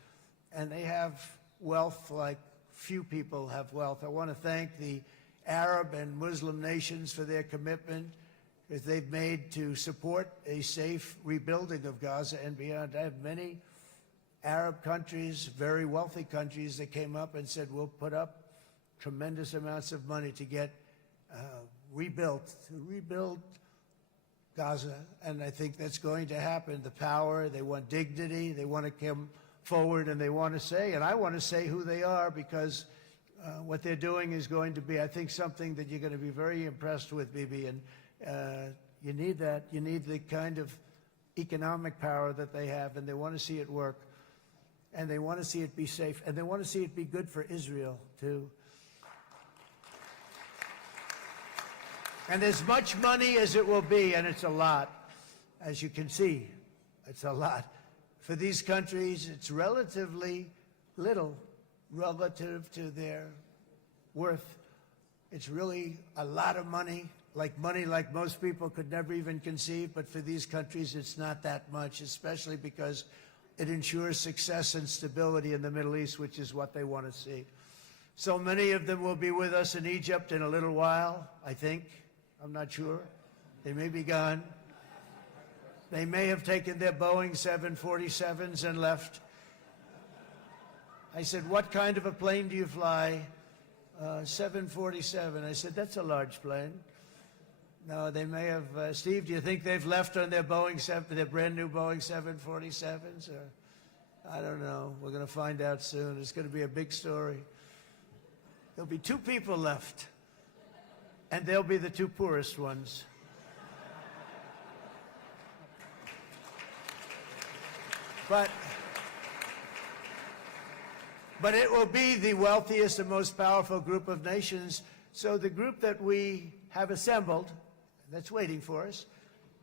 and they have wealth like few people have wealth. I want to thank the Arab and Muslim nations for their commitment that they've made to support a safe rebuilding of Gaza and beyond. I have many Arab countries, very wealthy countries, that came up and said, we'll put up tremendous amounts of money to get rebuild Gaza, and I think that's going to happen. The power, they want dignity, they want to come forward, and they want to say, and I want to say who they are, because what they're doing is going to be, I think, something that you're going to be very impressed with, Bibi, and you need that. You need the kind of economic power that they have, and they want to see it work, and they want to see it be safe, and they want to see it be good for Israel, too. And as much money as it will be, and it's a lot, as you can see, it's a lot. For these countries, it's relatively little relative to their worth. It's really a lot of money like most people could never even conceive, but for these countries, it's not that much, especially because it ensures success and stability in the Middle East, which is what they want to see. So many of them will be with us in Egypt in a little while, I think. I'm not sure. They may be gone. They may have taken their Boeing 747s and left. I said, what kind of a plane do you fly? 747. I said, that's a large plane. No, they may have. Steve, do you think they've left on their their brand new Boeing 747s? Or I don't know. We're going to find out soon. It's going to be a big story. There'll be 2 people left. And they'll be the 2 poorest ones. But it will be the wealthiest and most powerful group of nations. So the group that we have assembled, that's waiting for us,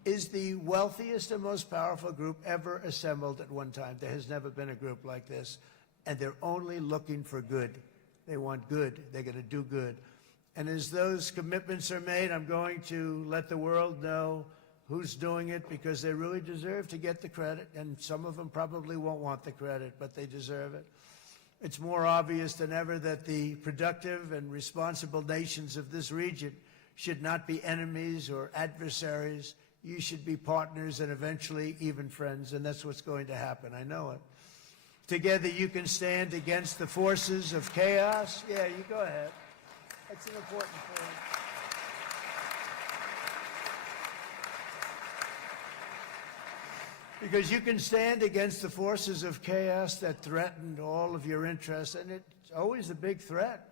is the wealthiest and most powerful group ever assembled at one time. There has never been a group like this. And they're only looking for good. They want good. They're going to do good. And as those commitments are made, I'm going to let the world know who's doing it, because they really deserve to get the credit. And some of them probably won't want the credit, but they deserve it. It's more obvious than ever that the productive and responsible nations of this region should not be enemies or adversaries. You should be partners and eventually even friends, and that's what's going to happen. I know it. Together you can stand against the forces of chaos. Yeah, you go ahead. That's an important point. Because you can stand against the forces of chaos that threaten all of your interests, and it's always a big threat,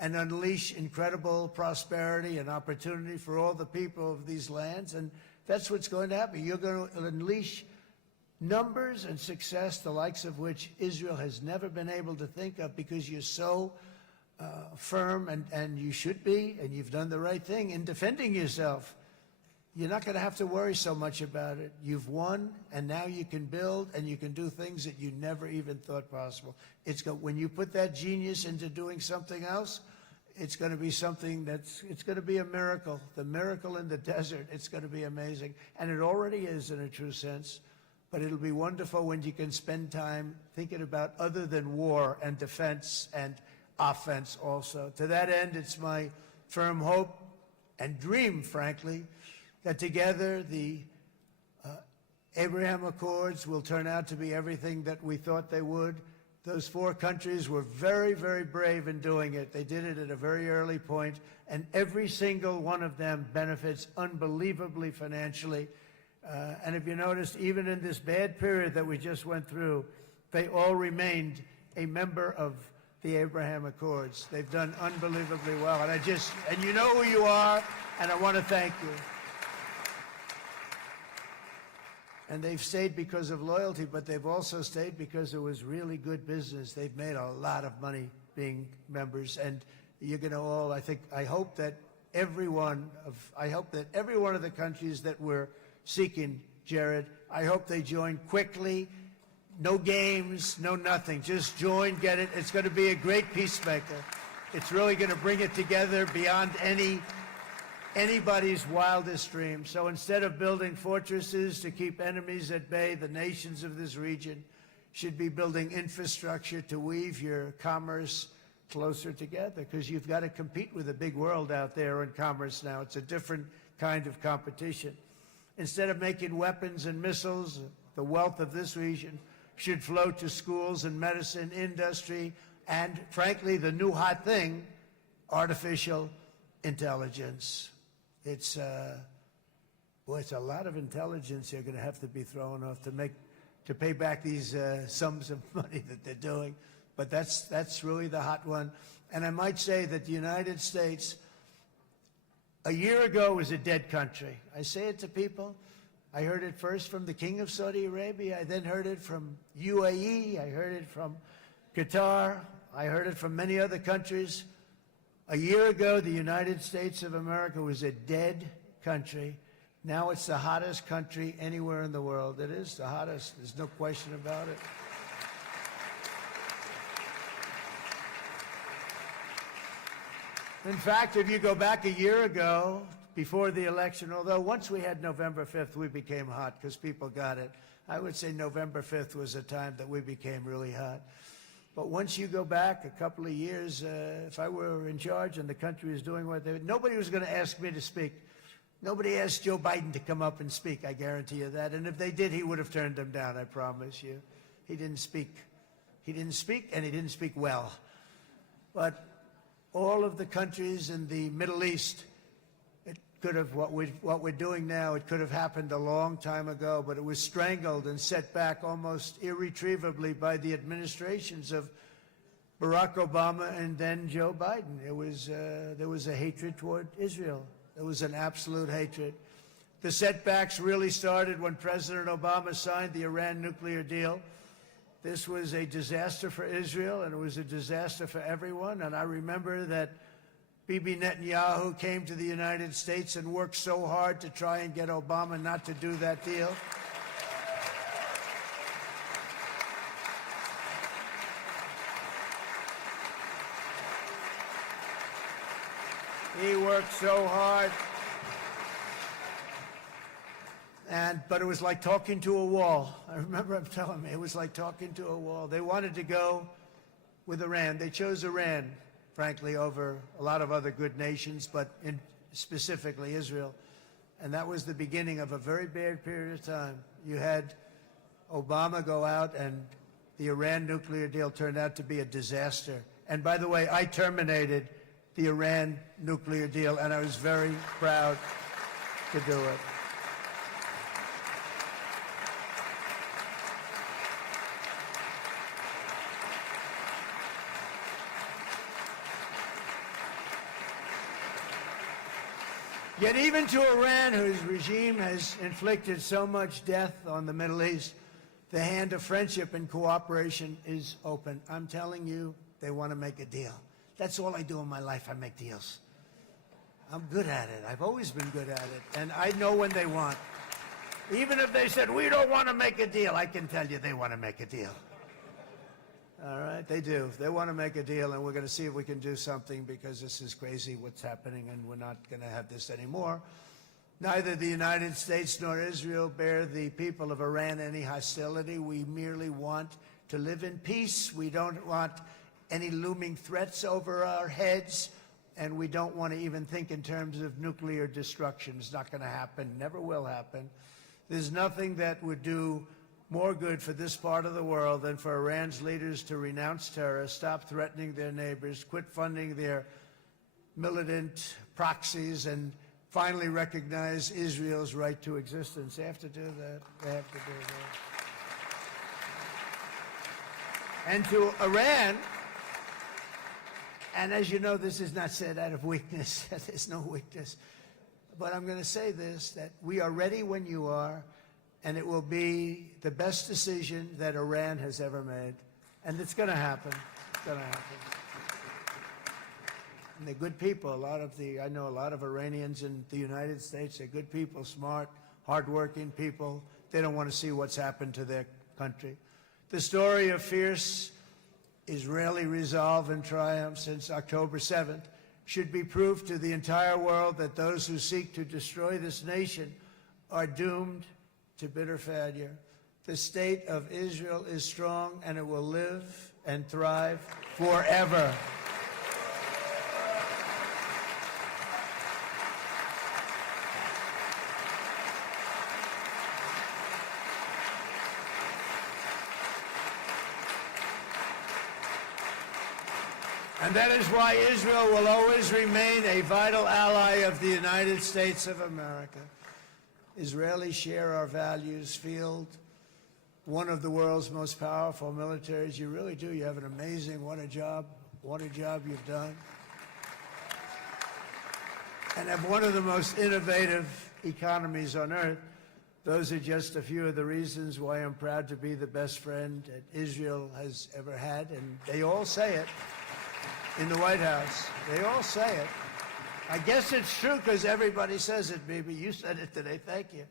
and unleash incredible prosperity and opportunity for all the people of these lands, and that's what's going to happen. You're going to unleash numbers and success, the likes of which Israel has never been able to think of, because you're so firm, and you should be, and you've done the right thing in defending yourself. You're not going to have to worry so much about it. You've won, and now you can build, and you can do things that you never even thought possible. When you put that genius into doing something else, it's going to be something it's going to be a miracle. The miracle in the desert, it's going to be amazing. And it already is in a true sense. But it'll be wonderful when you can spend time thinking about other than war and defense and offense also. To that end, it's my firm hope and dream, frankly, that together the Abraham Accords will turn out to be everything that we thought they would. Those 4 countries were very, very brave in doing it. They did it at a very early point, and every single one of them benefits unbelievably financially. And if you noticed, even in this bad period that we just went through, they all remained a member of the Abraham Accords. They've done unbelievably well. And you know who you are, and I want to thank you. And they've stayed because of loyalty, but they've also stayed because it was really good business. They've made a lot of money being members, and you're going to all, I hope that every one of the countries that we're seeking, Jared, I hope they join quickly. No games, no nothing. Just join, get it. It's going to be a great peacemaker. It's really going to bring it together beyond anybody's wildest dream. So instead of building fortresses to keep enemies at bay, the nations of this region should be building infrastructure to weave your commerce closer together, because you've got to compete with the big world out there in commerce now. It's a different kind of competition. Instead of making weapons and missiles, the wealth of this region should flow to schools and medicine, industry, and frankly, the new hot thing, artificial intelligence. It's a lot of intelligence you're going to have to be throwing off to pay back these sums of money that they're doing. But that's really the hot one. And I might say that the United States, a year ago, was a dead country. I say it to people. I heard it first from the King of Saudi Arabia. I then heard it from UAE. I heard it from Qatar. I heard it from many other countries. A year ago, the United States of America was a dead country. Now it's the hottest country anywhere in the world. It is the hottest. There's no question about it. In fact, if you go back a year ago, before the election, although once we had November 5th, we became hot because people got it. I would say November 5th was a time that we became really hot. But once you go back a couple of years, if I were in charge and the country was doing what they were, nobody was going to ask me to speak. Nobody asked Joe Biden to come up and speak, I guarantee you that. And if they did, he would have turned them down, I promise you. He didn't speak. He didn't speak, and he didn't speak well. But all of the countries in the Middle East, it could have, what we're doing now, it could have happened a long time ago, but it was strangled and set back almost irretrievably by the administrations of Barack Obama and then Joe Biden. It was, there was a hatred toward Israel. There was an absolute hatred. The setbacks really started when President Obama signed the Iran nuclear deal. This was a disaster for Israel, and it was a disaster for everyone. And I remember that Bibi Netanyahu came to the United States and worked so hard to try and get Obama not to do that deal. He worked so hard. But it was like talking to a wall. I remember him telling me it was like talking to a wall. They wanted to go with Iran. They chose Iran, frankly, over a lot of other good nations, but specifically Israel. And that was the beginning of a very bad period of time. You had Obama go out, and the Iran nuclear deal turned out to be a disaster. And by the way, I terminated the Iran nuclear deal, and I was very proud to do it. Yet even to Iran, whose regime has inflicted so much death on the Middle East, the hand of friendship and cooperation is open. I'm telling you, they want to make a deal. That's all I do in my life. I make deals. I'm good at it. I've always been good at it. And I know when they want. Even if they said, we don't want to make a deal, I can tell you they want to make a deal. All right, they do. They want to make a deal, and we're going to see if we can do something, because this is crazy what's happening, and we're not going to have this anymore. Neither the United States nor Israel bear the people of Iran any hostility. We merely want to live in peace. We don't want any looming threats over our heads, and we don't want to even think in terms of nuclear destruction. It's not going to happen, never will happen. There's nothing that would do more good for this part of the world than for Iran's leaders to renounce terror, stop threatening their neighbors, quit funding their militant proxies, and finally recognize Israel's right to existence. They have to do that. They have to do that. And to Iran, and as you know, this is not said out of weakness. There's no weakness. But I'm going to say this, that we are ready when you are, and it will be the best decision that Iran has ever made. And it's going to happen. It's going to happen. And they're good people. I know a lot of Iranians in the United States. They're good people, smart, hardworking people. They don't want to see what's happened to their country. The story of fierce Israeli resolve and triumph since October 7th should be proof to the entire world that those who seek to destroy this nation are doomed to bitter failure. The state of Israel is strong, and it will live and thrive forever. And that is why Israel will always remain a vital ally of the United States of America. Israelis share our values, field one of the world's most powerful militaries. You really do. You have an amazing, what a job you've done. And have one of the most innovative economies on earth. Those are just a few of the reasons why I'm proud to be the best friend that Israel has ever had. And they all say it. In the White House. They all say it. I guess it's true because everybody says it, baby. You said it today. Thank you.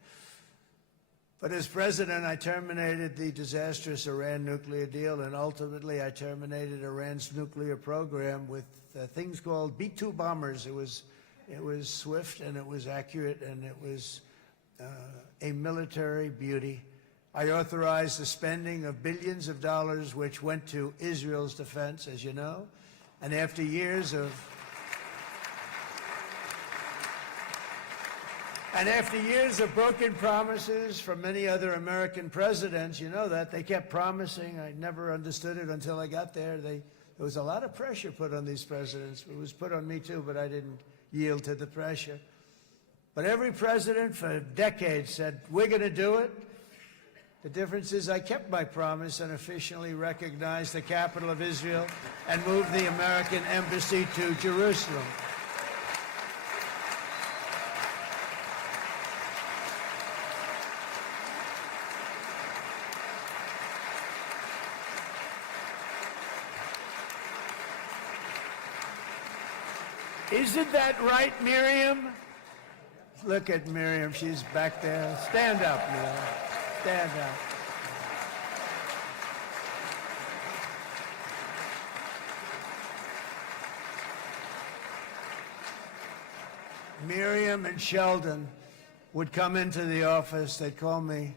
But as president, I terminated the disastrous Iran nuclear deal, and ultimately I terminated Iran's nuclear program with things called B-2 bombers. It was swift, and it was accurate, and it was a military beauty. I authorized the spending of billions of dollars, which went to Israel's defense, as you know. And after years of broken promises from many other American presidents, you know that, they kept promising. I never understood it until I got there. There was a lot of pressure put on these presidents. It was put on me too, but I didn't yield to the pressure. But every president for decades said, we're going to do it. The difference is I kept my promise and officially recognized the capital of Israel and moved the American embassy to Jerusalem. Isn't that right, Miriam? Look at Miriam. She's back there. Stand up, Miriam. Stand up. Miriam and Sheldon would come into the office. They'd call me.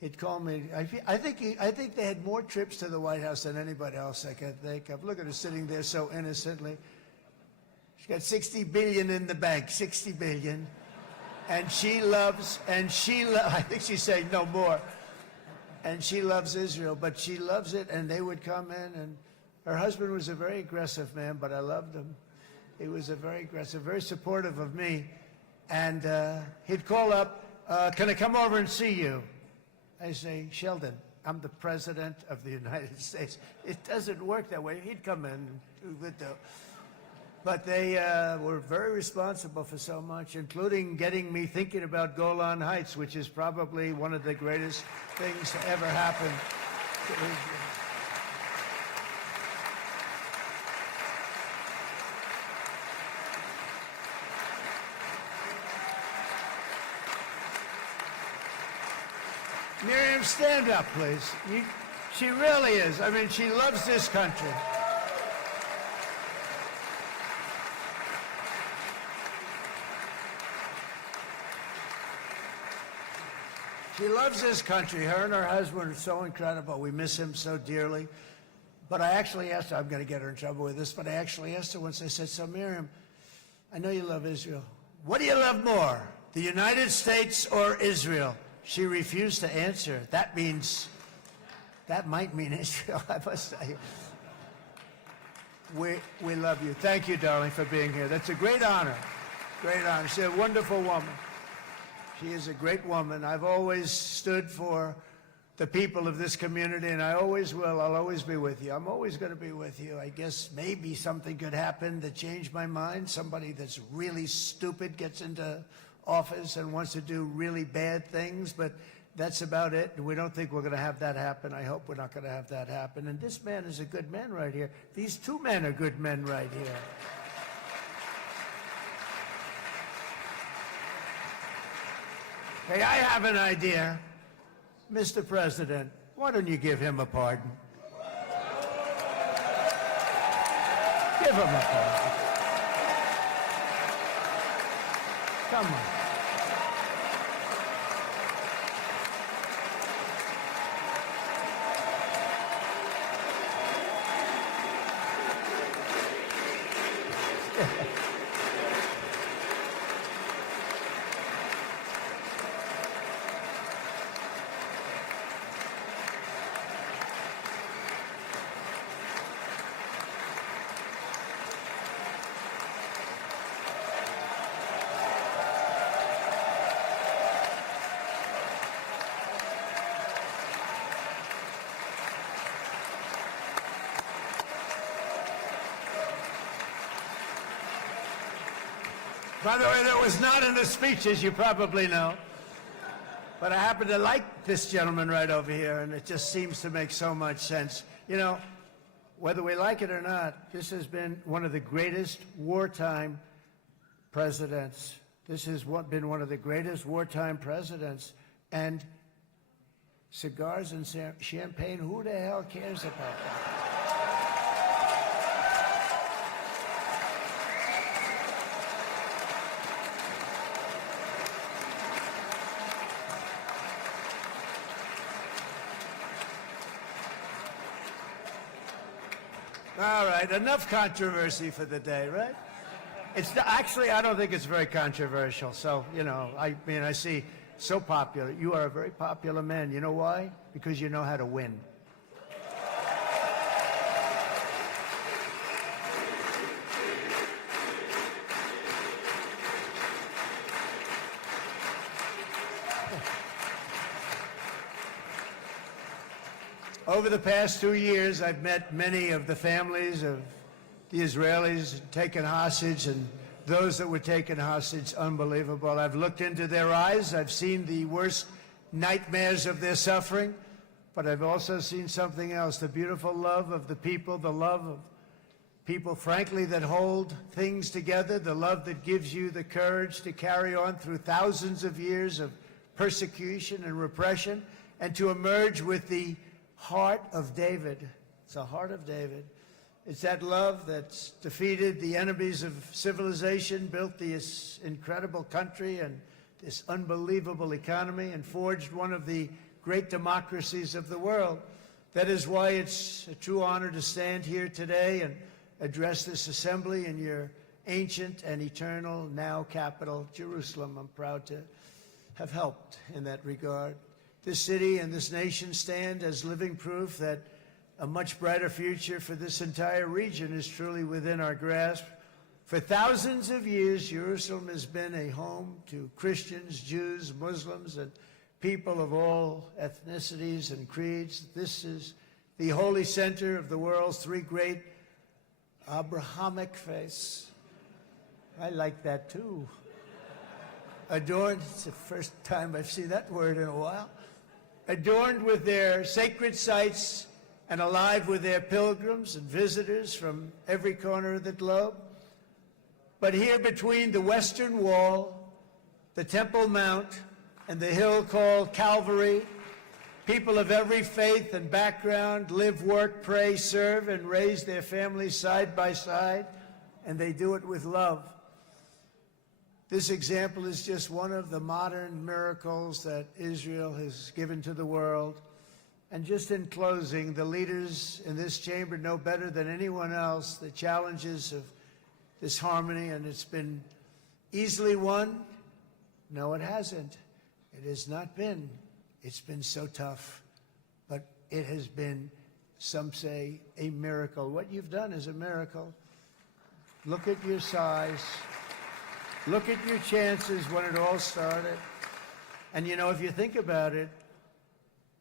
He'd call me. I think they had more trips to the White House than anybody else I can think of. Look at her sitting there so innocently. She's got $60 billion in the bank. $60 billion. And she loves, I think she's saying no more. And she loves Israel, but she loves it, and they would come in, and her husband was a very aggressive man, but I loved him. He was a very aggressive, very supportive of me. And he'd call up, can I come over and see you? I say, Sheldon, I'm the president of the United States. It doesn't work that way. He'd come in and do good though. But they were very responsible for so much, including getting me thinking about Golan Heights, which is probably one of the greatest things to ever happen to Israel. Miriam, stand up, please. She really is. I mean, she loves this country. She loves this country. Her and her husband are so incredible. We miss him so dearly. But I actually asked her, I'm going to get her in trouble with this, but I actually asked her once, I said, so Miriam, I know you love Israel. What do you love more, the United States or Israel? She refused to answer. That might mean Israel, I must say. We love you. Thank you, darling, for being here. That's a great honor. Great honor. She's a wonderful woman. She is a great woman. I've always stood for the people of this community, and I always will. I'll always be with you. I'm always going to be with you. I guess maybe something could happen to change my mind. Somebody that's really stupid gets into office and wants to do really bad things, but that's about it. We don't think we're going to have that happen. I hope we're not going to have that happen. And this man is a good man right here. These two men are good men right here. Hey, I have an idea. Mr. President, why don't you give him a pardon? Give him a pardon. Come on. By the way, that was not in the speech, as you probably know. But I happen to like this gentleman right over here, and it just seems to make so much sense. You know, whether we like it or not, this has been one of the greatest wartime presidents. This has been one of the greatest wartime presidents. And cigars and champagne, who the hell cares about that? All right, enough controversy for the day, right? Actually, I don't think it's very controversial. So, you know, I mean, I see so popular. You are a very popular man. You know why? Because you know how to win. Over the past 2 years, I've met many of the families of the Israelis taken hostage and those that were taken hostage. Unbelievable. I've looked into their eyes. I've seen the worst nightmares of their suffering, but I've also seen something else, the beautiful love of the people, the love of people, frankly, that hold things together, the love that gives you the courage to carry on through thousands of years of persecution and repression, and to emerge with the heart of David. It's the heart of David. It's that love that's defeated the enemies of civilization, built this incredible country and this unbelievable economy, and forged one of the great democracies of the world. That is why it's a true honor to stand here today and address this assembly in your ancient and eternal now capital, Jerusalem. I'm proud to have helped in that regard. This city and this nation stand as living proof that a much brighter future for this entire region is truly within our grasp. For thousands of years, Jerusalem has been a home to Christians, Jews, Muslims, and people of all ethnicities and creeds. This is the holy center of the world's three great Abrahamic faiths. I like that too. Adorned, it's the first time I've seen that word in a while. Adorned with their sacred sites and alive with their pilgrims and visitors from every corner of the globe. But here between the Western Wall, the Temple Mount, and the hill called Calvary, people of every faith and background live, work, pray, serve, and raise their families side by side, and they do it with love. This example is just one of the modern miracles that Israel has given to the world. And just in closing, the leaders in this chamber know better than anyone else the challenges of this harmony, and it's been easily won. No, it hasn't. It has not been. It's been so tough, but it has been, some say, a miracle. What you've done is a miracle. Look at your size. Look at your chances when it all started. And you know, if you think about it,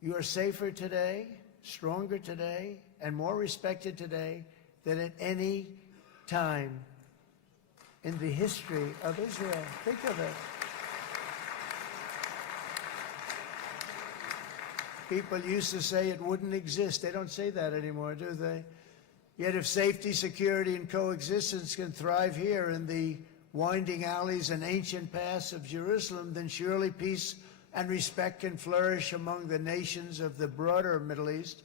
you are safer today, stronger today, and more respected today than at any time in the history of Israel. Think of it. People used to say it wouldn't exist. They don't say that anymore, do they? Yet if safety, security, and coexistence can thrive here in the winding alleys and ancient paths of Jerusalem, then surely peace and respect can flourish among the nations of the broader Middle East.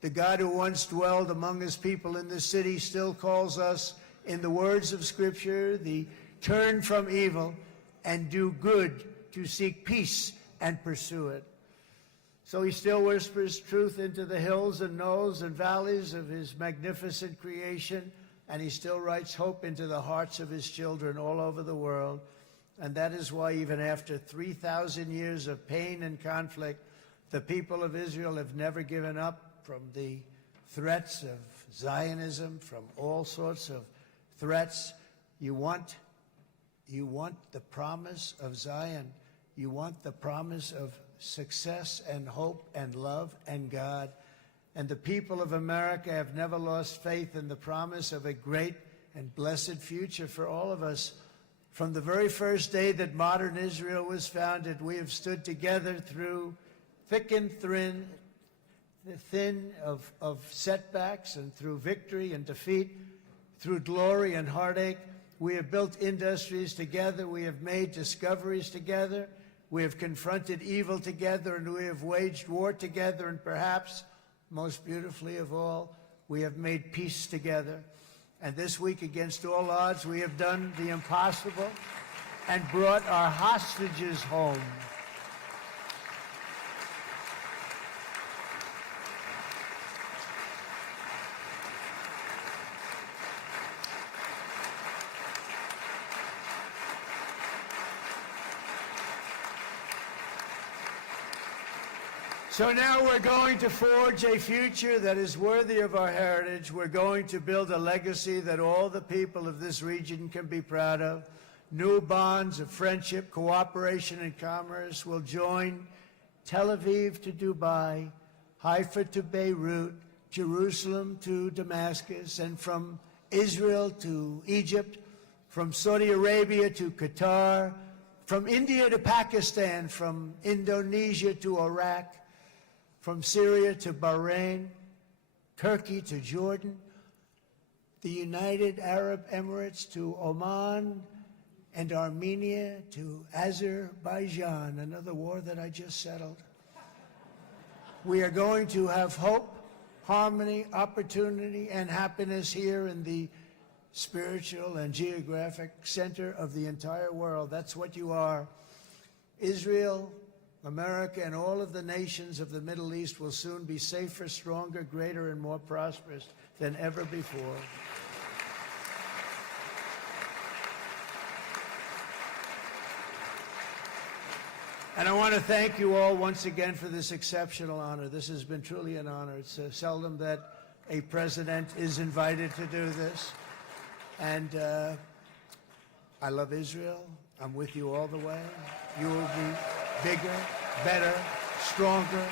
The God who once dwelled among his people in this city still calls us, in the words of Scripture, the turn from evil and do good, to seek peace and pursue it. So he still whispers truth into the hills and knolls and valleys of his magnificent creation, and he still writes hope into the hearts of his children all over the world. And that is why even after 3,000 years of pain and conflict, the people of Israel have never given up from the threats of Zionism, from all sorts of threats. You want the promise of Zion. You want the promise of success and hope and love and God. And the people of America have never lost faith in the promise of a great and blessed future for all of us. From the very first day that modern Israel was founded, we have stood together through thick and thin of setbacks, and through victory and defeat, through glory and heartache. We have built industries together. We have made discoveries together. We have confronted evil together, and we have waged war together. And perhaps most beautifully of all, we have made peace together. And this week, against all odds, we have done the impossible and brought our hostages home. So now we're going to forge a future that is worthy of our heritage. We're going to build a legacy that all the people of this region can be proud of. New bonds of friendship, cooperation, and commerce will join Tel Aviv to Dubai, Haifa to Beirut, Jerusalem to Damascus, and from Israel to Egypt, from Saudi Arabia to Qatar, from India to Pakistan, from Indonesia to Iraq, from Syria to Bahrain, Turkey to Jordan, the United Arab Emirates to Oman, and Armenia to Azerbaijan, another war that I just settled. We are going to have hope, harmony, opportunity, and happiness here in the spiritual and geographic center of the entire world. That's what you are. Israel, America, and all of the nations of the Middle East will soon be safer, stronger, greater, and more prosperous than ever before. And I want to thank you all once again for this exceptional honor. This has been truly an honor. It's seldom that a president is invited to do this. And I love Israel. I'm with you all the way. You will be bigger, better, stronger,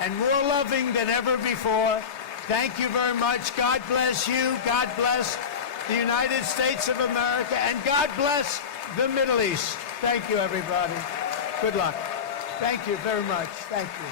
and more loving than ever before. Thank you very much. God bless you. God bless the United States of America. And God bless the Middle East. Thank you, everybody. Good luck. Thank you very much. Thank you.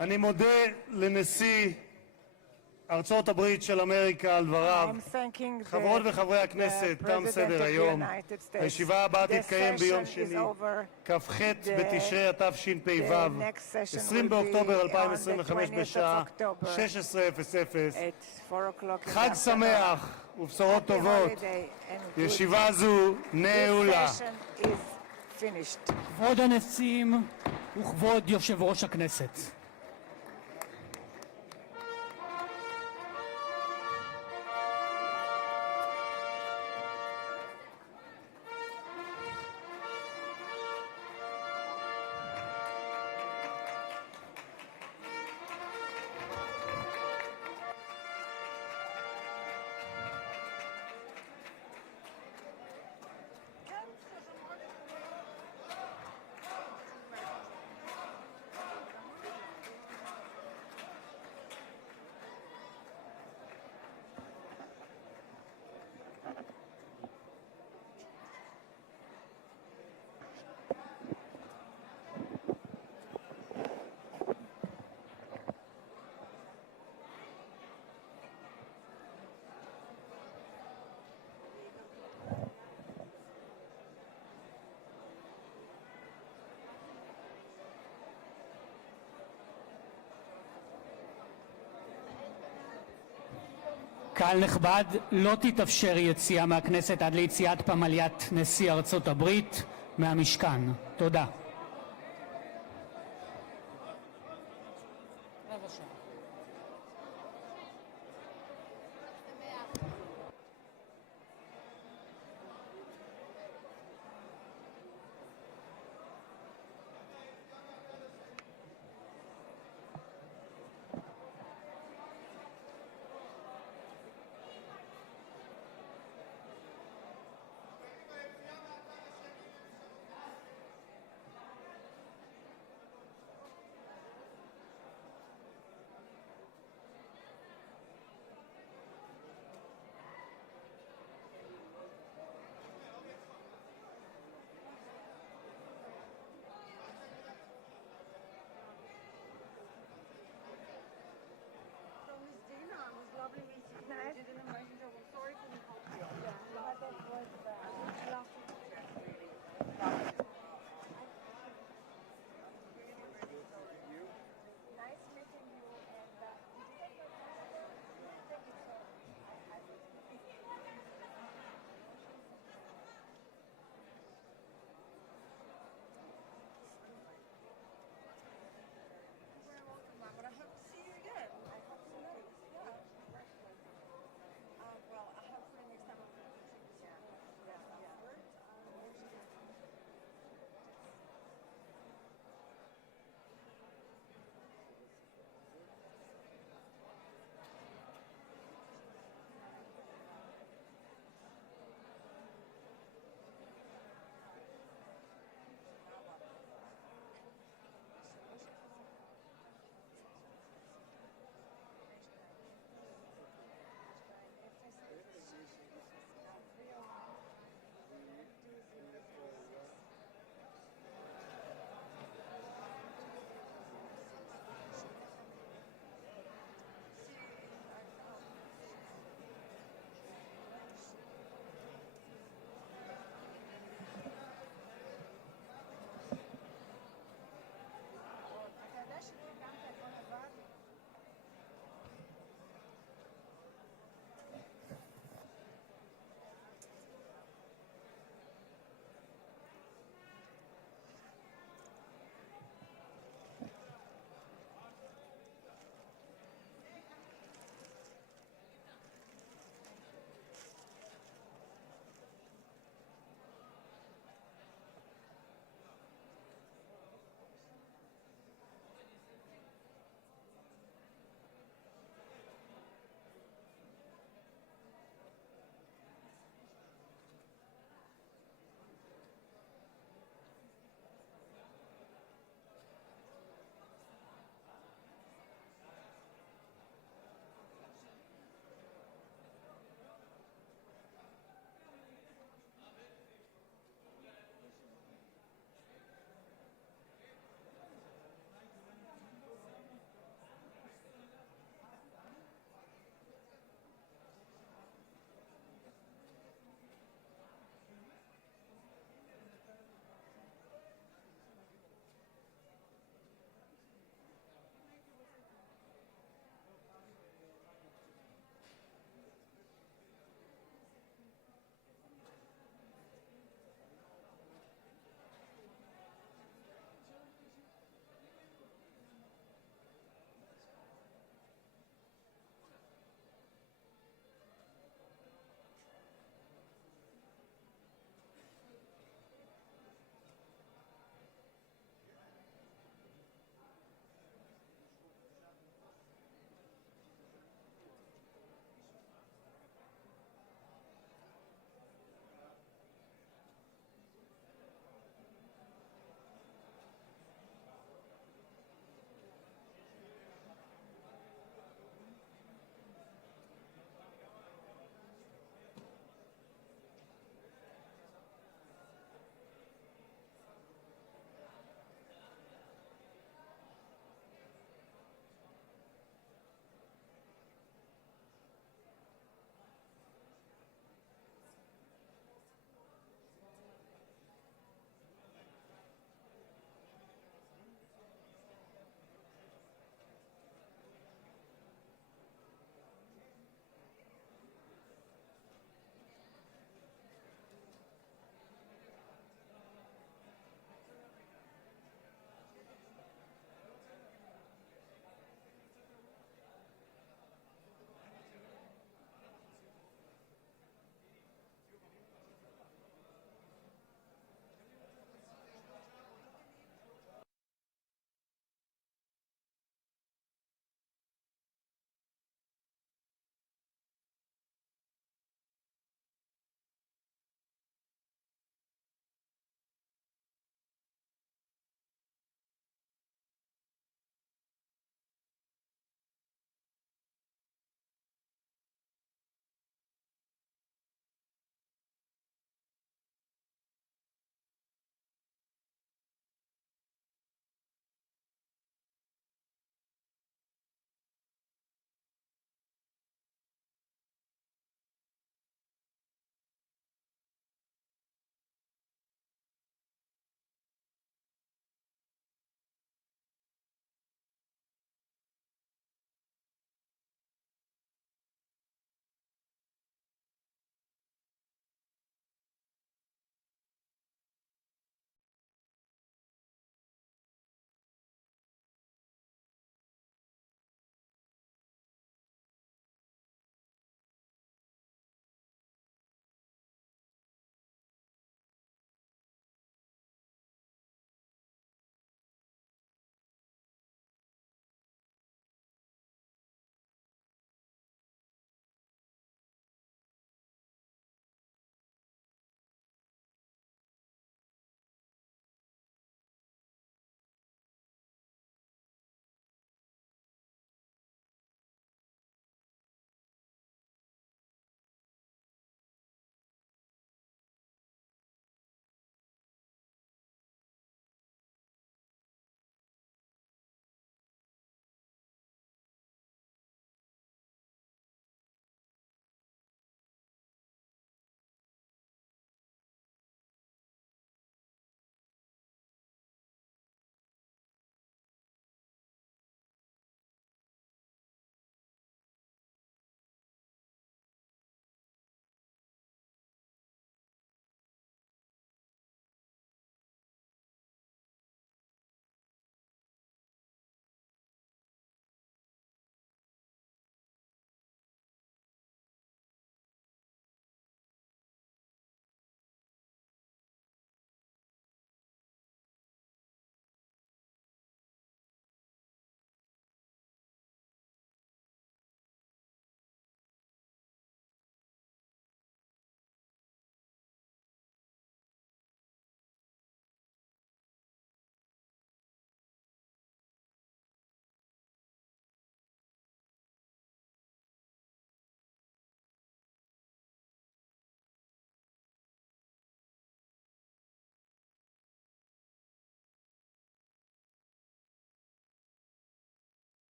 אני מודה לנשיא ארצות הברית של אמריקה על דבריו. I'm thanking חברות וחברי הכנסת, תם סדר היום. הישיבה הבאה תתקיים ביום שני, כ"ח בתשרי התשפ"ו, 20 באוקטובר 2025 בשעה 16:00. חג שמח ובשורות טובות. ישיבה זו נעולה. כבוד הנשיאים וכבוד יושב ראש הכנסת. קהל נכבד, לא תתאפשר יציאה מהכנסת עד ליציאת פמליית נשיא ארצות הברית מהמשכן. תודה.